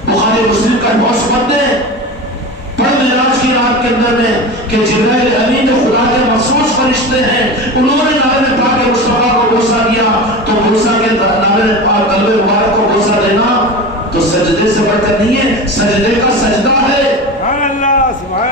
بخاری مسلم کا بہت مت دے، پڑھ معراج کی رات کے اندر میں کہ جبرائیل امین جو خدا کے مخصوص فرشتے ہیں انہوں نے نعرے پاک مصطفیٰ کو بوسہ دیا، تو بوسہ کے نعرے پاک قلب مبارک کو بوسہ دینا تو سجدے سے بڑھ کر نہیں ہے، سجدے کا سجدہ ہے،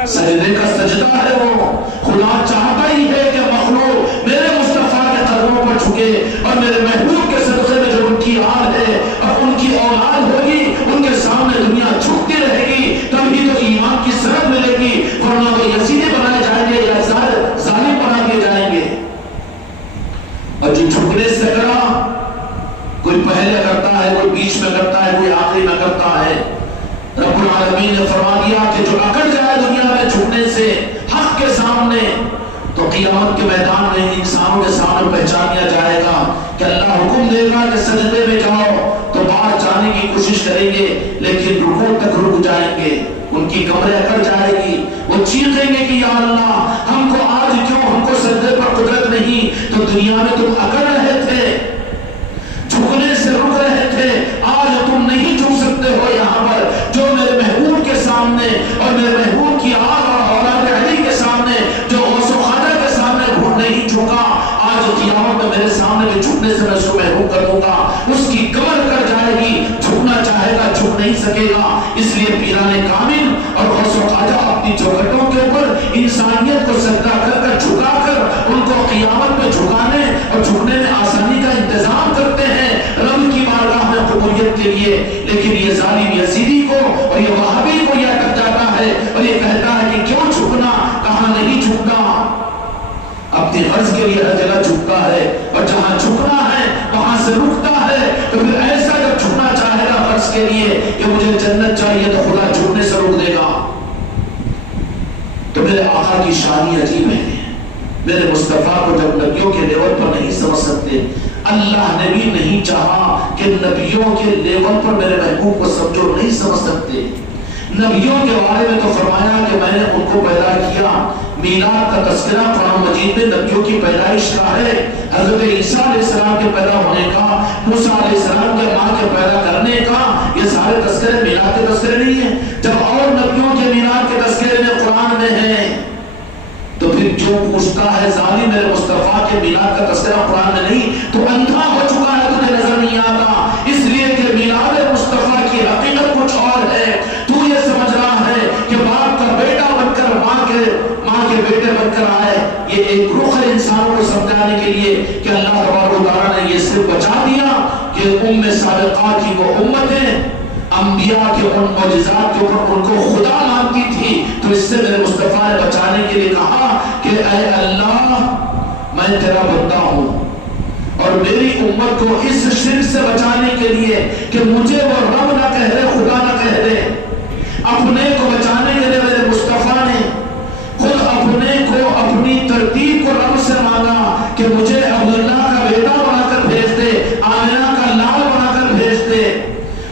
سجدے کا سجدہ ہے۔ وہ خدا چاہتا ہی ہے کہ مخلوق میرے مصطفیٰ کے قدموں پر جھکے، اور میرے محبوب کے صدقے میں جو ان کی آل ہے اور ان کی اولاد ہوگی ان کے سامنے دنیا جھکتی رہے گی، تبھی تو ایمان کی سند ملے گی، ورنہ وہ یزیدی بنائے جائیں گے یا ظالم بنا دیے جائیں گے۔ اور قیامت کے میدان میں انسانوں کے سامنے پہچانیا جائے گا کہ اللہ حکم دے گا کہ سجدے میں جاؤ تو باہر جانے کی کوشش کریں گے لیکن رکوع تک رک جائیں گے، ان کی کمریں اکڑ جائے گی، وہ چیخیں گے کہ یا اللہ ہم کو آج کیوں، ہم کو سجدے پر قدرت نہیں، تو دنیا میں تم اکڑ رہے تھے، جھکنے سے رک رہے تھے، آج تم نہیں جھک سکتے ہو یہاں پر، جو میرے محبوب کے سامنے اور میرے محبوب کی آگ اور اولاد علی کے سامنے، جو غوث و خواجہ کے سامنے گھٹ نہیں جھکا، آج قیامت میں میرے سامنے بھی جھکنے سے میں اس کو محروم کر دوں گا، اس کی کمر کر جائے گی، جھکنا چاہے گا جھک نہیں سکے گا۔ اس لیے پیران کامل اور غوث و خواجہ اپنی چوکھٹوں کے اوپر انسانیت کو سجدہ کر کر جھکا کر ان کو قیامت میں جھکانے اور جھکنے میں آسانی کا انتظام کرتے ہیں رب کی بارگاہ میں قبولیت کے لیے، لیکن یہ ظالم یزیدی کو اور یہ وہابی کو یہ اٹک جاتا ہے اور یہ کہتا ہے کہ کیوں جھکنا، کہاں نہیں جھکنا، اپنی غرض کے لیے ہر جگہ جھکتا ہے، اور جہاں جھکنا ہے وہاں سے رکتا ہے، تو پھر ایسا جب جھکنا چاہے گا غرض کے لیے کہ مجھے جنت چاہیے تو خدا جھکنے سے روک دے گا۔ تو میرے آقا کی شانی عجیب ہے، میرے مصطفیٰ کو جب نبیوں کے لیول پر نہیں سمجھ سکتے، اللہ نے بھی نہیں چاہا کہ نبیوں کے لیول پر میرے محبوب کو سمجھو، نہیں سمجھ سکتے۔ نبیوں کے بارے میں تو فرمایا کہ میں نے ان کو پیدا کیا، میلاد کا تذکرہ قرآن مجید میں نبیوں کی پیدائش کا ہے، حضرت عیسیٰ علیہ السلام کے پیدا ہونے کا، موسیٰ علیہ السلام کے ماں کے پیدا کرنے کا، یہ سارے تذکرے میلاد کے تذکرے نہیں ہیں۔ جب اور نبیوں کے میلاد کے تذکرے میں قرآن میں ہیں تو پھر جو پوچھتا ہے ظالم میرے مصطفیٰ کے میلاد کا تذکرہ قرآن میں نہیں تو اندھا ہو چکا ہے، تجھے نظر نہیں آتا، اس لیے کہ میلاد مصطفیٰ کی حقیقت کچھ اور ہے۔ تو یہ سمجھ رہا ہے کہ باپ کا بیٹا بن کر ماں کے بیٹے بن کر آئے، یہ ایک رخ ہے انسانوں کو سمجھانے کے لیے کہ اللہ تبارک و تعالیٰ نے یہ صرف بچا دیا کہ ام سابقہ کی وہ امتیں انبیاء کے ان معجزات کے اوپر ان کو خدا مانتی تھی، تو اس سے میرے مصطفیٰ نے بچانے کے لیے کہا کہ اے اللہ میں تیرا بندہ ہوں، اور میری امت کو اس شرک سے بچانے کے لیے کہ مجھے وہ رب نہ کہہ دے، خدا نہ کہہ دے، اپنے کو بچانے کے لیے میرے مصطفیٰ نے خود اپنے کو، اپنی ترتیب کو رب سے مانگا کہ مجھے عبداللہ کا بیٹا بنا کر بھیج دے، آمنہ کا لال بنا کر بھیج دے،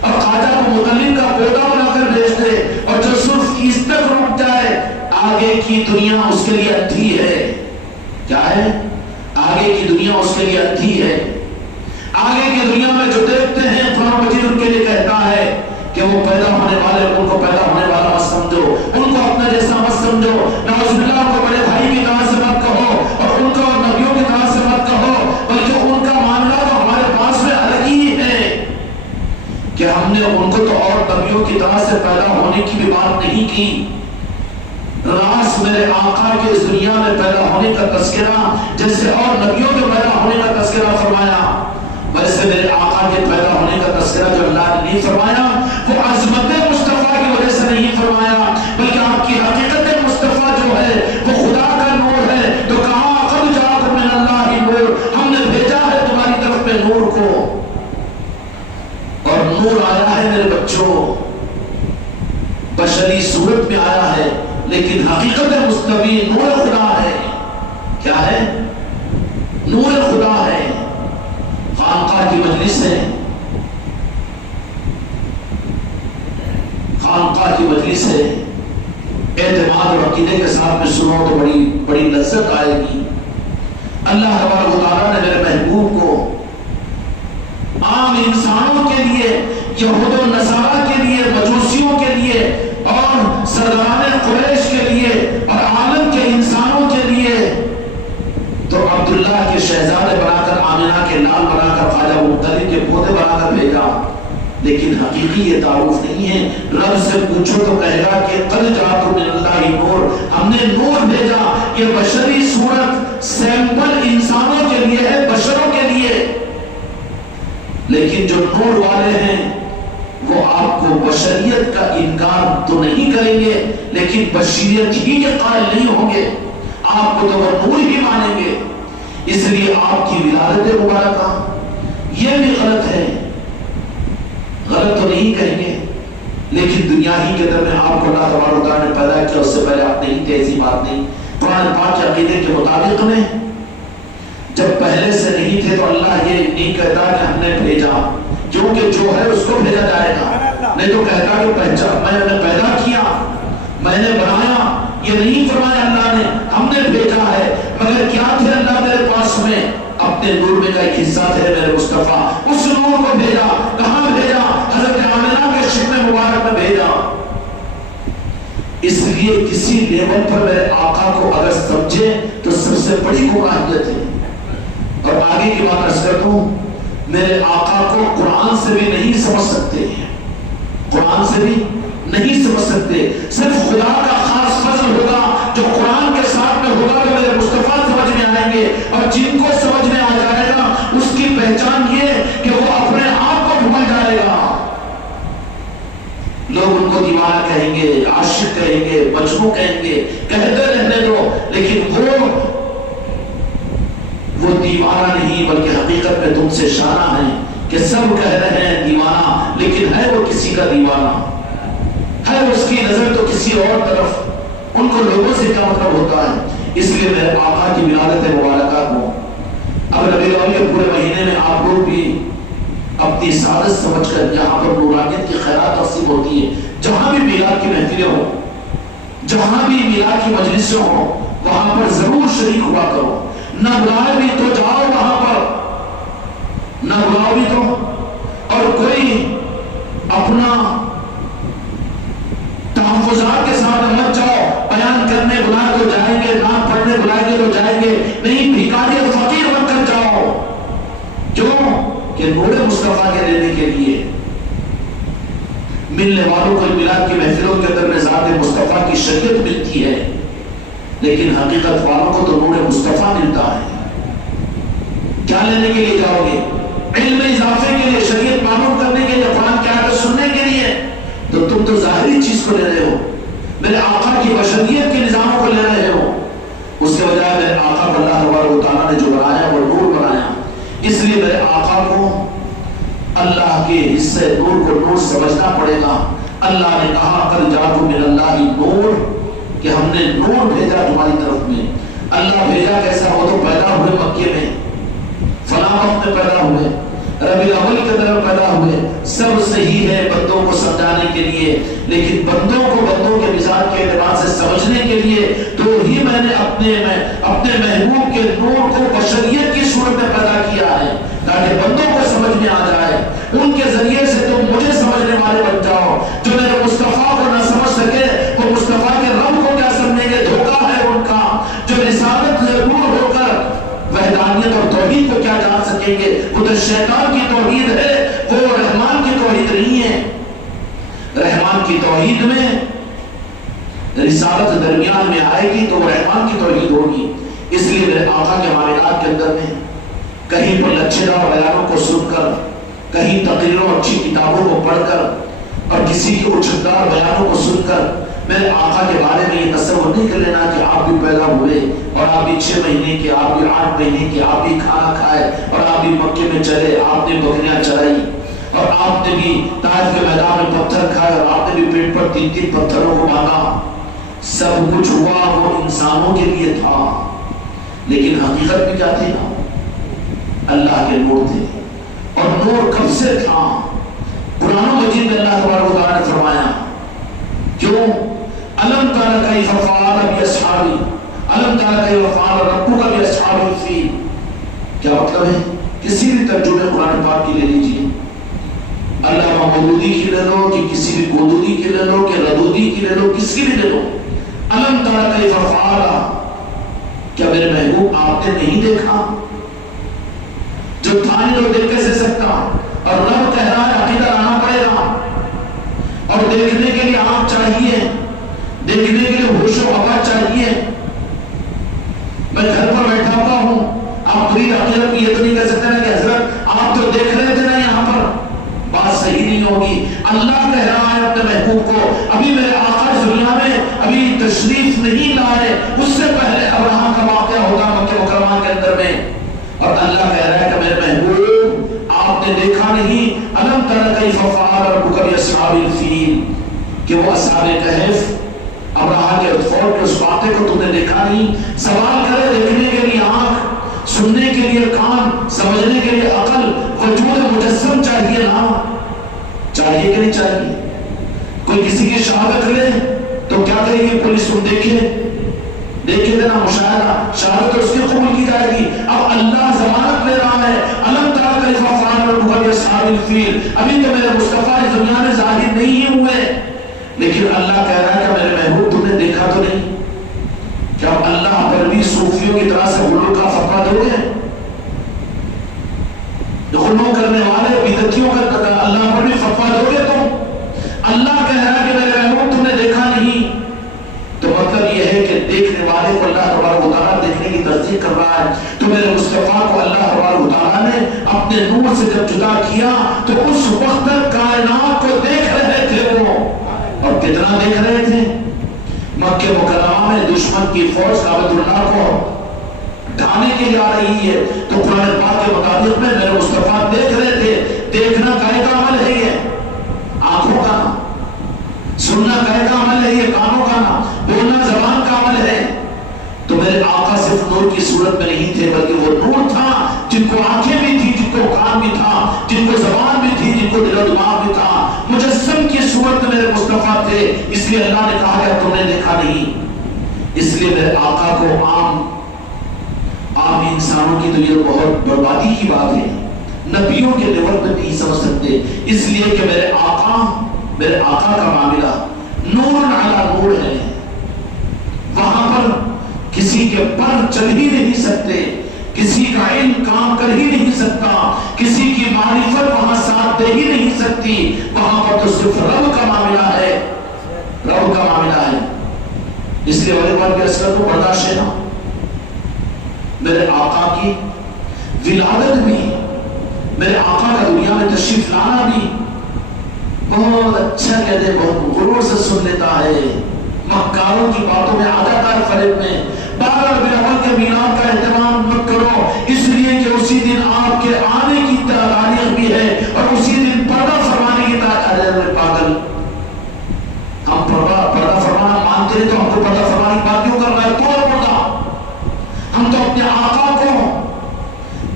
اور خواجہ کو مطلب کا پودا بنا کر بھیج دے، اور جو صرف اس تک رک جائے، آگے کی دنیا اس کے لیے اندھی ہے۔ کیا ہے؟ آگے کی دنیا اس کے لیے اندھی ہے۔ آگے کی دنیا میں جو دیکھتے ہیں قرآن مجید ان کے لیے کہتا ہے کہ وہ پیدا ہونے والے ان کو پیدا ہونے والا مت سمجھو، ان کو اپنا جیسا مت سمجھو، نعوذ باللہ ان کو بڑے بھائی کی طرح سے مت کہو، اور ان کو نبیوں کی طرح سے مت کہو، بلکہ ان کا معاملہ تو ہمارے پاس میں الگ ہی ہے کہ ہم نے ان کو تو اور نبیوں کی طرح سے پیدا ہونے کی بھی بات نہیں کی۔ راس میرے آقا کے اس دنیا میں پیدا ہونے کا تذکرہ جیسے اور نبیوں کے پیدا ہونے کا تذکرہ فرمایا، ویسے میرے آقا کے پیدا ہونے کا تذکرہ جو اللہ نے نہیں فرمایا وہ عظمت مصطفیٰ کی وجہ سے نہیں فرمایا، بلکہ آپ کی حقیقت مصطفیٰ جو ہے وہ خدا کا نور ہے، تو کہا قد جاءکم من اللہ نور، ہم نے بھیجا ہے تمہاری طرف میں نور کو، اور نور آیا ہے میرے بچوں، بشری صورت میں آیا ہے، لیکن حقیقت مصطفی نور خدا ہے۔ کیا ہے؟ نور خدا ہے۔ خانقاہ کی مجلس ہے، خانقاہ کی مجلس ہے، اعتماد اور عقیدے کے ساتھ میں سنو تو بڑی لذت آئے گی۔ اللہ تبارک و تعالیٰ نے میرے محبوب کو عام انسانوں کے لیے، یہود و نصارہ کے لیے، مجوسیوں کے لیے اور سرداران قریش کے لیے اور عالم کے انسانوں کے لیے تو عبداللہ کے شہزادے بنا کر، آمنہ کے لال بنا کر، خواجہ مطلب کے پودے بنا کر بھیجا، لیکن حقیقی یہ تعارف نہیں ہے۔ رب سے پوچھو تو کہے گا کہ قد جاءکم من اللہ نور، ہم نے نور بھیجا، یہ بشری صورت سیمپل انسانوں کے لیے ہے، بشروں کے لیے، لیکن جو نور والے ہیں وہ آپ کو بشریت کا انکار تو نہیں کریں گے، لیکن بشریت ہی کے قائل نہیں ہوں گے، آپ کو تو وہ نور ہی مانیں گے۔ اس لیے آپ کی ولادت مبارکہ یہ بھی غلط ہے، غلط تو نہیں کہیں گے، لیکن دنیا ہی کے اندر میں آپ کو اللہ تبارک و تعالیٰ نے پیدا کیا، اس سے پہلے آپ نہیں تھے، ایسی بات نہیں۔ قرآن پاک کے عقیدے کے مطابق میں جب پہلے سے نہیں تھے تو اللہ یہ نہیں کہتا کہ ہم نے بھیجا، کیونکہ جو ہے اس کو بھیجا جائے گا، نہیں تو کہتا کہ پہچان میں نے پیدا کیا، میں نے بنایا، یہ نہیں فرمایا اللہ نے، ہم نے بھیجا ہے۔ مگر کیا تھے اللہ میرے پاس میں؟ اپنے نور میں کا ایک حصہ تھے میرے مصطفیٰ، اس نور کو بھیجا۔ کہاں بھیجا؟ حضرت آمنہ کے شکم مبارک میں بھیجا۔ اس لیے کسی لیول پر میرے آقا کو اگر سمجھے تو سب سے بڑی گمراہیت ہے۔ اور آگے کی بات عرض کرتا ہوں، میرے آقا کو قرآن سے بھی نہیں سمجھ سکتے، قرآن سے بھی نہیں سمجھ سکتے۔ صرف خدا کا خاص فضل ہوگا جو قرآن کے ساتھ میں ہوگا کہ میرے مصطفیٰ سمجھ میں آئیں گے، اور جن کو سمجھ میں آ جائے گا اس کی پہچان یہ کہ وہ اپنے آپ کو بھول جائے گا۔ لوگ ان کو دیوانہ کہیں گے، عاشق کہیں گے، مجنون کہیں گے، کہتے رہنے دو، لیکن وہ دیوانہ نہیں بلکہ حقیقت میں تم سے شانہ ہے کہ سب کہہ رہے ہیں دیوانہ، لیکن ہے وہ کسی کا دیوانہ، ہے اس کی نظر تو کسی اور طرف۔ ان کو لوگوں سے کیا مطلب ہوتا ہے؟ اس لیے میرے آقا کی ولادت مبارکہ کو اب ربیع الاول کے پورے مہینے میں آپ لوگ بھی اپنی سعادت سمجھ کر یہاں پر نورانیت کی خیرات تقسیم ہوتی ہے، جہاں بھی میلاد کی محفلیں ہوں، جہاں بھی میلاد کی مجلسیں ہوں، وہاں پر ضرور شریک ہوا کرو۔ نہ بلائے بھی تو جاؤ وہاں پر، نہ بلاؤ بھی تو، اور کوئی اپنا تحفظات کے ساتھ مت جاؤ، بیان کرنے بلائے تو جائیں گے، نام پڑھنے بلائیں گے تو جائیں گے، نہیں بھیکاری اور فقیر مت کر جاؤ۔ کیوں؟ کہ نور مصطفیٰ کے لینے کے لیے ملنے والوں کو میلاد کی محفلوں کے اندر میں ذات مصطفیٰ کی شریعت ملتی ہے، لیکن حقیقت والوں کو تو نور مصطفیٰ ملتا ہے۔ کیا لینے کے لیے جاؤ گے؟ علم اضافے کے لیے، شریعت معلوم کرنے کے لیے، قرآن کی آیات سننے کے لیے، تو تم تو ظاہری چیز کو لے رہے ہو، میرے آقا کی بشریت کے نظاموں کو لے رہے ہو۔ اس کے بجائے میرے آقا کو اللہ تبارک و تعالیٰ نے جو بنایا وہ نور بنایا، اس لیے میرے آقا کو اللہ کے حصے نور کو نور سمجھنا پڑے گا۔ اللہ نے کہا قد جاءکم من اللہ نور، کہ ہم نے نور بھیجا تمہاری طرف میں۔ اللہ بھیجا کیسا؟ وہ تو پیدا ہوئے مکے میں، فلاں وقت میں پیدا ہوئے، ربیع الاول کے اندر پیدا ہوئے، سب صحیح ہے بندوں کو سمجھانے کے لیے، لیکن بندوں کو بندوں کے مزاج کے اعتبار سے سمجھنے کے لیے تو ہی میں نے اپنے محبوب کے نور کو بشریت کی صورت میں پیدا کیا ہے، تاکہ بندوں کو سمجھ میں آ جائے، ان کے ذریعے سے تم مجھے سمجھنے والے بن جاؤ۔ جو میرے مصطفیٰ کو نہ سمجھ سکے وہ مصطفیٰ کے رب کو کیا سمجھیں گے؟ دھوکہ ہے ان کا۔ جو رسالت سے دور ہو کر وحدانیت اور توحید کو کیا جان سکیں گے؟ وہ تو شیطان کی توحید ہے، وہ رحمان کی توحید نہیں ہے۔ رحمان کی توحید میں رسالت درمیان میں آئے گی تو وہ رحمان کی توحید ہوگی۔ اس لیے میرے آقا کے معاملات کے اندر میں کہیں پر لچھےدار بیانوں کو سن کر، کہیں تقریروں اور اچھی کتابوں کو پڑھ کر، اور کسی کے اچھتدار بیانوں کو سن کر میرے آقا کے بارے میں یہ تصور نہیں کر لینا کہ آپ بھی پیدا ہوئے اور آپ بھی 6 مہینے کے، آپ بھی 8 مہینے کے، آپ بھی کھانا کھائے اور آپ بھی مکے میں چلے، آپ نے بکریاں چرائی اور آپ نے بھی طائف کے میدان میں پتھر کھائے اور آپ نے بھی پیٹ پر 3 پتھروں کو باندھا۔ سب کچھ ہوا وہ انسانوں کے لیے تھا، لیکن حقیقت میں کیا تھی؟ اللہ کے نور تھے، اور نور کب سے تھا؟ قرآن مجید میں اللہ تبارک و تعالیٰ نے فرمایا، کیوں؟ الم تر کیف فعل باصحاب الم تر کیف فعل ربک باصحاب الفیل۔ کیا مطلب ہے؟ کسی بھی ترجمے قرآن پاک کی لے لیجیے، علامہ مودودی کی لے لو کہ کسی بھی گودودی کی لے لو کہ ردودی کی لے لو، کسی بھی لے لو، الم تر کیف فعل، کیا میرے محبوب آپ نے نہیں دیکھا؟ جو تھا نہیں تو دیکھ کیسے سکتا؟ اور رب کہہ رہا ہے عقیدہ لانا پڑے گا، اور دیکھنے کے لیے آنکھ چاہیے، دیکھنے کے لیے ہوش و حواس چاہیے۔ میں گھر پر بیٹھا ہوا ہوں، آپ پوری عقیدت کی یہ تو نہیں کہہ سکتے نا کہ حضرت آپ تو دیکھ رہے تھے نا یہاں پر، بات صحیح نہیں ہوگی۔ اللہ کہہ رہا ہے اپنے محبوب کو، ابھی میرے آقا اس دنیا میں ابھی تشریف نہیں لائے، اس سے پہلے ابراہیم کا واقعہ ہوگا مکہ مکرمہ کے اندر میں، اور اللہ کہہ رہا ہے کہ میرے محبوب آپ نے دیکھا نہیں؟ الم تر کیف فعل ربک باصحاب الفیل، کہ وہ اصحاب کہف اب رہا کہ فوج کے اس واقعے کو تم نے دیکھا نہیں، سوال کرے دیکھنے کے لیے آنکھ، سننے کے لیے کان، سمجھنے کے لیے عقل، وجود مجسم چاہیے نا، چاہیے کہ نہیں چاہیے؟ کوئی کسی کی شہادت لے تو کیا کہے گی پولیس؟ تم دیکھے دینا مشاہدہ، شہادت تو اس کی قبول کی جائے گی۔ اب اللہ ضمانت لے رہا ہے، الم تر کیف فعل ربک باصحاب الفیل، ابھی تو میرے مصطفیٰ اس دنیا میں ظاہر نہیں ہوئے، لیکن اللہ کہہ رہا ہے کہ میرے محبوب تم نے دیکھا تو نہیں؟ کیا اللہ پر بھی صوفیوں کی طرح سے غلو کا فتویٰ دو گے؟ غلو کرنے والے بدعتیوں کا اللہ پر بھی فتویٰ دو گے تم؟ اللہ کہہ رہا ہے کہ میرے محبوب تم نے دیکھا نہیں، تو مطلب یہ ہے کہ دیکھنے والے کو اللہ تبارک و تعالیٰ دیکھنے کی تصدیق کر رہا ہے۔ تو میرے مصطفیٰ کو اللہ تبارک و تعالیٰ نے اپنے نور سے جب جدا کیا تو اس وقت تک کائنات کو دیکھ رہے تھے وہ، اور کتنا دیکھ رہے تھے؟ مکہ مکرمہ میں دشمن کی فوج کعبۃ اللہ کو ڈھانے کے لیے آ رہی ہے، تو قرآن پاک کے مطابق میں میرے مصطفیٰ دیکھ رہے تھے۔ دیکھنا کائے کا عمل ہے، یہ آنکھوں کا نام، سننا کائے کا عمل ہے، یہ کانوں کا نام، بولنا زبان کا عمل ہے۔ تو میرے آقا صرف نور کی صورت میں نہیں تھے، بلکہ وہ نور تھا جن کو آنکھیں بھی تھی، جن کو کان بھی تھا، جن کو زبان بھی تھی، جن کو دل و دماغ بھی تھا، مجسم کی صورت میں میرے مصطفیٰ تھے۔ اس لیے اللہ نے کہا کہ تم نے دیکھا نہیں۔ اس لیے میرے آقا کو عام انسانوں کی تو یہ بہت بربادی کی بات ہے، نبیوں کے لیول پہ نہیں سمجھ سکتے، اس لیے کہ میرے آقا کا معاملہ نور علی نور ہے، وہاں پر کسی کے پر چل ہی نہیں سکتے، کسی کا علم کام کر ہی نہیں سکتا، کسی کی معرفت وہاں ساتھ دے ہی نہیں سکتی، وہاں پر تو صرف رب کا معاملہ ہے، رب کا معاملہ ہے۔ اس لیے والے بات کی اثرت کو برداشت ہے نا۔ میرے آقا کی ولادت بھی، میرے آقا کا دنیا میں تشریف لانا بھی بہت اچھا کہتے ہیں، بہت غرور سے سن لیتا ہے، مکاروں کی باتوں میں آتا ہے فریب میں۔ بارہ ربیع الاول کے میلاد کا اہتمام مت کرو، اس لیے کہ اسی دن آپ کے آنے کی تاریخ بھی ہے، اور اسی دن پردہ فرمانے کی تاریخ ہے۔ پاگل، ہم پردہ فرمانا مانتے ہیں تو ہم کو پردہ فرمانے کی بات کیوں کر رہا ہے؟ کون پردہ؟ ہم تو اپنے آقا کو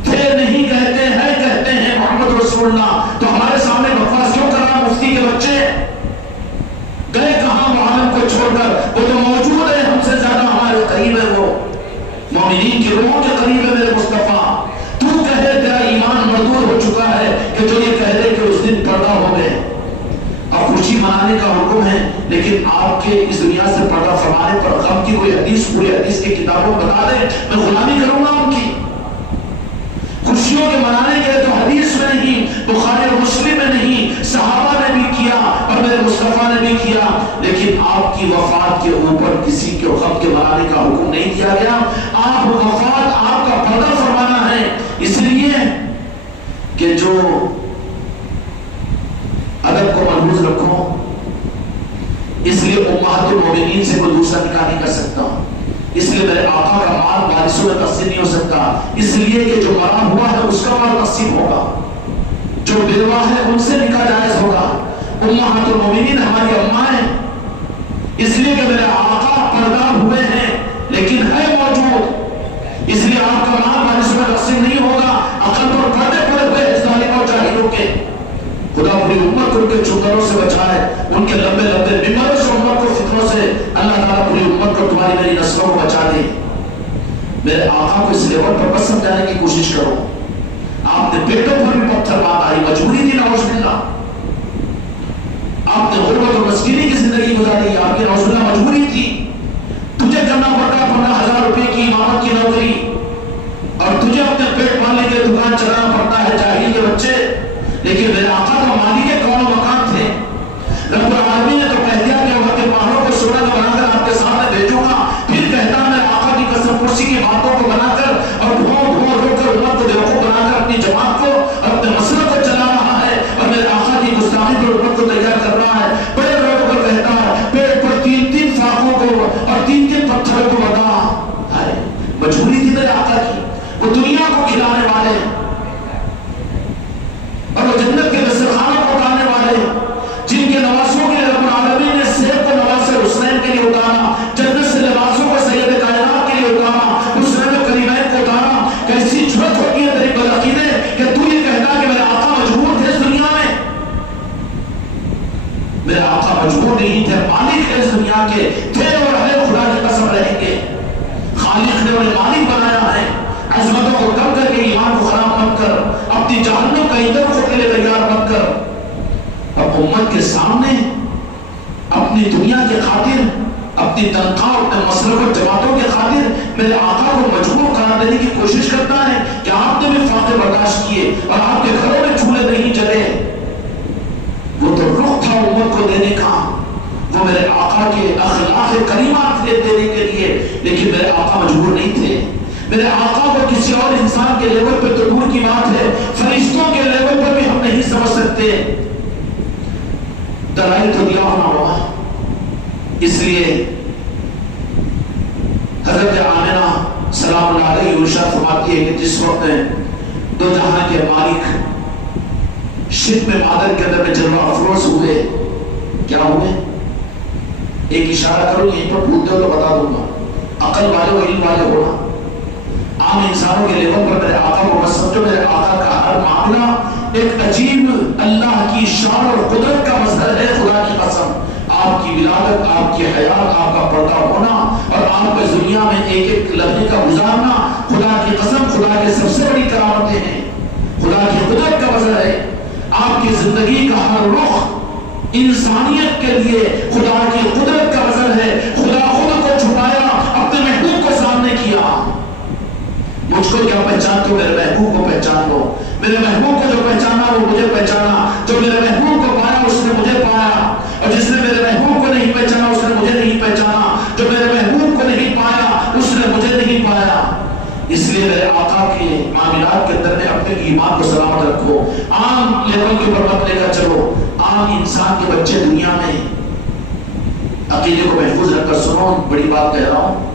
تھے نہیں کہتے ہیں محمد رسول اللہ، تو ہمارے سامنے بکواس کیوں کر رہا ہے مفتی کے بچے؟ گئے کہاں عالم کو چھوڑ کر؟ وہ تو موجود ہے، ہم سے زیادہ ہمارے قریب ہے، وہ مومنین کی روحوں کے قریب ہے میرے مصطفیٰ۔ تو کہے تیرا ایمان مردود ہو چکا ہے کہ جو یہ کہہ دے کہ اس دن پردہ ہو گئے۔ اب خوشی منانے کا حکم ہے، لیکن آپ کے اس دنیا سے پردہ فرمانے پر غم کی کوئی حدیث پورے حدیث کی کتابوں بتا دے، میں غلامی کروں گا ان کی۔ خوشیوں کے منانے کے تو حدیث میں نہیں، بخاری اور مسلم میں نہیں، صحابہ نے بھی کیا اور میرے مصطفیٰ نے بھی کیا، لیکن آپ کی وفات کے اوپر کسی کے غم کے منانے کا حکم نہیں دیا گیا۔ آپ وفات آپ کا پردہ فرمانا ہے، اس لیے کہ جو ادب کو محفوظ رکھو، اس لیے امہات المومنین سے کوئی دوسرا نکاح نہیں کر سکتا، اس لیے میرے آقا کا مال وارثوں میں تقسیم نہیں ہو سکتا، اس لیے کہ جو مرا ہوا ہے اس کا مال تقسیم ہوگا، جو بیوہ ہے ان سے نکاح جائز ہوگا۔ امہات المومنین ہماری اماں ہیں، اس لیے کہ میرے آقا پردہ ہوئے ہیں لیکن ہے موجود، اس لیے آپ کا مال وارثوں میں تقسیم نہیں ہوگا۔ عقل پر پردے پڑے ہوئے ظالموں اور جاہلوں کے، خدا پوری امت کو ان کے چنگلوں سے بچائے، ان کے لمبے لمبے ممبروں سے امت کو فتنوں سے اللہ تعالیٰ پوری امت کو تمہاری میری نسلوں کو بچا دے۔ میرے آقا کو اس لیول پر بس سمجھانے کی کوشش کرو۔ آپ نے پیٹوں پر بھی پتھر مار آئی، مجبوری تھی نعوذ باللہ، آپ نے غربت اور مسکینی کی زندگی گزاری، آپ کی نعوذ باللہ مجبوری تھی، تجھے کرنا پڑتا 15,000 روپے کی امامت کی نوکری، اور تجھے اپنے پیٹ پالنے کے دکان چلانا پڑتا ہے، جاہل کے بچے۔ لیکن میرے آقا کا مالک کون مکان تھے، رب العالمین نے تو کہہ دیا کہ وہاں کے پہاڑوں کو سونا کا بنا کر آپ کے سامنے بھیجوں گا، پھر کہتا میں آقا کی قسم پرسی کی باتوں کو بنا کر اور بھون رو کر امت کو بیوقوف بنا کر اپنی جماعت کو اور اپنے مسئلہ کو چلا رہا ہے، اور میرے آقا کی گستاخی پر امت کو تیار کر رہا ہے۔ بڑے رو کر کہتا ہے پیٹ پر 3 فاقوں کو اور 3 پتھروں کو بتا ہے، مجبوری تھی میرے آقا کی، وہ دنیا کو کھلانے والے اور وہ جنت کے دسترخوان کو پکانے خالق نے انہیں مالک بنایا ہے. عظمتوں کو کم کر کے ایمان کو خراب مت کر، اپنی جہنم کا ایندھن کو کے لیے تیار مت کر. اب امت کے سامنے اپنی دنیا کے خاطر، اپنی تنخواہ، اپنے مسلک اور جماعتوں کے خاطر میرے آقا کو مجبور قرار دینے کی کوشش کرتا ہے کہ آپ نے بھی فاقے برداشت کیے اور آپ کے گھروں میں چولہے نہیں جلے. وہ تو رخ تھا امت کو دینے کا، وہ میرے آقا کے اخلاق کریمہ تھے دینے کے لیے، لیکن میرے آقا مجبور نہیں تھے. میرے آقا کو کسی اور انسان کے لیول پہ تو دور کی بات ہے، فرشتوں کے لیول پر بھی ہم نہیں سمجھ سکتے. دلائل تو دیا ہونا ہوا. اس لیے حضرت آمنہ سلام اللہ علیہ ارشاد فرماتی ہے کہ جس وقت دو جہاں کے مالک شرک میں مادر کے اندر میں جلوہ افروز ہوئے، کیا ہوئے؟ ایک اشارہ کرو، یہیں پر بھولتے ہو تو بتا دوں گا. عقل والے و علم والے ہونا. عام انسانوں کے لیول پر میرے آقا کو مت سمجھو. میرے آقا کا ہر معاملہ ایک عجیب اللہ کی شان اور قدرت کا مظہر ہے. خدا کی قسم، آپ کی ولادت، آپ کی حیات، آپ کا پردہ ہونا اور آپ کے دنیا میں ایک ایک لمحے کا گزارنا، خدا کی قسم خدا کے سب سے بڑی کرامتیں ہیں. خدا کی قدرت کا مظہر ہے. آپ کی زندگی کا ہر رخ انسانیت کے لیے خدا کی قدرت کا مظہر ہے. خدا خود کو چھپایا، اپنے محبوب کو سامنے کیا. مجھ کو کیا پہچانتے ہو؟ میرے محبوب کو پہچان لو. میرے محبوب کو جو پہچانا وہ مجھے پہچانا. جو میرے محبوب کو پایا اس نے مجھے پایا، اور جس نے میرے محبوب کو نہیں پہچانا اس نے مجھے نہیں پہچانا. جو میرے محبوب کو نہیں پایا اس نے مجھے نہیں پایا. اس لیے میرے آقا کے معاملات کے اندر میں اپنے ایمان کو سلامت رکھو. عام لیول کے اوپر مت لے کر چلو. عام انسان کے بچے دنیا میں عقیدے کو محفوظ رکھ کر سنو، بڑی بات کہہ رہا ہوں.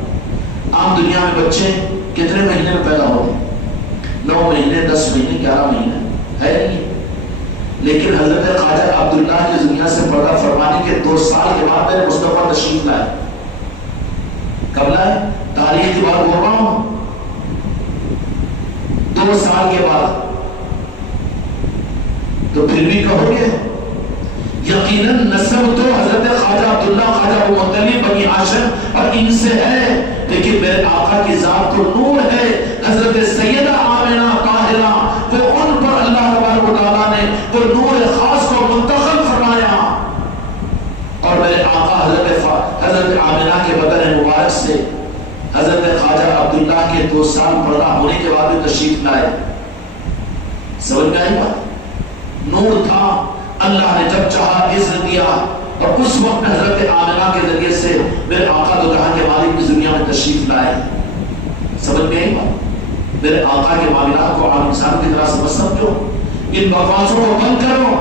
عام دنیا میں بچے کتنے مہینے میں پیدا ہوتے؟ 9 مہینے، 10 مہینے، 11 مہینے ہے نہیں. لیکن حضرت خواجہ عبداللہ کی دنیا سے پردہ فرمانے کے 2 سال کے بعد میرے مصطفیٰ تشریف لائے. کب لائے؟ تاریخ کی بات بول رہا ہوں. 2 سال کے بعد. تو پھر بھی کہو گے یقیناً نسب تو حضرت خواجہ عبداللہ، خواجہ ابو مطلب، بنی ہاشم اور ان سے ہے، لیکن میرے آقا کی ذات تو نور ہے. حضرت سیدہ آمنہ طاہرہ، وہ ان پر اللہ تبارک و تعالیٰ نے وہ نور خاص کو منتقل فرمایا. اور میرے آقا حضرت آمنہ کے بدن مبارک سے حضرت خواجہ عبداللہ کے 2 سال پردہ ہونے کے بعد تشریف لائے. سمجھ میں آئی بات؟ نور تھا، اللہ نے جب چاہا اذن دیا، اور اس وقت حضرت آمنہ کے ذریعے سے میرے آقا دو جہاں کے مالک کی دنیا میں تشریف لائے. سمجھ میں آئی بات؟ میرے آقا کے معاملات کو عام انسان کی طرح سے مت سمجھو. ان بکواسوں کو بند کرو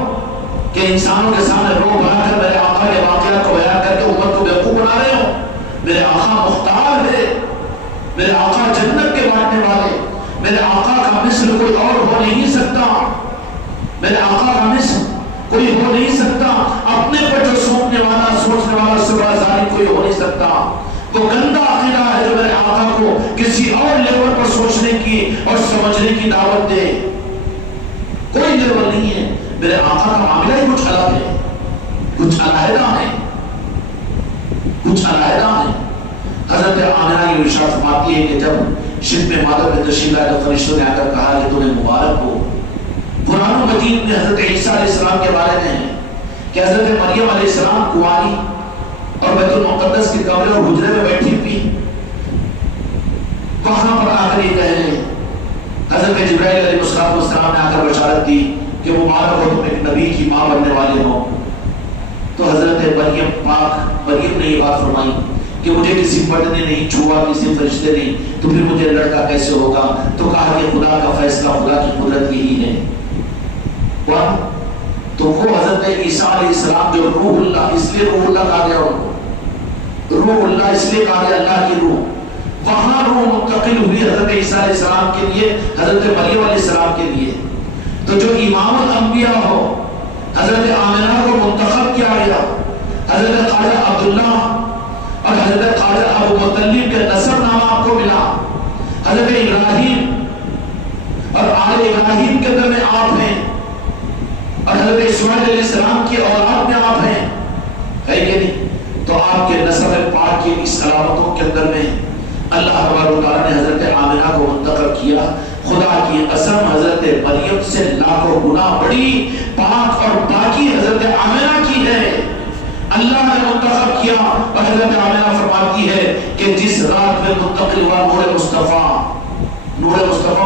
کہ انسانوں کے سامنے رو بنا کر میرے آقا کے واقعات کو بیان کر کے امت کو بیوقوف بنا رہے ہو. میرے آقا مختار ہے، میرے آقا جنت کے بانٹنے والے. میرے آقا کا مثل کوئی اور ہو نہیں سکتا. میرے آقا کا مثل کوئی ہو نہیں سکتا. اپنے پر جو سوچنے والا اس سے بڑا ظالم کوئی ہو نہیں سکتا. وہ گندا عقیدہ ہے جو میرے آقا کو کسی اور لیول پر سوچنے کی اور سمجھنے کی دعوت دے. کوئی لیول نہیں ہے. میرے آقا کا معاملہ ہی کچھ الگ ہے، کچھ علیحدہ ہے، کچھ علیحدہ ہے. حضرت آمنہ یہ ارشاد فرماتی ہے کہ جب شرک میں مادر میں تشریف لائے تو فرشتوں نے آ کر کہا کہ تمہیں مبارک ہو. قرآن مجید میں حضرت عیسیٰ علیہ السلام کے بارے میں ہے کہ حضرت مریم علیہ السلام کنواری اور بیت المقدس کے کمرے اور حجرے میں بیٹھی ہوئی، وہاں پر آ کر یہ کہہ رہے حضرت جبرائیل علیہ السلام نے آ کر بشارت دی کہ مبارک ہو تم ایک نبی کی ماں بننے والے ہو. تو حضرت مریم نے یہ بات فرمائی کہ مجھے کسی مرد نے نہیں چھوا، کسی فرشتے نے، تو پھر مجھے لڑکا کیسے ہوگا؟ تو کہا کہ خدا کا فیصلہ، خدا کی قدرت یہی ہے. تو وہ حضرت عیسیٰ علیہ السلام جو روح اللہ، اس لیے روح اللہ کہا گیا ان کو، روح اللہ اس لیے کہا گیا اللہ کی روح. وہاں روح منتقل ہوئی حضرت عیسیٰ علیہ السلام کے لیے، حضرت مریم علیہ السلام کے لیے. تو جو امام الانبیاء ہو، حضرت آمنہ کو منتخب کیا گیا. حضرت خواجہ عبداللہ اور حضرت خواجہ ابو مطلب کے نسب نامہ آپ کو ملا. حضرت ابراہیم اور آل ابراہیم کے اندر میں آپ ہیں، اور حضرت اسماعیل علیہ السلام کی اولاد میں آپ ہیں، ہے کہ نہیں؟ تو آپ کے نسب پاک کی اس علامتوں کے اندر میں اللہ تبارک و تعالیٰ نے حضرت آمنہ کو منتخب کیا. خدا کی قسم حضرت مریم سے لاکھوں گنا بڑی پاک اور باقی حضرت آمنہ کی ہے. اللہ نے منتخب کیا. اور حضرت آمنہ فرماتی ہے کہ جس رات میں منتقل ہوا نور مصطفیٰ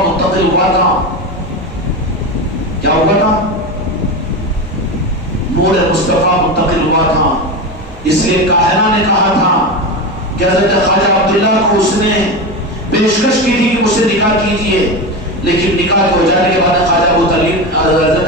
منتقل ہوا تھا. کیا ہوا تھا؟ نور مصطفیٰ منتقل ہوا تھا. اس لیے کاہنہ نے کہا تھا کہ حضرت خواجہ عبداللہ کو اس نے پیشکش کی تھی کہ مجھ سے نکاح کیجئے، لیکن نکاح کے ہو جانے کے بعد حضرت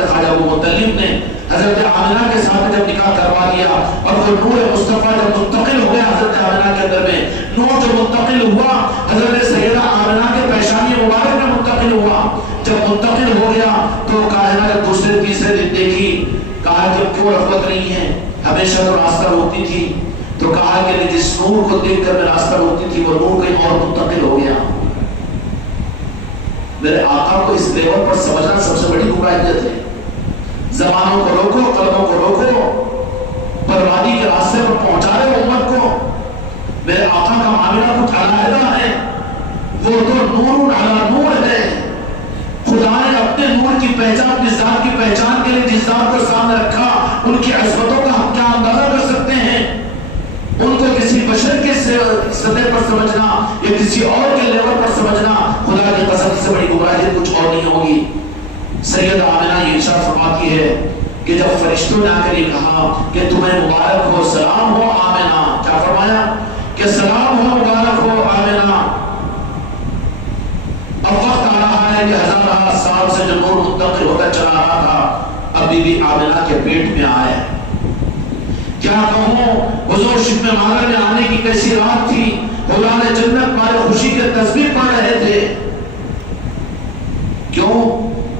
خواجہ ابو مطلب نے حضرت آمنہ کے ساتھ جب نکاح کروا لیا اور وہ نور مصطفیٰ جب منتقل ہو گیا حضرت آمنہ کے اندر میں، نور جو منتقل ہوا حضرت سیدہ آمنہ کے پیشانی مبارک میں منتقل ہوا. جب منتقل ہو گیا تو کاہنہ نے دوسرے تیسرے دن دیکھی، کہا کہ کیوں رغبت نہیں ہے، ہمیشہ تو راستہ روکتی تھی. تو کہا کہ جس نور کو دیکھ کر میں راستہ روکتی تھی وہ نور کہیں اور منتقل ہو گیا. میرے آقا کو اس لیول پر سمجھنا سب سے بڑی گمراہیت ہے. زبانوں کو روکو، قلموں کو روکو، بربادی کے راستے پر پہنچا رہے امت کو. میرے آقا کا معاملہ کچھ علیحدہ ہے، وہ تو نور علی نور ہے. خدا نے اپنے نور کی پہچان، اپنی ذات کی پہچان کے لیے جس ذات کو سامنے رکھا، ان کی عظمتوں کا ہم کیا اندازہ کر سکتے ہیں؟ ان کو کسی بشر کے سطح پر سمجھنا یا کسی اور کے لیول پر سمجھنا خدا کی قسم سے بڑی گمراہی کچھ اور نہیں ہوگی. سیدہ آمنہ یہ ارشاد فرماتی ہے کہ جب فرشتوں نے آ کر یہ کہا کہ تمہیں مبارک ہو، سلام ہو آمنہ، کیا فرمایا کہ سلام ہو، مبارک ہو آمنہ. اب وقت آ رہا ہے کہ ہزارہ سال سے جو نور منتقل ہو کر چلا رہا تھا اب بی بی آمنہ کے پیٹ میں آئے. کیا کہوں، حضور شکم مادر میں آنے کی کیسی رات تھی. حضران جنت مارے خوشی کے تسبیح پڑھ رہے تھے. کیوں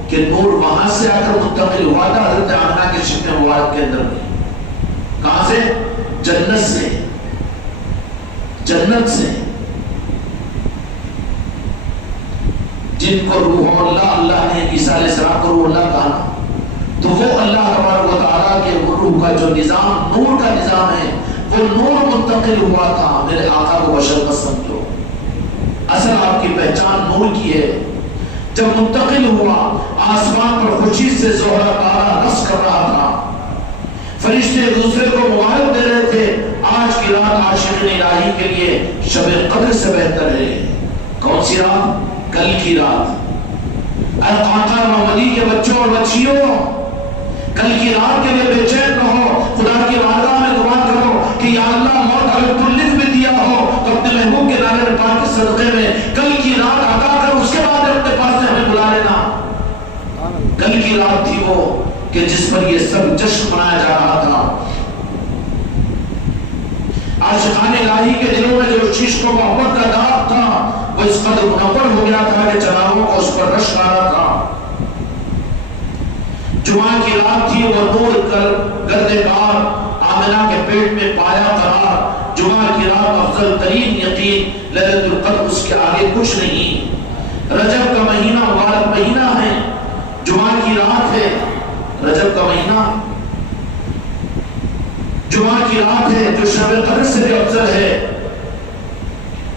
کہ نور وہاں سے آ کر منتقل ہوا تھا حضرت آمنہ کے شکم مبارک کے اندر میں. کہاں سے؟ جنت سے. جنت سے جن کو روح اللہ نے عیسیٰ علیہ السلام کو روح اللہ کہا، تو وہ اللہ تبارک و تعالیٰ کے روح کا جو نظام، نور کا نظام ہے، وہ نور منتقل ہوا تھا. میرے آقا کو بشر مت سمجھو، اصل آپ کی پہچان نور کی ہے. جب منتقل ہوا آسمان پر خوشی سے زہرہ تارا رقص کر رہا تھا. فرشتے ایک دوسرے کو مبارک دے رہے تھے. آج کی رات عاشقین الہی کے لیے شب قدر سے بہتر ہے. کون سی رات؟ کل کی رات. اے قاقہ محمدی کے بچوں اور بچیوں، کل کی رات کے لیے بے چین نہ ہو. خدا کی بارگاہ میں دعا کرو کہ یا اللہ موت اگر تو لکھ بھی دیا ہو تو اپنے محبوب کے نام پاک کے صدقے میں کل کی رات عطا کر، اس کے بعد اپنے پاس سے ہمیں بلا لینا. کل کی رات تھی وہ کہ جس پر یہ سب جشن منایا جا رہا تھا. عاشقان الہی کے دلوں میں جو عشق و محبت کا داغ تھا وہ اس قدر منور ہو گیا تھا کہ چراغوں کو اس پر رشک آ رہا تھا. جمعہ کی رات تھی، وہ نور کر گرد کار آمنہ کے پیٹ میں پایا قرار. جمعہ کی رات افضل ترین یقین، لیلۃ القدر اس کے آگے کچھ نہیں. رجب کا مہینہ مبارک مہینہ ہے، جمعہ کی رات ہے. رجب کا مہینہ جمعہ کی رات ہے جو شب قدر سے بھی افضل ہے.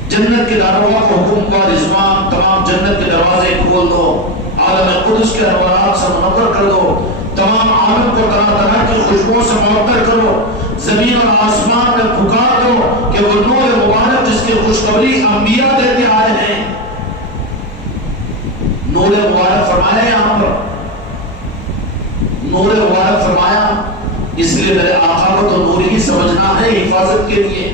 جنت کے داروغہ کو حکم کا رضوان، تمام جنت کے دروازے کھول دو. عالم قدس کے انوارات سے منور کر دو. تمام عالم کو طرح طرح کی خوشبوؤں سے معطر کرو. زمین اور آسمان میں پکار دو کہ وہ نور مبارک جس کی خوشخبری انبیاء دیتے آئے ہیں. نور مبارک فرمایا یہاں پر، نور مبارک فرمایا. اس لیے میرے آقا کو تو نور ہی سمجھنا ہے حفاظت کے لیے.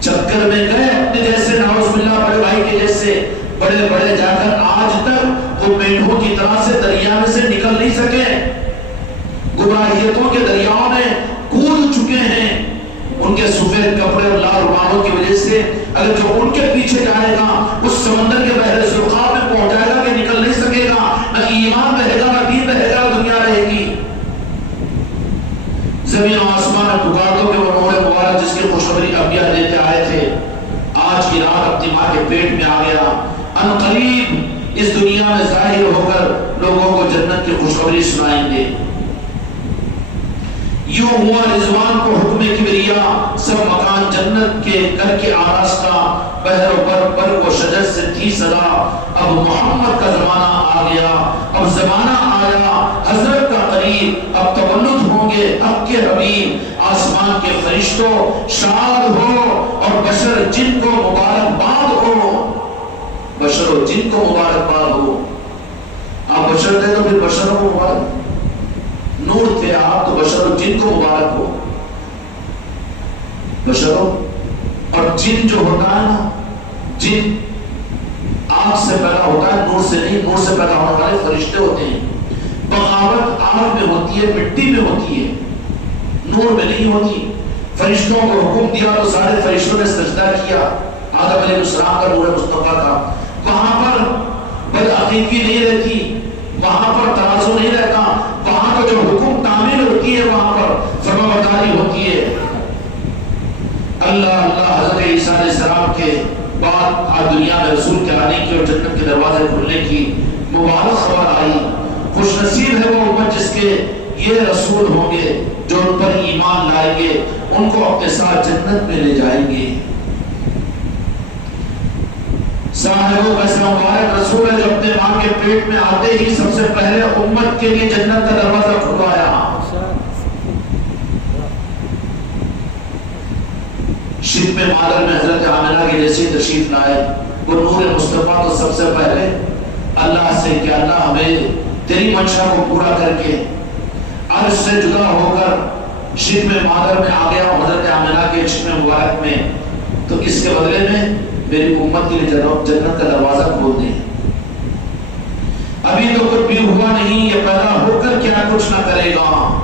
چکر میں گئے اپنے جیسے نعوذ باللہ بڑے بھائی کے جیسے بڑے بڑے جا کر آج تک وہ مینڈوں کی طرح سے دریا میں سے نکل نہیں سکے. گمراہیتوں کے دریاؤں میں کود چکے ہیں. ان کے سفید کپڑے اور لال رومالوں کی وجہ سے اگر جو ان کے پیچھے جائے گا اس سمندر کے بحر زرخاب میں پہنچ جائے گا کہ نکل نہیں سکے گا. نہ ایمان رہے گا، نہ دین رہے گا، دنیا رہے گی. زمین و آسمان میں پکار دو کہ وہ نور مبارک جس کی خوشخبری انبیاء دیتے آئے تھے آج کی رات اپنی ماں کے پیٹ میں آ گیا. ان قریب اس دنیا میں ظاہر ہو کر لوگوں کو جنت کی خوشخبری سنائیں گے. یوں ہوا رضوان کو حکم کبریا، سب مکان جنت کے گھر کے آراستہ، بحر و بر و شجر سے تھی صدا، اب محمد کا زمانہ آ گیا، اب زمانہ آیا حضرت کا قریب، اب تولد ہوں گے اب کے حبیب، آسمان کے فرشتوں شاد ہو اور بشر جن کو مبارکباد ہو، بشر و جن کو مبارکباد ہو۔ آپ بشر تھے تو پھر بشروں کو مبارک، نور تھے آپ تو بشر و جن کو مبارک ہو۔ بشروں اور جن جو ہوتا ہے نا، جن آگ سے پیدا ہوتا ہے، نور سے نہیں، نور سے پیدا ہونے والے فرشتے ہوتے ہیں۔ بغاوت آگ میں ہوتی ہے، مٹی میں ہوتی ہے، نور میں نہیں ہوتی۔ فرشتوں کو حکم دیا تو سارے فرشتوں نے سجدہ کیا، آدم علیہ السلام کا نور مصطفیٰ تھا۔ وہاں پر بدعقیدگی نہیں رہتی، وہاں پر ترازو نہیں رہتا، وہاں پر جو حکم تعمیل ہوتی ہے وہاں پر فرمانبرداری ہوتی ہے۔ اللہ اللہ حضرت عیسیٰ علیہ السلام کے بعد آج دنیا میں رسول کے آنے کی اور جنت کے دروازے کھلنے کی مبارک خبر آئی۔ خوش نصیب ہے وہ امت جس کے یہ رسول ہوں گے جو ان پر ایمان لائیں گے، ان کو اپنے ساتھ جنت میں لے جائیں گے۔ صاحبوں کا ایسا مبارک رسول ہے جو اپنے ماں کے پیٹ میں آتے ہی سب سے پہلے امت کے لیے جنت کا دروازہ کھلوایا۔ شب مادر میں حضرت آمنہ کی جیسی تشریف لائے، وہ نور مصطفیٰ تو سب سے پہلے اللہ سے کہ اللہ ہمیں تیری منشا کو پورا کر کے عرش سے جدا ہو کر شب مادر میں آ گیا حضرت آمنہ کے چشم مبارک میں، تو اس کے بدلے میں میری امت کے لیے جنت کا دروازہ کھول دیں۔ ابھی تو کچھ بھی ہوا نہیں، یہ پیدا ہو کر کیا کچھ نہ کرے گا۔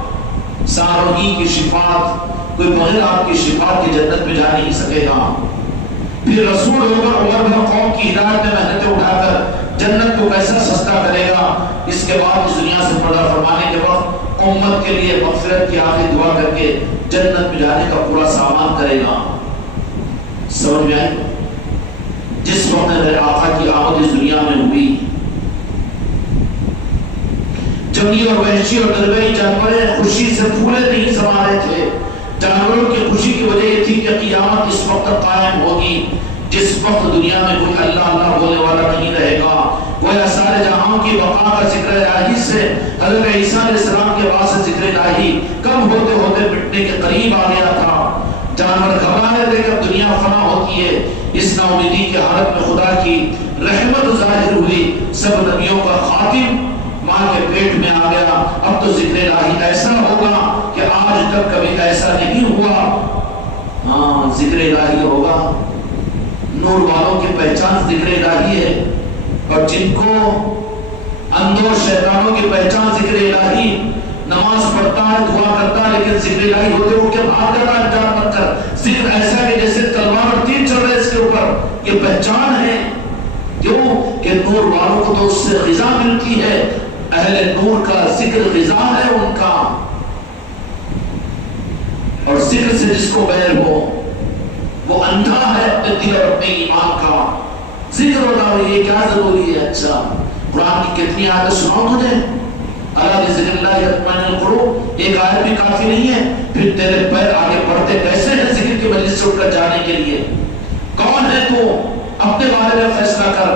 سارونی کی شفاعت، کوئی بغیر آپ کی شفاعت کی جنت میں جا نہیں سکے گا۔ پھر رسول ہو کر عمر بن قوم کی ہدایت میں محنتیں اٹھا کر جنت کو کیسا سستا کرے گا۔ اس کے بعد اس دنیا سے پردہ فرمانے کے وقت امت کے لیے مغفرت کی آخری دعا کر کے جنت میں جانے کا پورا سامان کرے گا۔ سمجھ میں آئی؟ جس وقت میرے آقا کی آمد اس دنیا میں ہوئی، جنگی اور وحشی اور دربئی جانوریں خوشی سے پھولے نہیں سما رہے تھے۔ جانوروں کی خوشی کی وجہ یہ تھی کہ قیامت اس وقت قائم ہوگی جس وقت دنیا میں کوئی اللہ اللہ بولنے والا نہیں رہے گا۔ گویا سارے جہاں کی بقا کا ذکر الہی سے حضرت عیسیٰ علیہ السلام کے بعد سے ذکر الہی کم ہوتے ہوتے مٹنے کے قریب آ گیا تھا۔ جانور گھبرا رہے تھے کہ اب دنیا فنا ہوتی ہے۔ اس نا امیدی کی حالت میں خدا کی رحمت ظاہر ہوئی، سب نبیوں کا خاتم ماں کے پیٹ میں آ گیا۔ اب تو ذکر الہی ایسا ہوگا کہ آج تک کبھی ایسا نہیں ہوا۔ ہاں ذکر الہی ہوگا۔ نور والوں کی پہچان ذکر الہی ہے، اور جن کو اندھوں شیطانوں کی پہچان ذکر الہی، نماز پڑھتا ہے دعا کرتا ہے لیکن ذکر الہی ہوتے وہ کیا بھاگ جاتا ہے جان بن کر، ذکر ایسا کہ جیسے تلوار اور تیر چل رہے اس کے اوپر۔ یہ پہچان ہے، کیوں کہ نور والوں کو تو اس سے غذا ملتی ہے۔ اہل نور کا ذکر غذا ہے ان کا، اور ذکر سے جس کو بیر ہو وہ اندھا ہے اپنے دل اور اپنے ایمان کا۔ ذکر ہوتا ہے یہ کیا ضروری ہے؟ اچھا قرآن کی کتنی آیتیں سناؤ تجھے؟ اللہ بذکر اللہ یطمئن القلوب، ایک آیت بھی کافی نہیں ہے، پھر تیرے پیر آگے بڑھتے کیسے ہیں ذکر کی مجلس سے اٹھ کر جانے کے لیے؟ کون ہے تو؟ اپنے بارے میں فیصلہ کر۔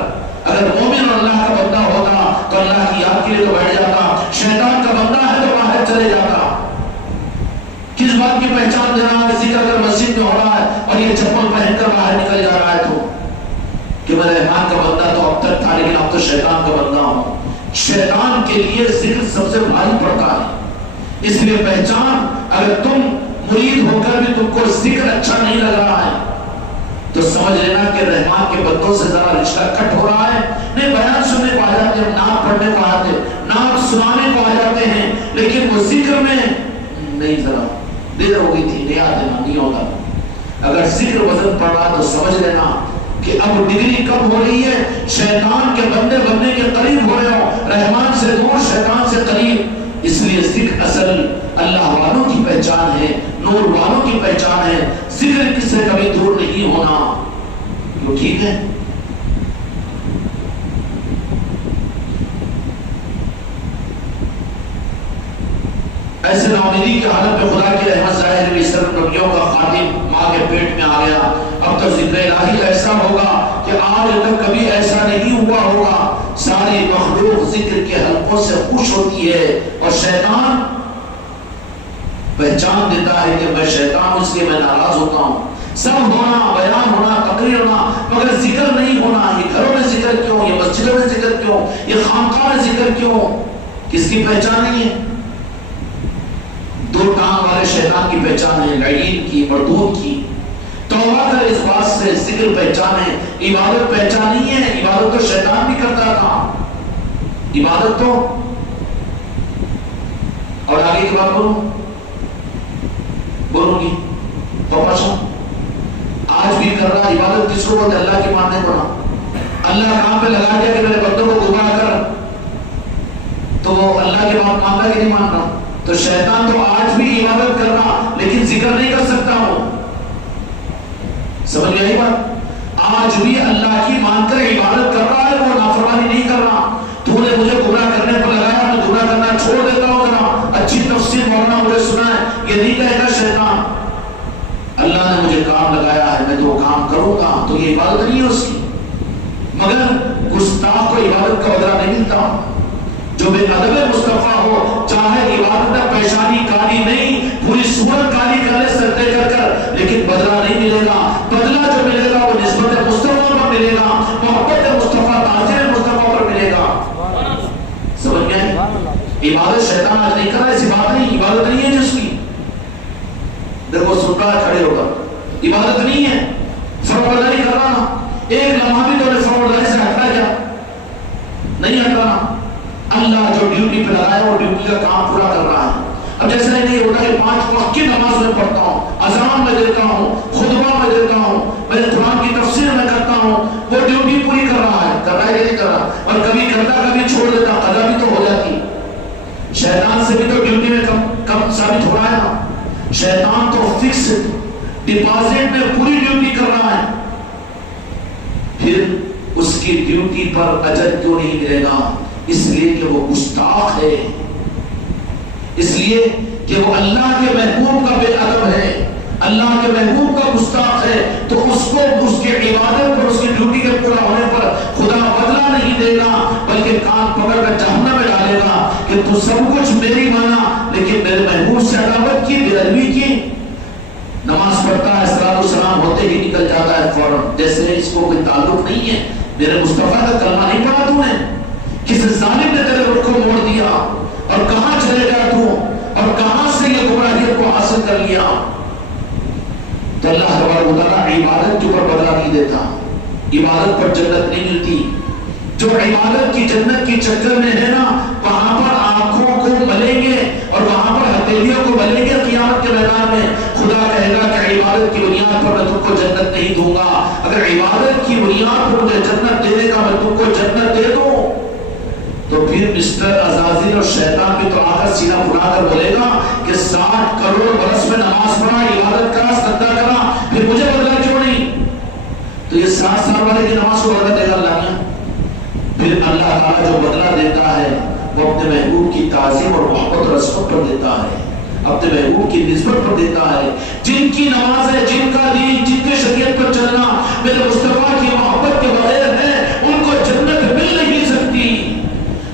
اگر مومن اور اللہ کا بندہ ہوتا تو اللہ کی یاد کے لیے تو بیٹھ جاتا، شیطان کا بندہ ہے تو باہر چلے جاتا۔ کس بات کی پہچان دے رہا ہے؟ ذکر اگر مسجد میں ہو رہا ہے اور یہ چپل پہن کر باہر نکل جا رہا ہے تو کہ میں رحمان کا بندہ تو اب تک تھا لیکن اب تو شیطان کا بندہ ہوں۔ شیطان کے لیے ذکر سب سے بھاری پڑتا ہے، اس لیے پہچان۔ اگر تم مرید ہو کر بھی تم کو ذکر اچھا نہیں لگ رہا ہے تو سمجھ لینا کہ رحمان کے بندوں سے ذرا رشتہ کٹ ہو رہا ہے۔ نہیں بیان سننے کو آ جاتے ہیں، نعت پڑھنے کو آتے ہیں، نعت سنانے کو آ جاتے ہیں، لیکن وہ ذکر میں نہیں، ذرا دیر ہو گئی تھی، نہیں آتے نا، نہیں ہوتا۔ اگر ذکر وزن پڑ رہا تو سمجھ لینا کہ اب ڈگری کب ہو رہی ہے؟ شیطان کے بندے بننے کے قریب ہو رہے ہو، رحمان سے دور شیطان سے قریب۔ اس لیے ذکر اصل اللہ والوں کی پہچان ہے، نور والوں کی پہچان ہے۔ ذکر کس سے کبھی دور نہیں ہونا، تو ٹھیک ہے۔ ایسے ناامیدی کی حالت میں خدا کی رحمت ظاہر ہوئی، سب نبیوں کا خاتم ماں کے پیٹ میں آ گیا۔ اب تو ذکر الہی ایسا ہوگا کہ آج تک کبھی ایسا نہیں ہوا ہوگا، ساری مخلوق ذکر کے حلقوں سے خوش ہوتی ہے اور شیطان پہچان دیتا ہے کہ میں شیطان ہوں، اس لیے میں ناراض ہوتا ہوں۔ سب ہونا، بیان ہونا، تقریر ہونا، مگر ذکر نہیں ہونا۔ یہ گھروں میں ذکر کیوں، یہ مسجدوں میں ذکر کیوں، یہ خانقاہ میں ذکر کیوں؟ کس کی پہچان نہیں ہے؟ دو ٹانگ والے شیطان کی پہچان ہے، لعین کی، مردود کی۔ توبہ کر اس بات سے، ذکر پہچان ہے، عبادت پہچان نہیں ہے۔ عبادت تو شیطان بھی کرتا تھا، عبادت تو۔ اور آگے کی بات بولوں گی تو پچھا آج بھی کر رہا عبادت کس کو بولتے؟ اللہ کی ماننے کو نا۔ اللہ کہاں پہ لگا دیا کہ میرے بندوں کو گمراہ کر، تو وہ اللہ کی بات مانتا کہ نہیں مانتا؟ تو شیطان تو آج بھی عبادت کر رہا لیکن ذکر نہیں کر سکتا وہ۔ سمجھ گئی بات؟ آج بھی اللہ کی مان کر عبادت کر رہا ہے، وہ نافرمانی نہیں کر رہا۔ تو نے مجھے گمراہ کرنے پر لگایا، میں گمراہ کرنا چھوڑ دیتا ہوں، ذرا اچھی تفسیر مولانا مجھے سنا ہے، یہ نہیں کہے گا شیطان۔ اللہ نے مجھے کام لگایا ہے، میں تو کام کروں گا، تو یہ عبادت نہیں ہے اس کی۔ مگر گستاخ کو عبادت کا بدلہ نہیں ملتا۔ جو بے ادب مصطفیٰ ہو، چاہے عبادت میں پیشانی کالی نہیں، پوری صورت کالی کر لے سجدے کر کر، لیکن بدلہ نہیں ملے گا۔ بدلہ جو ملے گا وہ نسبت مصطفیٰ پر ملے گا، محبت مصطفیٰ، تاجر مصطفیٰ پر ملے گا۔ سمجھ گئے؟ عبادت شیطان آج نہیں کر رہا، ایسی بات نہیں، عبادت نہیں ہے جس کی۔ دیکھو سن رہا ہے کھڑے ہو کر، عبادت نہیں ہے، فرمانبرداری کر رہا نا۔ ایک لمحہ بھی تو نے فرمانبرداری سے ہٹا کیا؟ نہیں ہٹ رہا۔ اللہ جو ڈیوٹی پہ لگایا وہ ڈیوٹی کا کام پورا کر رہا ہے۔ اب جیسا ہی نہیں ہوتا کہ 5 وقت کی نماز میں پڑھتا ہوں، اذان میں دیتا ہوں، خطبہ میں دیتا ہوں، میں قرآن کی تفسیر میں کرتا ہوں، وہ ڈیوٹی پوری کر رہا ہے کہ نہیں کر رہا؟ اور کبھی کرتا کبھی چھوڑ دیتا، قضا بھی تو ہو جاتی۔ شیطان سے بھی تو ڈیوٹی میں کم ثابت ہو رہا ہے نا۔ شیطان تو فکس ڈپازٹ میں پوری ڈیوٹی کر رہا ہے، پھر اس کی ڈیوٹی پر اجر کیوں نہیں ملے گا؟ اس لیے کہ وہ گستاخ ہے، اس لیے کہ وہ اللہ کے محبوب کا بے ادب ہے، اللہ کے محبوب کا گستاخ ہے، تو اس کو اس کی عبادت پر، اس کی ڈیوٹی کے پورا ہونے پر خدا بدلہ نہیں دے گا، بلکہ کان پکڑ کر جہنم میں ڈالے گا کہ تو سب کچھ میری مانا لیکن میرے محبوب سے عداوت کی، بے ادبی کی۔ نماز پڑھتا ہے، صلاۃ والسلام ہوتے ہی نکل جاتا ہے فوراً، جیسے اس کو کوئی تعلق نہیں ہے۔ میرے مصطفیٰ کا کلمہ نہیں پڑھا تو نے؟ کس ظالم نے تیرے رخ کو موڑ دیا؟ اور کہاں چلے گیا تو؟ اور کہاں سے یہ گمراہیت کو حاصل کر لیا؟ تو اللہ تبارک و تعالیٰ عبادت کے اوپر بدلہ نہیں دیتا، عبادت پر جنت نہیں ملتی۔ جو عبادت کی جنت کی چکر میں ہے نا، وہاں پر آنکھوں کو ملیں گے اور وہاں پر ہتھیلیوں کو ملیں گے قیامت کے میدان میں۔ خدا کہے گا کہ عبادت کی بنیاد پر میں تم کو جنت نہیں دوں گا، اگر عبادت کی بنیاد پر مجھے جنت دینے کا میں تم کو جنت دے دوں تو پھر مسٹر عزازیل اور شیطان بھی تو آ کر سینہ پھلا کر بولے گا کہ 60 کروڑ برس میں نماز پڑھا، عبادت کرا، سجدہ کرا، پھر مجھے بدلہ کیوں نہیں؟ تو یہ 60 سال والے کی نماز کو بدلہ دے گا اللہ نے۔ پھر اللہ تعالیٰ جو بدلہ دیتا ہے وہ اپنے محبوب کی تعظیم اور محبت اور عظمت پر دیتا ہے، اپنے محبوب کی نسبت پر دیتا ہے۔ جن کی نماز ہے، جن کا دین، جن کے شریعت پر چلنا میرے مصطفیٰ کی محبت کے بغیر ہے، ان کو جنت مل نہیں سکتی۔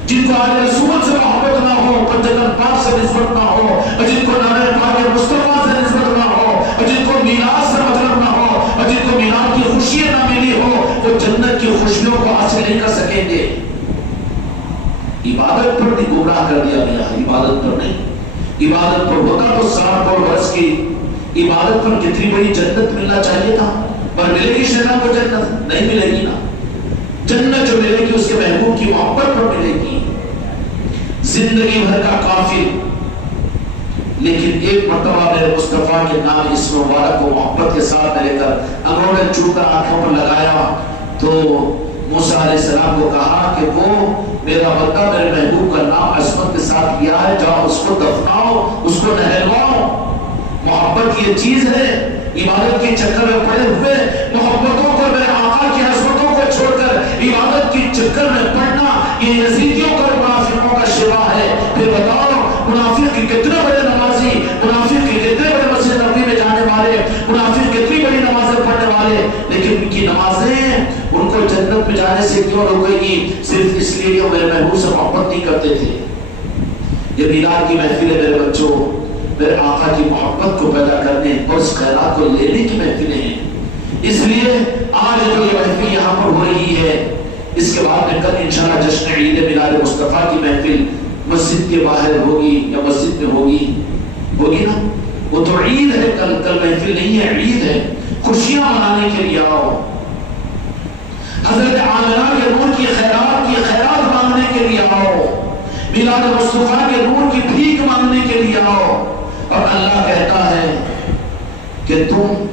جن کو آل رسول سے محبت نہ ہو، پنجتن پاک سے نسبت نہ ہو، اور جن کو نعرہ پاک مصطفیٰ سے نسبت نہ ہو، اور جن کو میلاد سے مطلب نہ ہو، اور جن کو میلاد کی خوشیاں نہ ملی ہو، وہ جنت کی خوشیوں کو حاصل نہیں کر سکیں گے۔ عبادت پر بھی گمراہ کر دیا گیا، عبادت پر نہیں۔ عبادت پر ہوتا تو 60 کروڑ برس کی عبادت پر کتنی بڑی جنت ملنا چاہیے تھا، پر ملے گی شیطان کو جنت؟ نہیں ملے گی نا۔ جنت جو ملے گی اس کے محبوب کی محبت پر ملے گی، زندگی بھر کا کافر۔ لیکن ایک مرتبہ میرے مصطفیٰ کے نام اسم مبارک کو محبت کے ساتھ لے کر انہوں نے چھو کر آنکھوں پر لگایا تو موسیٰ علیہ السلام کو کہا کہ وہ میرا بندہ میرے محبوب کا نام عظمت کے ساتھ لیا ہے، جاؤ اس کو دفناؤ، اس کو نہلواؤ۔ محبت یہ چیز ہے، عبادت کے چکر میں پڑے ہوئے محبتوں کو، میرے آقا کی عظمتوں کو چھوڑ کر عبادت کے چکر میں پڑنا، یہ یزیدیوں کا اور منافقوں کا شوا ہے۔ پھر بتاؤ منافق کی کتنے بڑے نمازی، منافق کی کتنے بڑے مسجد نبوی میں جانے والے، منافق کتنی بڑی نمازیں پڑھنے والے، لیکن ان کی نمازیں، ان آنے سے کیوں روکے گی؟ صرف اس لیے کہ وہ میرے محبوب سے محبت نہیں کرتے تھے۔ یہ میلاد کی محفل ہے میرے بچوں، میرے آقا کی محبت کو پیدا کرنے اور اس خیرات کو لینے کی محفلیں ہیں۔ اس لیے آج جو یہ محفل یہاں پر ہو رہی ہے، اس کے بعد میں کل انشاءاللہ جشن عید میلاد مصطفیٰ کی محفل مسجد کے باہر ہوگی یا مسجد میں ہوگی نا؟ وہ تو عید ہے، کل محفل نہیں ہے، عید ہے۔ خوشیاں منانے کے لیے آؤ، حضرت آمنہ کے نور کی خیرات مانگنے کے لیے آؤ، میلاد مصطفیٰ کے نور کی بھیک مانگنے کے لیے آؤ۔ اور اللہ کہتا ہے کہ تم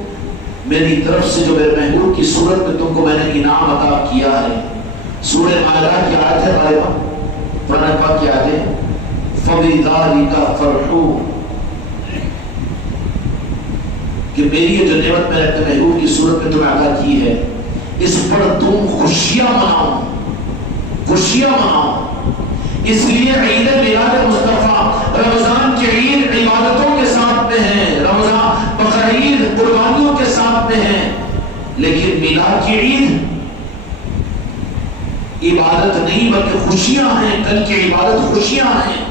میری طرف سے جو میرے محبوب کی صورت میں تم کو میں نے انعام عطا کیا ہے، سورہ مائدہ کی آیت ہے غالبا، قرآن پاک کی آیت ہے، فَبِذَلِكَ فَرْحُوا، کہ میری یہ جو نعمت میں نے اپنے محبوب کی صورت میں تمہیں عطا کی ہے، اس پر تم خوشیاں مناؤ۔ اس لیے عید میلاد مصطفیٰ رمضان کی عید عبادتوں کے ساتھ میں ہے، رمضان بقرعید قربانیوں کے ساتھ میں ہے، لیکن میلاد کی عید عبادت نہیں بلکہ خوشیاں ہیں۔ کل کی عبادت خوشیاں ہیں،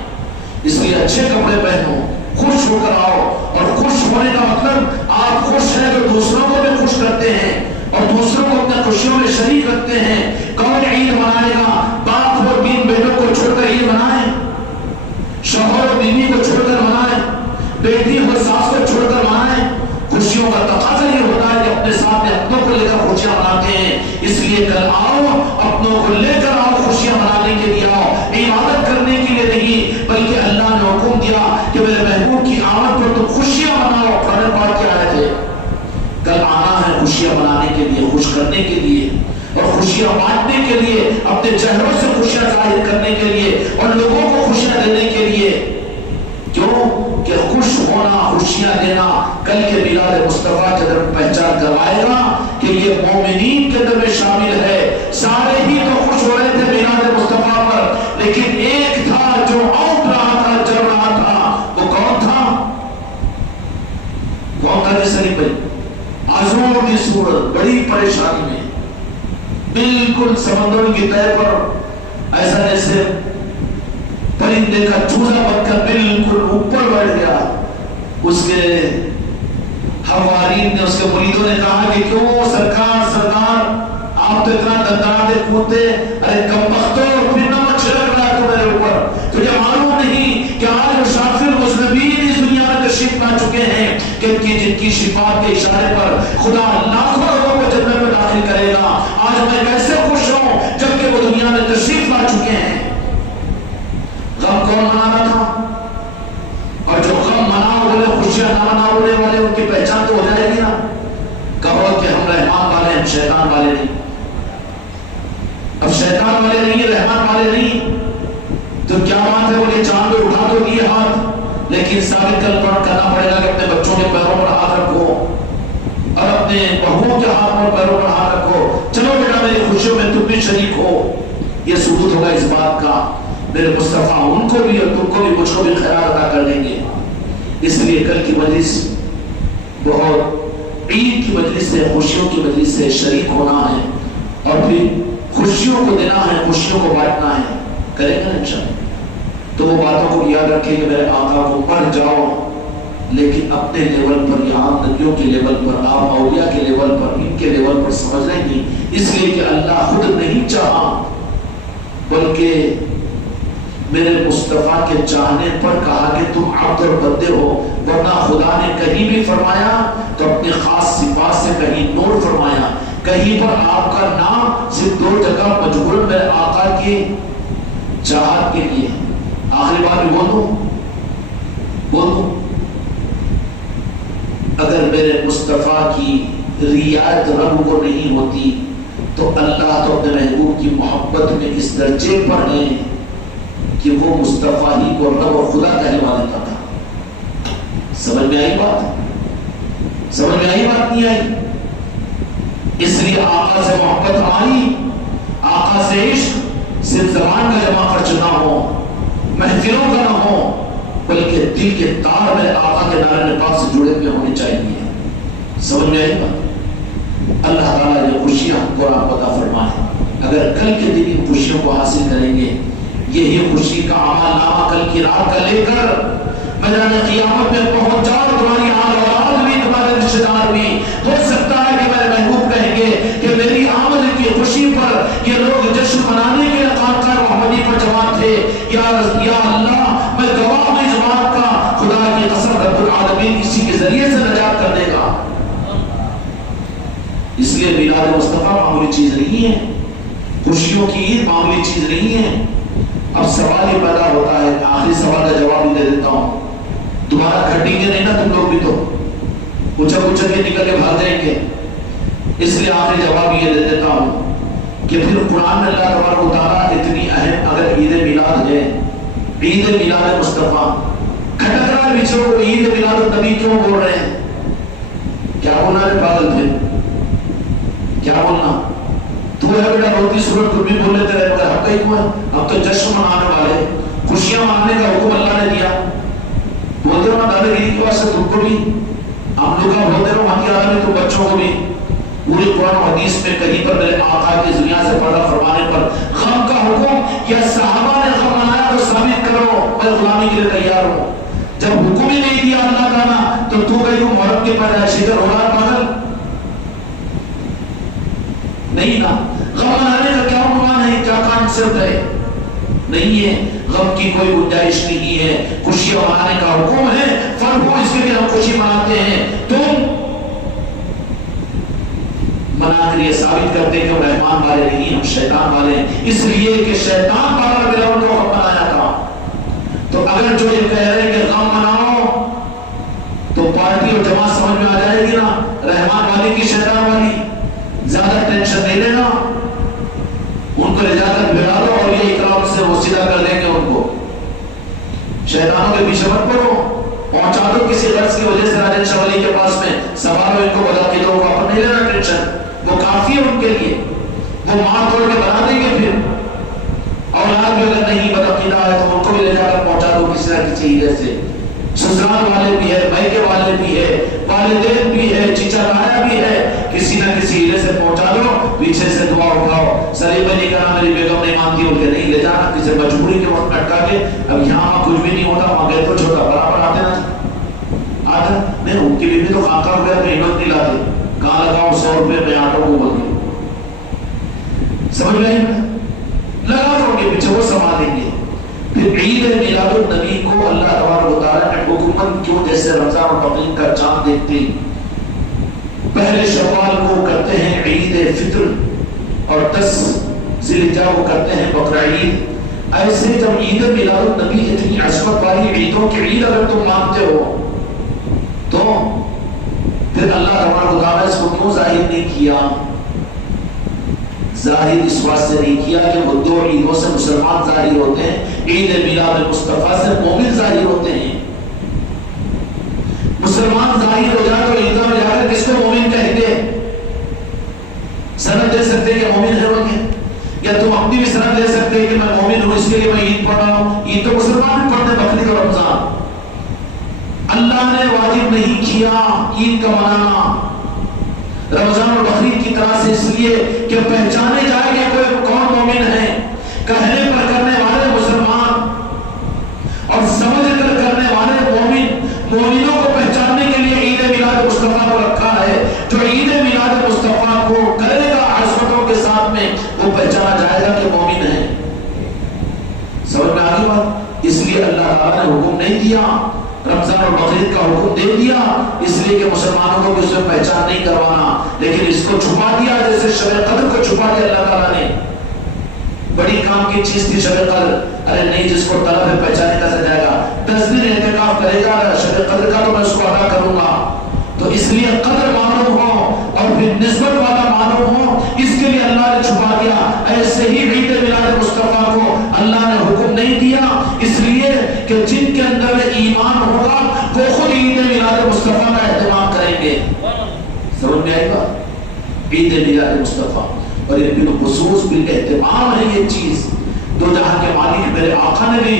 اس لیے اچھے کپڑے پہنو، خوش ہو کر آؤ۔ اور خوش ہونے کا مطلب آپ خوش ہیں تو دوسروں کو بھی خوش کرتے ہیں اور دوسروں کو اپنے خوشیوں میں شریک رکھتے ہیں۔ کون عید منائے گا؟ باپ اور بیوی بیٹوں کو چھوڑ کر عید منائیں، شوہر اور بیوی کو چھوڑ کر منائیں، بیٹی اور ساس کو چھوڑ کر منائیں۔ خوشیوں کا تقاضا یہ ہوتا ہے کہ اپنے ساتھ اپنوں کو لے کر خوشیاں مناتے ہیں۔ اس لیے کل آؤ، اپنوں کو لے کر آؤ، خوشیاں منانے کے لیے آؤ، عبادت کرنے کے لیے نہیں، بلکہ اللہ نے حکم دیا کہ میرے محبوب کی آمد پر تم خوشیاں مناؤ۔ قرآن پاک کی آیت ہے، کل آنا ہے خوشیاں منانے کے لیے، خوش کرنے کے لیے اور خوشیاں بانٹنے کے لیے، اپنے چہروں سے خوشیاں ظاہر کرنے کے لیے اور لوگوں کو خوشیاں دینے کے لیے۔ کیوں کہ خوش ہونا، خوشیاں دینا کل کے میلاد مصطفیٰ کے اندر پہچان کروائے گا کہ یہ مومنین کے اندر میں شامل ہے۔ سارے ہی تو خوش ہو رہے تھے میلاد مصطفیٰ پر، لیکن ایک تھا جو آؤٹ رہا تھا، جل رہا تھا، وہ کون تھا جس نے بھائی آزمون کی صورت بڑی پریشانی میں، بالکل سمندر کی تہہ پر ایسا جیسے پرندے کا چوزا بن کر بالکل اوپر بڑھ گیا۔ اس کے حوارین نے، اس کے مریدوں نے کہا کہ کیوں سرکار آپ تو اتنا دنداتے کودتے، ارے کم بختو، پھر نمک چھڑک رہا تو میرے اوپر، تجھے معلوم نہیں کہ آج مشافر المذنبین اس دنیا میں تشریف لا چکے ہیں کہ جن کی شفاعت کے اشارے پر خدا لاکھوں لوگوں کو جنت میں داخل کرے گا۔ آج میں کیسے خوش ہوں جبکہ وہ دنیا میں تشریف لا چکے ہیں۔ غم کون منا رہا تھا؟ اور جو غم منا والے، خوشیاں نہ منا والے، ان کی پہچان تو ہو جائے گی نا۔ کہو کہ ہم رحمان والے ہیں، شیطان والے نہیں۔ اب شیطان والے نہیں، رحمان والے نہیں تو کیا بات ہے؟ بولے چاند پہ اٹھا تو دیے ہاتھ، لیکن ثابت کرنا پڑے گا کہ اپنے بچوں کے پیروں پر ہاتھ رکھو اور اپنے بہوؤں کے ہاتھ پر پیروں پر ہاتھ رکھو، چلو بیٹا میری خوشیوں میں تم بھی شریک ہو۔ یہ ثبوت ہوگا اس بات کا میرے مصطفیٰ ان کو بھی اور تم کو بھی، مجھ کو بھی خیرات عطا کر دیں گے۔ اس لیے کل کی مجلس بہت عید کی مجلس ہے، خوشیوں کی مجلس سے شریک ہونا ہے اور پھر خوشیوں کو دینا ہے، خوشیوں کو بانٹنا ہے۔ کریں گے انشاءاللہ؟ تو وہ باتوں کو یاد رکھیں کہ میرے آقا کو پڑھ جاؤ، لیکن اپنے لیول پر، یہاں نبیوں کے لیول پر، آپ اولیاء کے لیول پر، ان کے لیول پر سمجھ رہے ہیں۔ اس لیے کہ اللہ خود نہیں چاہا بلکہ میرے مصطفیٰ کے چاہنے پر کہا کہ تم عبد اور بندے ہو، ورنہ خدا نے کہیں بھی فرمایا تو اپنی خاص صفات سے کہیں نور فرمایا، کہیں پر آپ کا نام صرف دو جگہ مجبور میرے آقا کی چاہت کے لیے۔ آخری بات بھی بولوں، اگر میرے مصطفیٰ کی رعایت رب کو نہیں ہوتی تو اللہ تو اپنے محبوب کی محبت میں اس درجے پر ہے کہ وہ مصطفیٰ ہی کو رب اور خدا کہلوا دیتا تھا۔ سمجھ میں آئی بات؟ سمجھ میں آئی بات؟ نہیں آئی؟ اس لیے آقا سے محبت ہماری، آقا سے عشق صرف زبان کا جمع خرچ نہ ہو، محفلوں کا نہ ہو، بلکہ دل کے تار میں آقا کے نعرہ پاک سے جڑے ہوئے ہونے چاہیے۔ سمجھ میں آئی بات؟ اللہ تعالیٰ یہ خوشیاں ہم کو آپ عطا فرمائے۔ اگر کل کے دن ان خوشیوں کو حاصل کریں گے. یہی خوشی کا عمل نامہ کل کی رات کا لے کر میدان قیامت میں پہنچ جاؤ. تمہاری اولاد بھی تمہارے رشتے دار بھی ہو سکتا ہے کہ میرے محبوب کہیں گے کہ میری آمد کی خوشی پر یہ لوگ جشن منانے کے خانقاہ محمدی پر جمع تھے. یا اللہ میں گواہ ہوں اس بات کا, خدا کی قسم رب العالمین کسی کے ذریعے سے نجات کر دے گا. اس لیے میلاد مصطفیٰ معمولی چیز نہیں ہے, خوشیوں کی عید معمولی چیز نہیں ہے. اب سوال ہی پیدا ہوتا ہے, آخری سوال کا جواب ہی دے دیتا ہوں. تمہارا کھٹیں گے نہیں نا تم لوگ بھی, تو اچھل اچھل کے نکل کے بھاگ جائیں گے. اس لیے آخری جواب یہ دے دیتا ہوں کہ پھر قرآن میں اللہ تبارک و تعالیٰ اتنی اہم اگر عید میلاد ہے, عید میلاد مصطفیٰ, کھٹک رہا ہے بچوں کو عید میلاد النبی کیوں بول رہے ہیں؟ کیا بولنا ہے پاگل تھے, کیا بولنا؟ تو ہے بیٹا روتی صورت تم بھی بول لیتے رہے, مگر حق ہی کیوں ہے؟ اب تو جشن منانے والے, خوشیاں منانے کا حکم اللہ نے دیا. بولتے رہو دادا گیری کی واسطے تم کو بھی, ہم لوگ کا بولتے رہو ہم کی عالمی تو بچوں کو بھی. پورے قرآن و حدیث میں کہیں پر میرے آقا کی دنیا سے پردہ فرمانے پر غم کا حکم یا صحابہ نے غم منایا تو ثابت کرو میں غلامی کے لیے تیار ہوں. جب حکم ہی نہیں دیا اللہ تعالیٰ تو کہیں محرم کے پیدائشی کا ہو رہا پاگل نہیں نا. غم منانے کا کیا عنوان ہے, کیا کانسیپٹ ہے؟ نہیں ہے, غم کی کوئی گنجائش نہیں ہے. خوشیاں منانے کا حکم ہے, فرق ہو اس کے لیے ہم خوشی مناتے ہیں. تم منا کر یہ ثابت کرتے کہ ہم رحمان والے نہیں, ہم شیطان والے ہیں, اس لیے کہ شیطان پاگل بلا ان کو غم منایا تھا. تو اگر جو یہ کہہ رہے ہیں کہ غم مناؤ تو پارٹی اور جماعت سمجھ میں آ جائے گی نا, رحمان والی کی شیطان والی. زیادہ ٹینشن نہیں لینا, ان کو لے جا کر بھیڑا دو اور یہ اکرام سے وہ سیدھا کر دیں گے ان کو. شیطانوں کے پیچھے مت پڑو, پہنچا دو کسی غرض کی وجہ سے راجن شاولی کے پاس میں, سوالو ان کو بتا کے دو, اپنے نہیں لینا ٹینشن, وہ کافی ہے ان کے لیے. وہ مار توڑ کے بنا دیں گے. پھر اولاد بھی اگر نہیں بدعقیدہ ہے تو ان کو بھی لے جا کر پہنچا دو کسی نہ کسی ہیلے سے. سسرال والے بھی ہے, بھائی والے بھی ہے, والدین بھی ہے, چچا لایا بھی ہے, کسی نہ کسی ہیلے سے پہنچا دو, پیچھے سے دعا اٹھاؤ. سلیم نے کہا میری بیگم نہیں مانتی, ان کے نہیں لے جانا, کسی مجبوری کے وقت اٹکا کے. اب یہاں کچھ بھی نہیں ہوتا, وہاں گئے تو چھوٹا برابر آتے نا, آتا نہیں. ان کی بیوی تو خاکہ ہو گیا, میں ہمت نہیں لاتے, کہاں لگاؤ 100 روپے میں آٹو کو بول کے. سمجھ میں لگا دو ان کے پیچھے, وہ سنبھال دیں گے. پھر عید میلاد النبی کو اللہ تبارک و تعالیٰ نے حکومت کیوں, جیسے رمضان اور بقرعید کا چاند دیکھتے پہلے شوال کو کرتے ہیں عید فطر اور 10 ذی الحجہ کو کرتے ہیں بقرعید. ایسے جب عید میلاد النبی اتنی عظمت والی عیدوں کی عید اگر تم مانتے ہو تو پھر اللہ تبارک و تعالیٰ اس کو کیوں ظاہر نہیں کیا؟ ظاہر اس واسطے نہیں کیا کہ وہ 2 عیدوں سے مسلمان ظاہر ہوتے ہیں. عید میلاد مصطفیٰ سے مومن ظاہر ہوتے ہیں. مسلمان ظاہر ہو جائے تو عیدوں میں جا کر کس کو مومن کہیں گے؟ سند دے سکتے کہ مومن ہے وہ, یا تم اپنی بھی سند دے سکتے کہ میں مومن ہوں اس کے لیے میں عید پڑھ رہا ہوں. عید تو مسلمان بھی پڑھتے, بقرعید اور رمضان. اللہ نے واجب نہیں کیا عید کا منانا رمضان اور بقرعید کی طرح سے, اس لیے کہ پہچانے جائے کہ کوئی کون مومن ہے. کہنے پر کرنے والے مسلمان اور سمجھ کر کرنے والے مومن. مومنوں کو پہچاننے کے لیے عید میلاد مصطفیٰ کو رکھا ہے. جو عید میلاد مصطفیٰ کو کرے گا عظمتوں کے ساتھ میں, وہ پہچانا جائے گا کہ مومن ہے. سمجھ میں آ گئی بات؟ اس لیے اللہ تعالیٰ نے حکم نہیں دیا, رمضان اور بقرعید کا حکم دے دیا, اس لیے کہ مسلمانوں کو اس میں پہچان نہیں کروانا, لیکن اس کو چھپا دیا. جیسے شب قدر کو چھپا دیا اللہ تعالیٰ نے. بڑی کام کی چیز تھی شب قدر, ارے نہیں جس کو طلب ہے پہچانے کیسے جائے گا؟ 10 دن اعتکاف کرے گا شب قدر کا تو میں اس کو ادا کروں گا. تو اس لیے قدر معلوم ہو اور پھر نسبت والا معلوم ہو, اس کے لیے اللہ نے چھپا دیا. ایسے ہی عید میلاد مصطفیٰ کو اللہ نے حکم نہیں دیا, اس لیے کہ جن کے اندر ایمان ہوگا وہ خود عید میلاد مصطفیٰ کا اہتمام کریں گے. سمجھ میں آئے گا؟ عید میلاد مصطفیٰ اور یہ بالخصوص بالاہتمام ہے یہ چیز. دو جہاں کے مالک میرے آقا نے بھی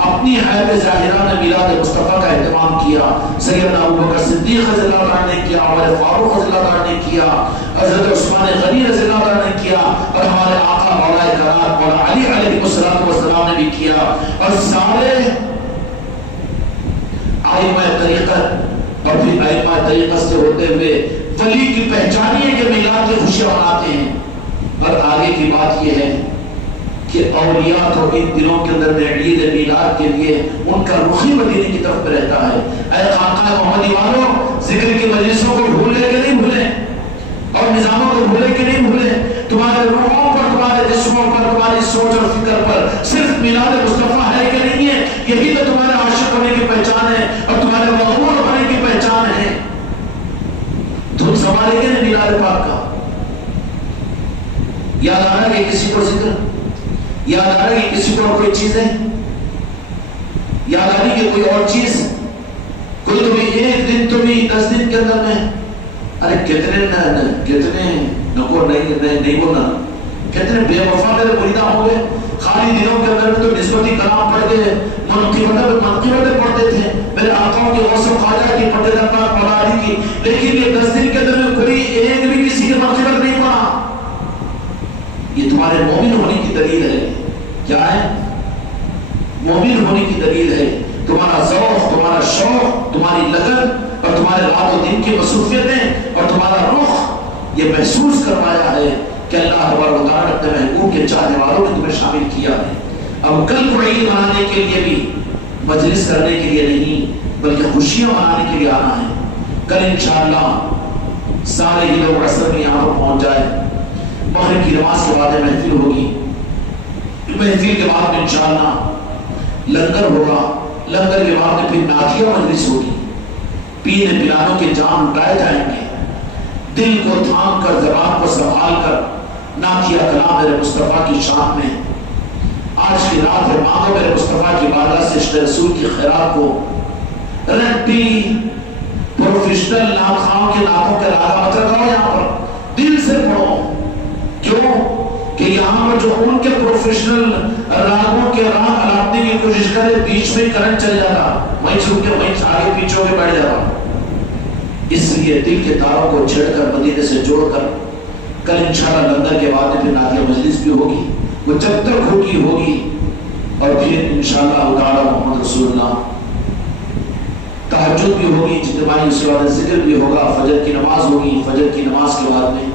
اپنی حیات ظاہرہ نے میلاد مصطفیٰ کا اہتمام کیا. سیدنا ابوبکر صدیق رضی اللہ عنہ نے کیا, عمر فاروق رضی اللہ عنہ نے کیا, حضرت عثمان غنی رضی اللہ عنہ نے کیا, اور ہمارے آقا مولانا خیرات مولا علی علیہ السلام نے بھی کیا، اور سارے ائمہ طریقت اور پھر ائمہ طریقت سے ہوتے ہوئے ولی کی پہچانی ہے کہ میلاد کی خوشیاں مناتے ہیں۔ اور آگے کی بات یہ ہے کہ اولیاء تو ان دنوں کے اندر عید میلاد کے لیے ان کا رخی مدینے کی طرف پہ رہتا ہے۔ اے خانقاہ محمدی والوں، ذکر کی مجلسوں کو بھولے کہ نہیں بھولیں، اور نظاموں کو بھولے کہ نہیں بھولیں؟ تمہارے روحوں پر، تمہارے جسموں پر، تمہاری سوچ اور فکر پر صرف میلاد مصطفیٰ ہے کہ نہیں ہے؟ یہی تو تمہارے عاشق ہونے کی پہچان ہے اور تمہارے مقبول ہونے کی پہچان ہے۔ تم سنبھالیں گے میلاد پاک کا؟ یاد آ رہا ہے کہ کسی کو ذکر، یاد آ رہا ہے کہ کسی کو کوئی چیزیں، یاد آ رہی کہ کوئی اور چیز، کوئی تو بھی ایک دن تو بھی 10 دن کے اندر میں، ارے کتنے نکو نہیں بولنا، کتنے بے وفا میرے مریداں ہو گئے، خالی دنوں کے اندر میں تو نسبتی کلام پڑھ کے منقبتیں پڑھتے تھے، میرے آقاؤں کی غوث و خواجہ کی پڑھتے تھے مولا علی کی، لیکن یہ 10 دن کے اندر میں کوئی ایک بھی کسی کی منقبت نہیں پڑھا۔ یہ تمہارے مومن ہونے کی دلیل ہے۔ کیا ہے؟ مومن ہونے کی دلیل ہے تمہارا ذوق، تمہارا شوق، تمہاری لگن اور تمہارے رات و دن کی مصروفیتیں اور تمہارا رخ یہ محسوس کروایا ہے کہ اللہ تبارک و تعالیٰ اپنے محبوب کے چاہنے والوں نے تمہیں شامل کیا ہے۔ اب کل کو عید منانے کے لیے بھی مجلس کرنے کے لیے نہیں بلکہ خوشیاں منانے کے لیے آنا ہے۔ کل انشاءاللہ سارے ہی لوگ عصر میں یہاں پر پہنچ جائے، مغرب کی نماز کے بعد محفل ہوگی، محفل کے بعد میں انشاءاللہ لنگر ہوگا، لنگر کے بعد میں پھر نعتیہ مجلس ہوگی، پینے پلانوں کے جام لٹائے جائیں گے، دل کو تھام کر زبان کو سنبھال کر نعتیہ کلام میرے مصطفیٰ کی شان میں آج کی رات ہے، مانگو میرے مصطفیٰ کی بارگاہ سے عشق رسول کی خیرات کو۔ رٹی پروفیشنل ناخواہوں کے ناخوں کے راگا مت رکھو، یہاں پر دل سے پڑھو۔ کیوں کہ یہاں پر جو ان کے پروفیشنل راگوں کے راگ الاپنے کی کوشش کرے بیچ میں کرنٹ چل جاتا، وہیں چھوٹ کے وہیں آگے پیچھے ہو کے بیٹھ جاتا۔ اس لیے دل کے تاروں کو چھیڑ کر مدینے سے جوڑ کر کل انشاءاللہ لنگر کے بعد پھر نعتیہ مجلس بھی ہوگی، وہ جب تک ہوگی اور پھر انشاءاللہ تعالی محمد رسول اللہ تہجد بھی ہوگی، اجتماعی اس کے بعد ذکر بھی ہوگا، فجر کی نماز ہوگی، فجر کی نماز کے بعد میں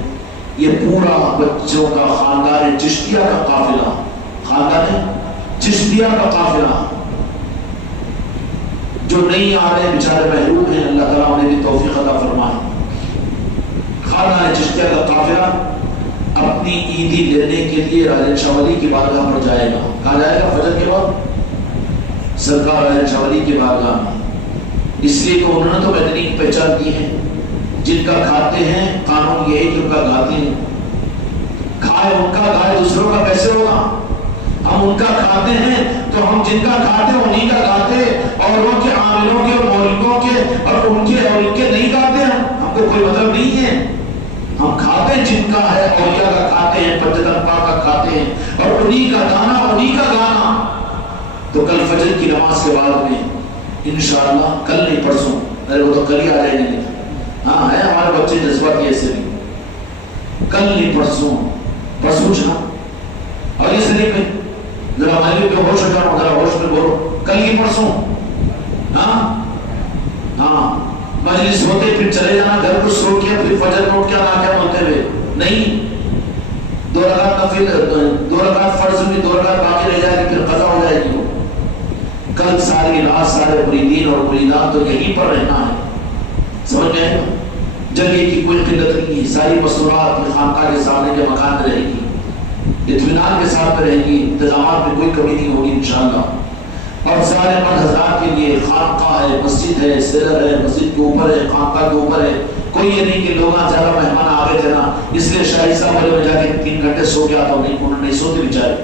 یہ پورا بچوں کا خاندان چشتیہ کا قافلہ، خاندان چشتیہ کا قافلہ جو نہیں آ رہے بیچارے محروم ہیں، اللہ تعالیٰ انہیں بھی توفیق عطا فرمائے۔ خاندان چشتیہ کا قافلہ اپنی عیدی لینے کے لیے راجن شاہ ولی کی بارگاہ پر جائے گا۔ کہاں جائے گا؟ فجر کے بعد سرکار راجن شاہ ولی کی بارگاہ میں، اس لیے کہ انہوں نے تو مدنی کی پہچان کی ہے، جن کا کھاتے ہیں قانون یہ ہے کہ ان کا گاتے ہیں، کھائے ان کا گائے دوسروں کا کیسے ہوگا؟ ہم ان کا کھاتے ہیں تو ہم جن کا کھاتے ہیں انہی کا گاتے، اور ان کے عاملوں کے مولکوں کے اور ان کے نہیں گاتے، ہم کو کوئی مطلب نہیں ہے۔ ہم کھاتے جن کا ہے، اولیاء کا کھاتے ہیں، پنجتن پاک کا کھاتے ہیں، اور انہی کا دانا انہی کا گانا۔ تو کل فجر کی نماز کے بعد میں انشاءاللہ، کل نہیں پرسوں، ارے وہ تو کل ہی آ جائیں گے، ہاں ہے ہمارے بچے جذباتی ایسے بھی، کل نہیں پرسوں چاہ اور اس طریقے میں ذرا مغرب پہ ہوش اٹھاؤ، ذرا ہوش میں بولو، کل ہی پرسوں، ہاں مجلس ہوتے پھر چلے جانا گھر کچھ سو کیا، پھر فجر میں اٹھ کے آنا کیا بولتے ہوئے نہیں، 2 رکعت نفل، 2 رکعت فرض ہوئی، 2 رکعت باقی رہ جائے گی، پھر قضا ہو جائے گی۔ کل ساری رات سارے مریدین اور مریدات تو یہیں پر رہنا ہے، سمجھ گئے؟ جگہ کی کوئی قلت نہیں ہے، ساری مصنوعات خانقاہ کے سامنے کے مکان میں رہے گی، اطمینان کے ساتھ رہے گی، انتظامات میں کوئی کمی نہیں ہوگی انشاءاللہ۔ اور سارے مرد حضرات کے لیے خانقاہ ہے، مسجد ہے، سیلر ہے، مسجد کے اوپر ہے، خانقاہ کے اوپر ہے، کوئی یہ نہیں کہ لوگ زیادہ مہمان آ گئے تھے نا اس لیے شاہی صاحب والے میں جا کے 3 گھنٹے سو کے آتا ہوں، نہیں انہوں نہیں سوتے بیچارے،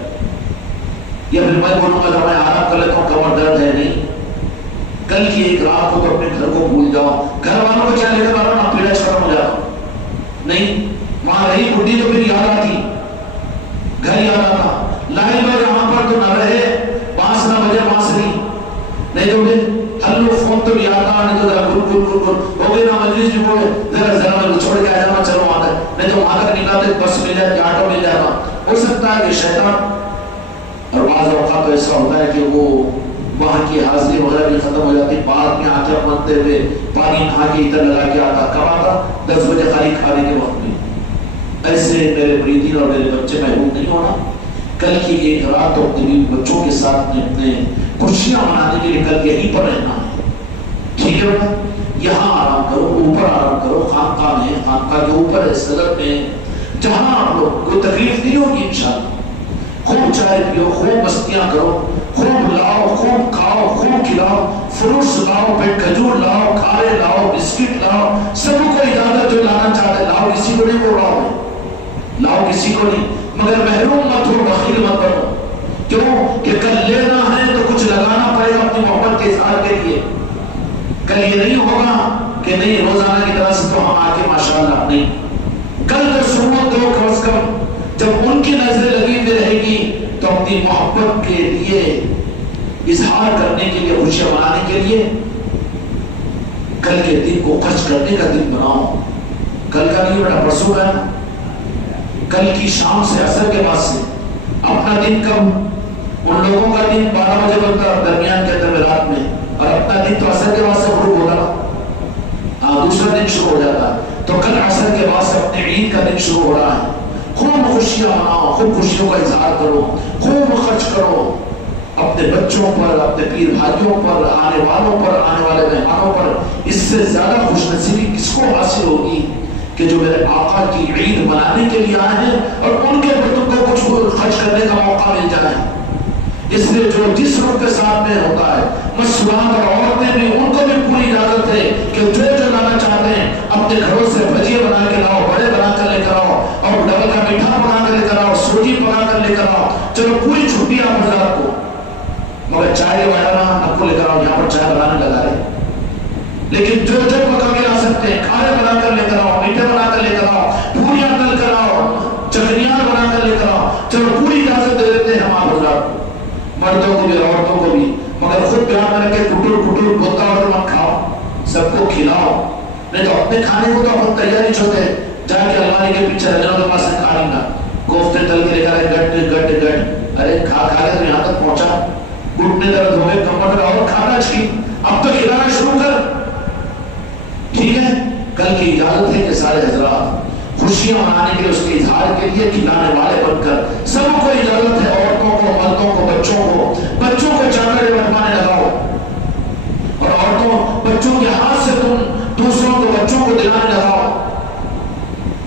یا پھر میں بولوں گا میں آرام کر لیتا ہوں، کمر درد ہے، نہیں، کل کی ایک رات کو تو اپنے گھر کو بھول جاؤ، گھر والوں کو کیا لے کر آ رہا ہوں، پیڑا ختم ہو جاتا ہوں، نہیں وہاں رہی بڈھی تو پھر یاد آتی، گھر یاد آتا، لائن میں یہاں پر تو نہ رہے، پاس نہ بجے بانسری، نہیں تو ہلو فون تو یاد آ، نہیں تو ذرا گل ہو گئی نا مجلس بھی ذرا میں چھوڑ کے آ جانا، چلو وہاں تک، نہیں تو وہاں تک نکالتے بس مل جاتی، آٹو مل جاتا، ہو سکتا ہے کہ شیطان، اور بعض اوقات تو ایسا ہوتا ہے کہ وہ وہاں کی حاضری وغیرہ بھی ختم ہو جاتی، بعد میں آ کر مرتے ہوئے پانی نہا کے ادھر لگا کے آتا، کب آتا؟ 10 بجے خالی کھانے کے وقت میں۔ ایسے میرے مریدین اور میرے بچے محروم نہیں ہونا۔ کل کی ایک رات تو اپنے بچوں کے ساتھ میں اپنے خوشیاں منانے کے لیے کل یہیں پر رہنا ہے، ٹھیک ہے نا؟ یہاں آرام کرو، اوپر آرام کرو، خانقاہ میں، خانقاہ کے اوپر ہے، صدر میں، جہاں آپ لوگ کوئی تکلیف نہیں ہوگی انشاءاللہ۔ خوب چائے پیو، خوب مستیاں کرو، خوب لاؤ، خوب کھاؤ، خوب کھلاؤ، فروٹس لاؤ، پھر کھجور لاؤ، کھارے لاؤ، بسکٹ لاؤ، سب کو اجازت جو لانا چاہتے لاؤ، کسی کو نہیں بول رہا ہوں، لاؤ کسی کو نہیں، مگر محروم مت ہو، بخیل مت بنو۔ کیوں کہ کل لینا ہے تو کچھ لگانا پڑے گا اپنی محبت کے اظہار کے لیے۔ کل یہ نہیں ہوگا کہ نہیں روزانہ کی طرح سے تو ہم آ کے ماشاءاللہ، نہیں، کل تو سنت دو کم از کم، جب ان کی نظر لگی ہوئی رہے گی تو اپنی محبت کے لیے اظہار کرنے کے لیے، خوشیاں منانے کے لیے کل کے دن کو خرچ کرنے کا دن بناؤ۔ کل کا نہیں بیٹا، پرسوں کا ہے، کل کی شام سے عصر کے بعد سے اپنا دن کم، ان لوگوں کا دن 12 بجے بنتا درمیان کے اندر رات میں، اور اپنا دن تو عصر کے بعد سے غروب ہوتا نا، دوسرا دن شروع ہو جاتا ہے، تو کل عصر کے بعد سے اپنے عید کا دن شروع ہو رہا ہے۔ خوب خوشیاں مناؤ، خوب خوشیوں کا اظہار کرو، خوب خرچ کرو اپنے بچوں پر، اپنے پیر بھائیوں پر، آنے والوں پر، آنے والے مہمانوں پر۔ اس سے زیادہ خوش نصیبی کس کو حاصل ہوگی کہ جو میرے آقا کی عید منانے کے لیے آئے ہیں اور ان کے پر تم کو کچھ خرچ کرنے کا موقع مل جائے۔ اس لیے جو جس روح کے ساتھ میں ہوتا ہے، مسلمان اور عورتیں بھی، ان کو بھی پوری اجازت ہے کہ جو لانا چاہتے ہیں اپنے گھروں سے بھجیے بنا کے لاؤ، بڑے بنا کر لے کر آؤ، اور ڈبل کا میٹھا بنا کر لے کر آؤ، سوجی پکا کر لے کر آؤ، چلو پوری چھٹی آپ حضرات کو، مگر چائے وغیرہ آپ کو لے کر آؤ، یہاں پر چائے بنانے لگا رہے، لیکن جو پکا کے لا سکتے ہیں، کھانے بنا کر لے کر آؤ، میٹھے بنا کر لے کر آؤ، پوریاں تل کر آؤ، چٹنیاں بنا کر لے کر آؤ، چلو پوری اجازت دے دیتے ہیں ہم آپ حضرات کو، مردوں کو بھی عورتوں کو بھی، مگر خود پیار میں رکھ کے کٹور بوتا اور مت کھاؤ، سب کو کھلاؤ، نہیں تو اپنے کھانے کو تو اپن تیاری چھوٹے جا کے الماری کے پیچھے رجنوں کے پاس سے کھا لیں گا، کوفتے تل کے لے کر آئے، گٹ، ارے کھا کے تو یہاں تک پہنچا، گھٹنے درد ہو گئے، کمر میں، اور کھانا چاہیے، اب تو کھلانا شروع کر، ٹھیک ہے؟ کل کی اجازت ہے کہ سارے حضرات خوشیاں منانے کے لیے، اس کے اظہار کے لیے کھلانے والے بن کر، سب کو اجازت ہے، عورتوں کو، مردوں کو، بچوں کو چادریں بنوانے لگاؤ، اور عورتوں بچوں کے ہاتھ سے تم دوسروں کو، بچوں کو دلانے لگاؤ،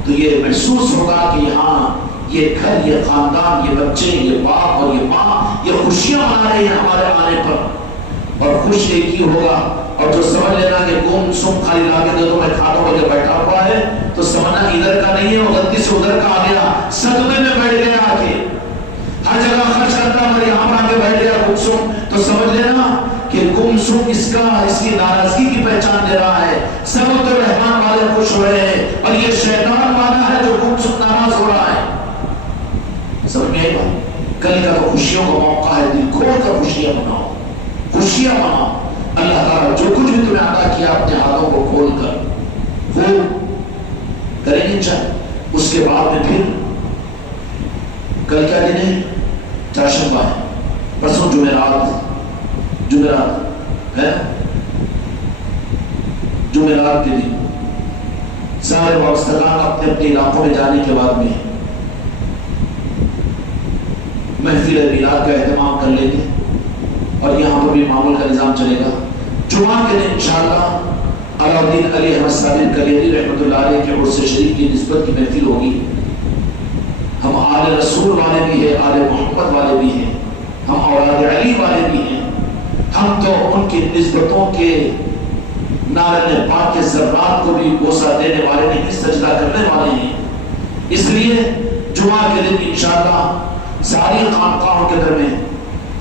تو یہ محسوس ہوگا کہ یہاں یہ گھر، یہ خاندان، یہ بچے، یہ باپ اور یہ ماں، یہ خوشیاں منا رہے ہیں ہمارے آنے پر، اور خوش ایک ہی ہوگا، اور جو سمجھ لینا کہ گم سم خالی لا کے دے دو میں کھا دوں کہ بیٹھا ہوا ہے، تو سمجھنا ادھر کا نہیں ہے، وہ غلطی سے ادھر کا آ گیا، صدمے میں بیٹھ گیا، آ کے ہر جگہ خرچ کرتا مگر یہاں پر آ کے بیٹھ گیا گم سم، تو سمجھ لینا کہ گم سم اس کی ناراضگی کی پہچان دے رہا ہے، سب تو رحمان والے خوش ہو رہے ہیں، اور یہ شیطان والا ہے جو گم سم ناراض ہو رہا ہے۔ سمجھ میں آئی بات؟ کل کا تو خوشیوں کا موقع ہے، دل کھول کر خوشیاں مناؤ، خوشیاں مناؤ، اللہ تعالیٰ جو کچھ بھی تمہیں عطا کیا اپنے ہاتھوں کو کھول کر وہ کریں گے چاہے۔ اس کے بعد میں پھر کل کیا دن ہے؟ چاشمبا ہے، پرسوں جمعرات ہے، جمعرات کے دن سارے وابستگان اپنے اپنے علاقوں میں جانے کے بعد میں محفل میلاد کا اہتمام کر لیں گے، اور یہاں پر بھی معمول کا نظام چلے گا۔ جمعہ کے دن انشاءاللہ علاؤالدین علی احمد صابر کلیری رحمۃ اللہ علیہ کے عرس شریف کی نسبت کی محفل ہوگی۔ ہم آل رسول والے بھی ہیں، آل محمد والے بھی ہیں، ہم اولاد علی والے بھی ہیں، ہم تو ان کی نسبتوں کے نارن پاک کے ذرات کو بھی بوسہ دینے والے نہیں، سجدہ کرنے والے ہیں۔ اس لیے جمعہ کے دن انشاءاللہ ساری خانقاہوں کے در میں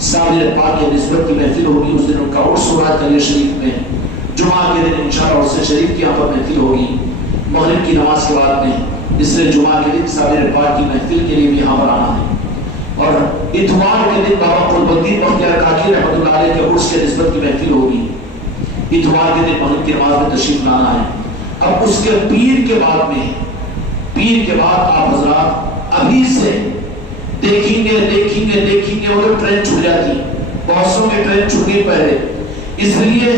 صابر پاک کے نسبت کی محفل ہوگی۔ اس دن ان کا عرس ہوا کلیری شریف میں، جمعہ کے دن انشاءاللہ عرس شریف کی یہاں پر محفل ہوگی مغرب کی نماز کے بعد میں، اس لیے جمعہ کے دن صابر پاک کی محفل کے لیے بھی یہاں پر آنا ہے۔ اور اتوار کے دن بابا قطب الدین بختیار کاکی رحمۃ اللہ علیہ کے عرس کے نسبت کی محفل ہوگی، اتوار کے دن مغرب کی نماز میں تشریف لانا ہے۔ اب اس کے پیر کے بعد آپ حضرات ابھی سے دیکھیں گے وہ تو ٹرین چھوٹ جاتی، بہت سو کی ٹرین چھوٹ گئی پہلے. اس لیے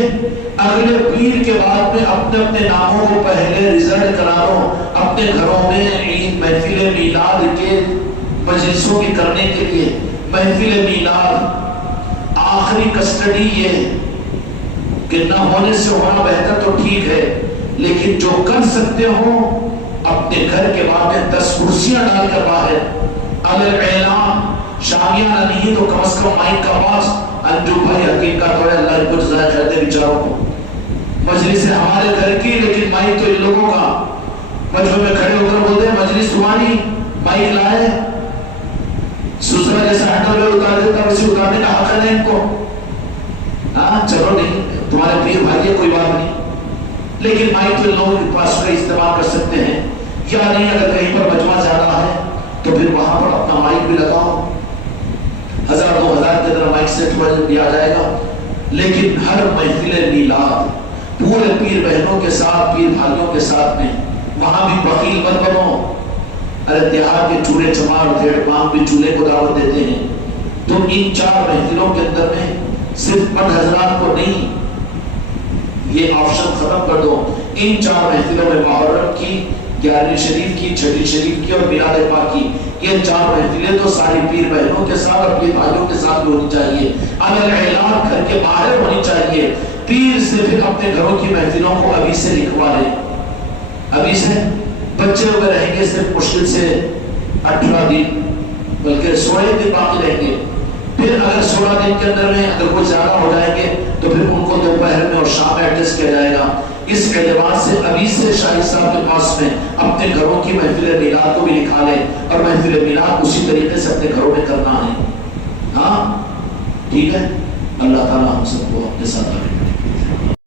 اگلے پیر کے بعد میں اپنے ناموں کو پہلے ریزلٹ کرا لو. اپنے گھروں میں عید محفل میلاد کے مجلسوں کی کرنے کے لیے محفل میلاد آخری کسٹڈی یہ کہ نہ ہونے سے ہونا بہتر تو ٹھیک ہے، لیکن جو کر سکتے ہو اپنے گھر کے بعد میں 10 کرسیاں ڈال کر باہر علی اعلان شامیانہ نہیں تو کم از کم مائک کا آواز. انجو بھائی حقیق کا تو ہے، اللہ کو جزائے خیر دے بیچاروں کو. مجلس ہے ہمارے گھر کی لیکن مائک تو ان لوگوں کا. مجمع میں کھڑے ہو کر بولتے ہیں مجلس تمہاری، مائک لائے. سسرا جیسا ہینڈل میں اتار دیتا ویسے اتارنے کا حق ہے ان کو. ہاں چلو نہیں تمہارے پیر بھائی ہے کوئی بات نہیں، لیکن مائک تو ان لوگوں کے پاس کا استعمال کر سکتے ہیں. یا نہیں اگر کہیں پر مجمع جا رہا ہے تو پھر وہاں پر اپنا مائک بھی لگاؤ. 1000-2000 کے طرح مائک سیٹ دیا جائے گا. لیکن ہر محفل میلاد پورے پیر بہنوں کے ساتھ، پیر بھائیوں کے ساتھ میں وہاں بھی بخیل مت بنو. ارے دیہات کے چولہے چمار اور ڈھیڑ مانگ بھی چولہے کو دعوت دیتے ہیں. تو ان 4 محفلوں کے اندر میں صرف مرد حضرات کو نہیں، یہ آپشن ختم کر دو. ان 4 محفلوں میں محرم کی، 11ویں شریف کی، 6ٹی شریف کی اور میلاد پاک کی، یہ 4 محفلیں تو ساری پیر بہنوں کے ساتھ اور پیر بھائیوں کے ساتھ بھی ہونی چاہیے. علی اعلان گھر کے باہر ہونی چاہیے. پیر صرف اپنے گھروں کی محفلوں کو ابھی سے لکھوا لیں. ابھی سے بچے ہوئے رہیں گے صرف مشکل سے 18 دن بلکہ 16 دن باقی رہیں گے. پھر اگر 16 دن کے اندر میں اگر کچھ زیادہ ہو جائیں گے تو پھر ان کو دوپہر میں اور شام میں ایڈجسٹ کیا جائے گا. اس اعتبار سے ابھی سے شاہد صاحب کے پاس میں اپنے گھروں کی محفل میلاد کو بھی لکھا لیں اور محفل میلاد اسی طریقے سے اپنے گھروں میں کرنا ہے. ہاں ٹھیک ہے. اللہ تعالیٰ ہم سب کو اپنے ساتھ رکھے.